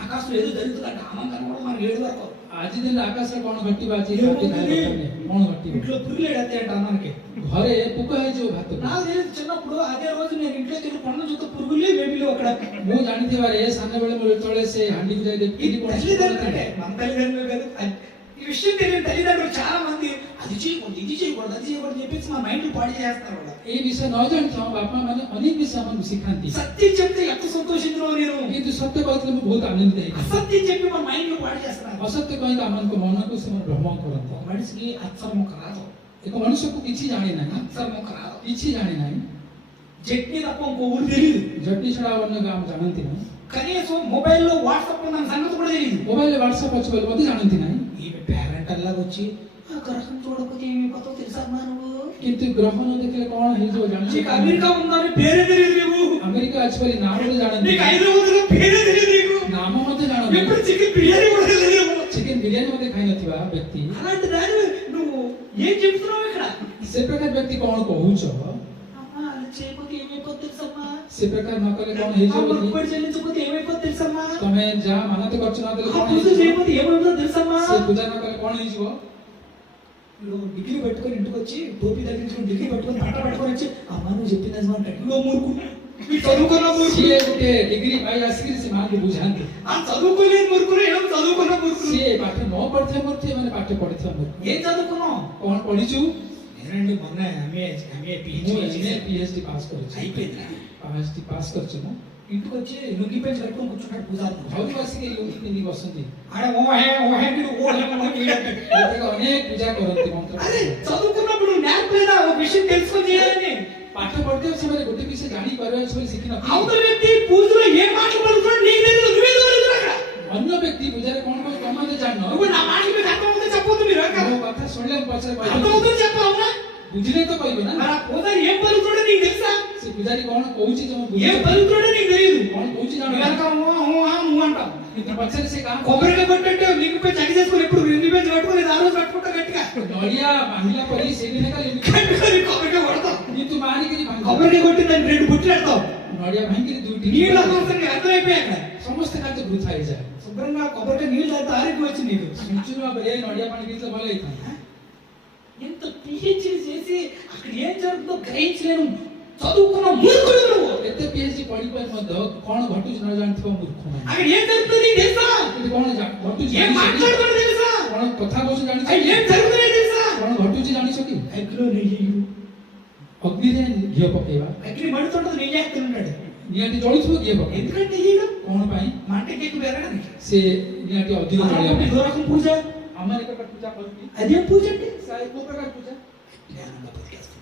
ఆకాశంలో ఏదో జరుగుతుందంట, అమ్మ కనబడదు మనకి 7 వరకు. ଆଜି ଦିନ ଆକାଶରେ କଣ ଘଟିବ, ଆଜି ରାତି ଖାଇବା କଥା ନାହିଁ। କଣ ଘଟିବ? ఇంట్లో పురుగులు ఎడతాయంట అన్నానికి. ଘରେ ପୋକ ହେଇଯିବ ଭାତ। నాకు తెలియదు, చిన్నప్పుడు అదే రోజు నేను ఇంట్లో తిరిగి పన్ను చూస్తే పురుగులే వేపిలు అక్కడ. ମୁଁ ଜାଣିଥିବାରେ ସାନ ବେଳେ ମୁଁ ଯେତେବେଳେ ସେ ହାଣ୍ଡିକୁ ଯାଇ ఈ ଦେଖିଲି କୌଣସି తల్లిదండ్రులే, మన తల్లిదండ్రులు కాదు, ఈ విషయం తెలియని తల్లిదండ్రులు చాలా మంది అది చేయకూడదు, ఇది చేయకూడదు, అది చేయకూడదు చెప్పేసి మా మైండ్ పాడు చేస్తారు వాళ్ళు. ଏ ବିଷୟ ନ ଜାଣିଥାଉ ବାପା ମାନେ ଅନେକ ବିଷୟ ଆମକୁ ଶିଖାନ୍ତି, సత్యం చెప్తే ఎంత సంతోషించడం నేను, କିନ୍ତୁ ସତ୍ୟ କହିଥିଲେ ମୁଁ ବହୁତ ଆନନ୍ଦିତ ହେଇଥାଏ। అసత్యం చెప్పి మన మైండ్ పాడు చేస్తున్నారు. ଅସତ୍ୟ କହିଲେ ଆମମାନଙ୍କ ମନକୁ ସେମାନେ ଭ୍ରମ କରନ୍ତି। ఒక మనిషికి అక్షరముఖ రాదు, ଏକ ମଣିଷକୁ କିଛି ଜାଣେ ନାହିଁ, అక్షరముఖ రాదు. କିଛି ଜାଣେ ନାହିଁ, చట్నీ తప్ప ఇంకో ఊరు తెలియదు. ଜଟନି ଛଡ଼ା ଆଉ ଅନ୍ୟ କାମ ଜାଣନ୍ତି ନାହିଁ, కనీసం మొబైల్లో వాట్సాప్ ఉన్న సంగతి కూడా తెలియదు. ମୋବାଇଲରେ ହ୍ୱାଟ୍ସଆପ୍ ଅଛି ବୋଲି ମଧ୍ୟ ଜାଣନ୍ତି ନାହିଁ। ఈమె పేరెంట్ అల్లాగా వచ్చి ఆ గ్రహం చూడకపోతే ఏమైపోతావు తెలుసా అమ్మా నువ్వు? କିନ୍ତୁ ଗ୍ରହ ନ ଦେଖିଲେ କଣ ହେଇଯିବ ଜାଣିଛ? నీకు అమెరికా ఉందని పేరే తెలియదు నువ్వు. ଆମେରିକା ଅଛି ବୋଲି ନାମ ମଧ୍ୟ ଜାଣନ୍ତି, నీకు హైదరాబాద్లో పేరే తెలియదు నీకు. ନାମ ମଧ୍ୟ ଜାଣନ୍ତି, ఎప్పుడు చికెన్ బిర్యానీ కూడా తెలియదు. ଚିକେନ ବିରିୟାନୀ ମଧ୍ୟ ଖାଇନଥିବା ବ୍ୟକ୍ତି। అలాంటి దాని నువ్వు ఏం చెప్తున్నావు ఇక్కడ? ସେ ପ୍ରକାର ବ୍ୟକ୍ତି କଣ କହୁଛ? అమ్మా అలా చేయకపోతే ఏమైపోతుంది తెలుసమ్మా? ସେ ପ୍ରକାର ନ କଲେ କଣ ହେଇଯିବ ବୋଲି మొక్కుబడి చెల్లించకపోతే ఏమైపోతుంది తెలుసమ్మా? ତମେ ଯାହା ମାନତ କରୁଛ ନ ଦେଲେ ఆ କଣ పూజ ହେଇଯିବ? చేయకపోతే ఏమైపోతుంది తెలుసమ్మా? ସେ ପୂଜା ନ କଲେ କଣ ହେଇଯିବ? నువ్వు డిగ్రీ పెట్టుకొని ఇంటికి వచ్చి టోపీ తగ్గించుకొని డిగ్రీ పెట్టుకొని పట్ట పట్టుకొని వచ్చి అమ్మ నువ్వు చెప్పింది నిజమంటే నువ్వు మూర్ఖుడు, నువ్వు చదువుకున్న మూర్ఖుడు. ସିଏ ଗୋଟେ ଡିଗ୍ରୀ ପାଇ ଆସିକିରି ସେ ମାଆଙ୍କୁ ବୁଝାନ୍ତି। ఆ చదువుకునే మూర్ఖుడు ఏం చదువుకున్న మూర్ఖుడు? ସିଏ ପାଠ ନ ପଢିଥିବା ମୂର୍ଖ, ଏମାନେ ପାଠ ପଢିଥିବା ମୂର୍ଖ। ఏం చదువుకున్నావు? କଣ ପଢିଛୁ? నేనండి మొన్న ఎంఏ ମୁଁ PhD PhD ପାସ୍ କରିଛି। అయిపోయింది. PhD ପାସ୍ କରିଛି ମୁଁ। ఇంటికి వచ్చి లుంగి పెంచి కట్టుకొని కూర్చుంటాడు పూజారు. ଘରକୁ ଆସିକି ଲୁଙ୍ଗି ପିନ୍ଧିକି ବସନ୍ତି। ఆడ ఓహే ఓహే మీరు ఓహే ఓహే ଏଥିରେ ଅନେକ ପୂଜା କରନ୍ତି ମନ୍ତ୍ର। అరే చదువుకున్నప్పుడు నేర్పలేదా ఒక విషయం తెలుసుకొని చేయాలని? ପାଠ ପଢିଥିବା ସେମାନେ ଗୋଟେ ବିଷୟ ଜାଣିପାରିବା ବୋଲି ଶିଖିନଥିଲେ। అవతల వ్యక్తి పూజలో ఏ మాటలు పలుకుతాడో నీకు తెలియదు, నువ్వే తెలియదు అక్కడ. ଅନ୍ୟ ବ୍ୟକ୍ତି ପୂଜାରେ କଣ କଣ ତମେ ଜାଣିନ। నువ్వు నా మాట మీకు అర్థమవుతుందో చెప్పొద్దు మీరు అక్కడ. ମୋ କଥା ଶୁଣିଲେ ମୁଁ ପଛରେ କହିବି। అర్థమవుతుందో చెప్పావు నా? ବୁଝିଲେ ତ କହିବେ ନା। మరి ఆ పూజారి ఏం పలుకుతాడో నీకు తెలుసా? ସେ ପୂଜାରୀ କଣ କହୁଛି ତମେ ఏం ବୁଝିବ। పలుకుతాడో నీకు తెలియదు. କଣ କହୁଛି నువ్వు ଜାଣିନ। వెనక ఊ అంటావు. କିନ୍ତୁ ପଛରେ ସେ କାହା కొబ్బరిగా కొట్టంటే లింగి పెంచి అగి చేసుకుని ఎప్పుడు లింగి పెంచి కట్టుకుని ఆ రోజు కట్టుకుంటా గట్టిగా ନଡିଆ ଭାଙ୍ଗିଲା ପରେ ସେଦିନ ଖାଲି కట్టుకొని కొబ్బరిగా కొడతావు. କିନ୍ତୁ ମାରିକିରି ଭାଙ୍ଗି కొబ్బరిగా కొట్టి దాన్ని 2 బుట్టలు పెడతావు. ନଡିଆ ଭାଙ୍ଗିକିରି ଦୁଇଟି నీళ్ళ కోసం నీకు అర్థమైపోయాక ସମସ୍ତେ କାର୍ଯ୍ୟ ବୃଥା ହେଇଯାଏ। శుభ్రంగా కొబ్బరిగా నీళ్ళు తాగితే ఆరోగ్యం వచ్చింది నీకు. ସୂର୍ଯ୍ୟ ଭାବରେ ନଡିଆ ପାଣି ପିଇଥିଲେ ଭଲ ହେଇଥାନ୍ତା। ఎంత పిహెచ్డి చేసి అక్కడ ఏం జరుగుతుందో గ్రహించలేను చదువుకున్న మూర్ఖుడు నువ్వు. ଏତେ PhD ପଢି ପାରି ମଧ୍ୟ କଣ ଘଟୁଛି ନ ଜାଣିଥିବା ମୂର୍ଖ ମାନେ। అక్కడ ఏం జరుగుతుందో నీకు తెలుసా? କିନ୍ତୁ କଣ ଘଟୁଛି ఏం ଜାଣିଛ କି? మాట్లాడుతుందో తెలుసా? କଣ କଥା କହୁଛୁ ଜାଣିଛ అక్కడ କି? ఏం జరుగుతుందో తెలుసా? କଣ ଘଟୁଛି ଜାଣିଛ କି? అగ్నిలో నెయ్యి ଅଗ୍ନିରେ ଘିଅ ପକେଇବା, అగ్ని మండుతుంటది నెయ్యి వేస్తున్నాడు. ନିଆଁଟି ଜଳୁଥିବ ଘିଅ ପକେଇବା। ఎందుకంటే నెయ్యడం କଣ ପାଇଁ? మంటకి ఎక్కువ పెరగడానికి. ସେ ନିଆଁଟି ଅଧିକ ଜଳିବା ପାଇଁ। ఇదో రకం పూజ. ଆମର ଏକ ପ୍ରକାର ପୂଜା କରୁଛି। అదేం పూజ అంటే ସାଇ କୋଉ ପ୍ରକାର ପୂଜା? జ్ఞానంగా బతికేస్తాం.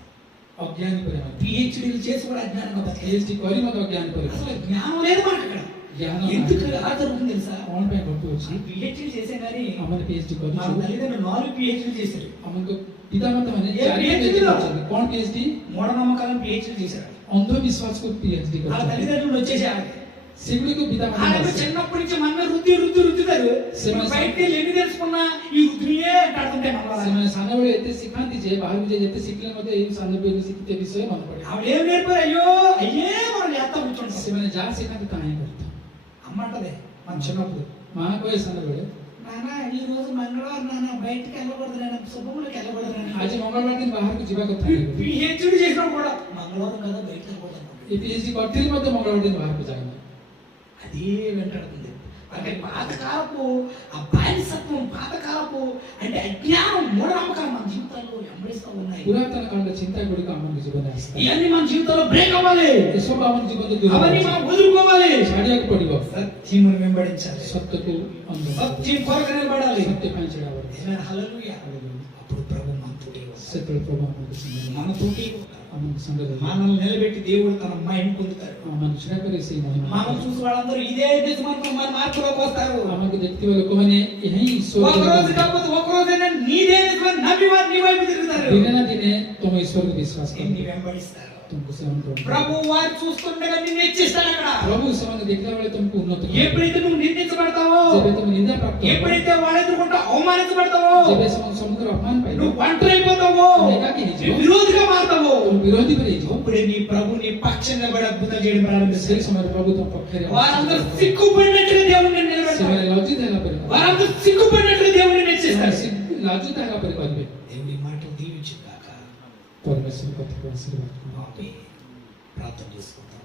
ଅଜ୍ଞାନୀ କରିବା ପାଇଁ। పిహెచ్డీలు చేసి కూడా అజ్ఞానంగా బతికేస్తాం. PhD କରି ମଧ୍ୟ ଅଜ୍ଞାନୀ କରିବା। అసలు జ్ఞానం లేదు మనకు అక్కడ. ଜ୍ଞାନ ఎందుకు ନାହିଁ। అలా జరుగుతుంది తెలుసా? କଣ ପାଇଁ ଘଟୁଅଛି? పిహెచ్డీ చేసే కానీ ଆମର PhD మా କରିଛୁ। తల్లిదండ్రులు 4 పిహెచ్డీ చేశారు. ଆମଙ୍କ ପିତାମାତା ମାନେ ఏ 4 PhD PhD లో? କରିଛନ୍ତି। କଣ PhD? మూఢనమ్మకాలను పిహెచ్డీ చేశారు. ଅନ୍ଧବିଶ୍ୱାସକୁ PhD ఆ କରିଛନ୍ତି। తల్లిదండ్రులు వచ్చేసారు. ସେଗୁଡ଼ିକୁ ପିତାମାତା ఆయన ମାନେ చిన్నప్పటి నుంచి మన మీద రుద్దుతారు. ସେମାନେ బయటకి వెళ్ళి ఎన్ని తెలుసుకున్నా ఈ రుద్దునియే అంటాడుతుంటే నమ్మాలి. ସେମାନେ ସାନବେଳେ ଏତେ ଶିଖାନ୍ତି ଯେ ବାହାରକୁ ଯାଇ ଯେତେ ଶିଖିଲେ ମଧ୍ୟ ଏଇ ସାନ ପିଲାଙ୍କୁ ଶିଖିତେ ବିଷୟ ମନେ ପଡେ। ఆవిడ ఏం నేర్పారు? అయ్యో అయ్యే మనం చేస్తా కూర్చుంటాం. ସେମାନେ ଯାହା ଶିଖାନ୍ତି ତାହା ହିଁ କରିଥାଉ। అమ్మ అంటదే మన చిన్నప్పుడు, ମା କହେ ସାନବେଳେ, నాన్న ఈ రోజు మంగళవారం నాన్న బయటకి వెళ్ళకూడదు, నాన్న శుభములకు వెళ్ళకూడదు నాన్న. ଆଜି ମଙ୍ଗଳବାର ଦିନ ବାହାରକୁ ଯିବା କଥା ନାହିଁ। పిహెచ్డీ చేసినా కూడా మంగళవారం కదా బయటకి వెళ్ళకూడదు అనుకుంటాడు. ଏ PhD କରିଥିଲେ ମଧ୍ୟ ମଙ୍ଗଳବାର ଦିନ ବାହାରକୁ ଯାଏନା। అదే వెంటాడుతుంది. అంటే పాతకాలపు ఆ బానిసత్వం, పాతకాలపు అంటే అజ్ఞానం, మూఢనమ్మకాలు మన జీవితాల్లో వెంబడిస్తూ ఉన్నాయి. ପୁରାତନ କାଳର ଚିନ୍ତା ଗୁଡ଼ିକ ଆମ ଜୀବନରେ ଆସିଥାଏ। ఇవన్నీ మన జీవితంలో బ్రేక్ అవ్వాలి. ଏସବୁ ଆମ ଜୀବନରେ ଦୂର అవన్నీ మనం వదులుకోవాలి. ଛାଡ଼ିବାକୁ ପଡିବ। సత్యం వెంబడించాలి. ସତ୍ୟକୁ ଅନୁସରଣ సత్యం కొరకు నిలబడాలి. ସତ୍ୟ ପାଇଁ ଛିଡ଼ା ହେବାକୁ ପଡିବ। ఏమైనా హల్లెలూయా. అప్పుడు ప్రభు మనతోటి వస్తాడు. ସେତେବେଳେ ପ୍ରଭୁ ଆମକୁ మనతోటి ଆମକୁ ସାଙ୍ଗରେ మనల్ని నిలబెట్టి దేవుడు తన మహిమ పొందుతారు. ଆମକୁ ଛିଡ଼ା କରି ସେଇ ମହିମା మనం చూసి వాళ్ళందరూ ఇదే దేశమంతా మన మార్పులోకి వస్తారు. ଆମକୁ ଦେଖିଥିବା ଲୋକମାନେ ଏହା ହିଁ ଈଶ୍ୱର ఒక రోజు కాకపోతే ఒక రోజైనా నీదే నిజమని నమ్మి వారు నీ వైపు తిరుగుతారు. ଦିନେ ନା ଦିନେ ତମ ଈଶ୍ୱରକୁ ବିଶ୍ୱାସ నిన్ను କର। వెంబడిస్తారు. ତୁମକୁ ସେମାନେ ଗ୍ରହଣ ప్రభు వారు చూస్తుండగా నిన్ను హెచ్చిస్తాడు. అక్కడ ପ୍ରଭୁ ସେମାନେ ଦେଖିଲା ବେଳେ ତୁମକୁ ଉନ୍ନତ କରିବେ। ఎప్పుడైతే నువ్వు నిందించబడతావో, ଯେବେ ତମେ ନିନ୍ଦା ପ୍ରାପ୍ତ ହେବ, ఎప్పుడైతే వాళ్ళ ఎదుర్కొంటూ అవమానించబడతావో, ଯେବେ ସେମାନେ ସମ୍ମୁଖରେ ଅପମାନ ପାଇବ, నువ్వు ఒంటరైపోతావో, ఏకాకి ହେଇଯିବ, నీ విరోధిగా మారుతావో, ତୁମ ବିରୋଧୀ କରି ହେଇଯିବ, అప్పుడే నీ ప్రభు నీ పక్షం నిలబడి అద్భుతం చేయడం ప్రారంభిస్తాడు. ସେହି ସମୟରେ ପ୍ରଭୁ ତମ పକ୍ଷରେ వారందరూ సిగ్గుపడినట్టుగా దేవుడిని నిలబెడతారు. ସେମାନେ ଲଜ୍ଜିତ ହେଲା ପରେ వారందరూ సిగ్గుపడినట్టుగా దేవుడిని హెచ్చిస్తారు. ଲଜ୍ଜିତ ହେଲା ପରେ କରିବେ। దేవుడి మాటలు దీవించుగాక. ପରମେଶ୍ୱର କଥାକୁ ଆଶୀର୍ବାଦ କର। ఆమె ప్రార్థన చేసుకుందాం.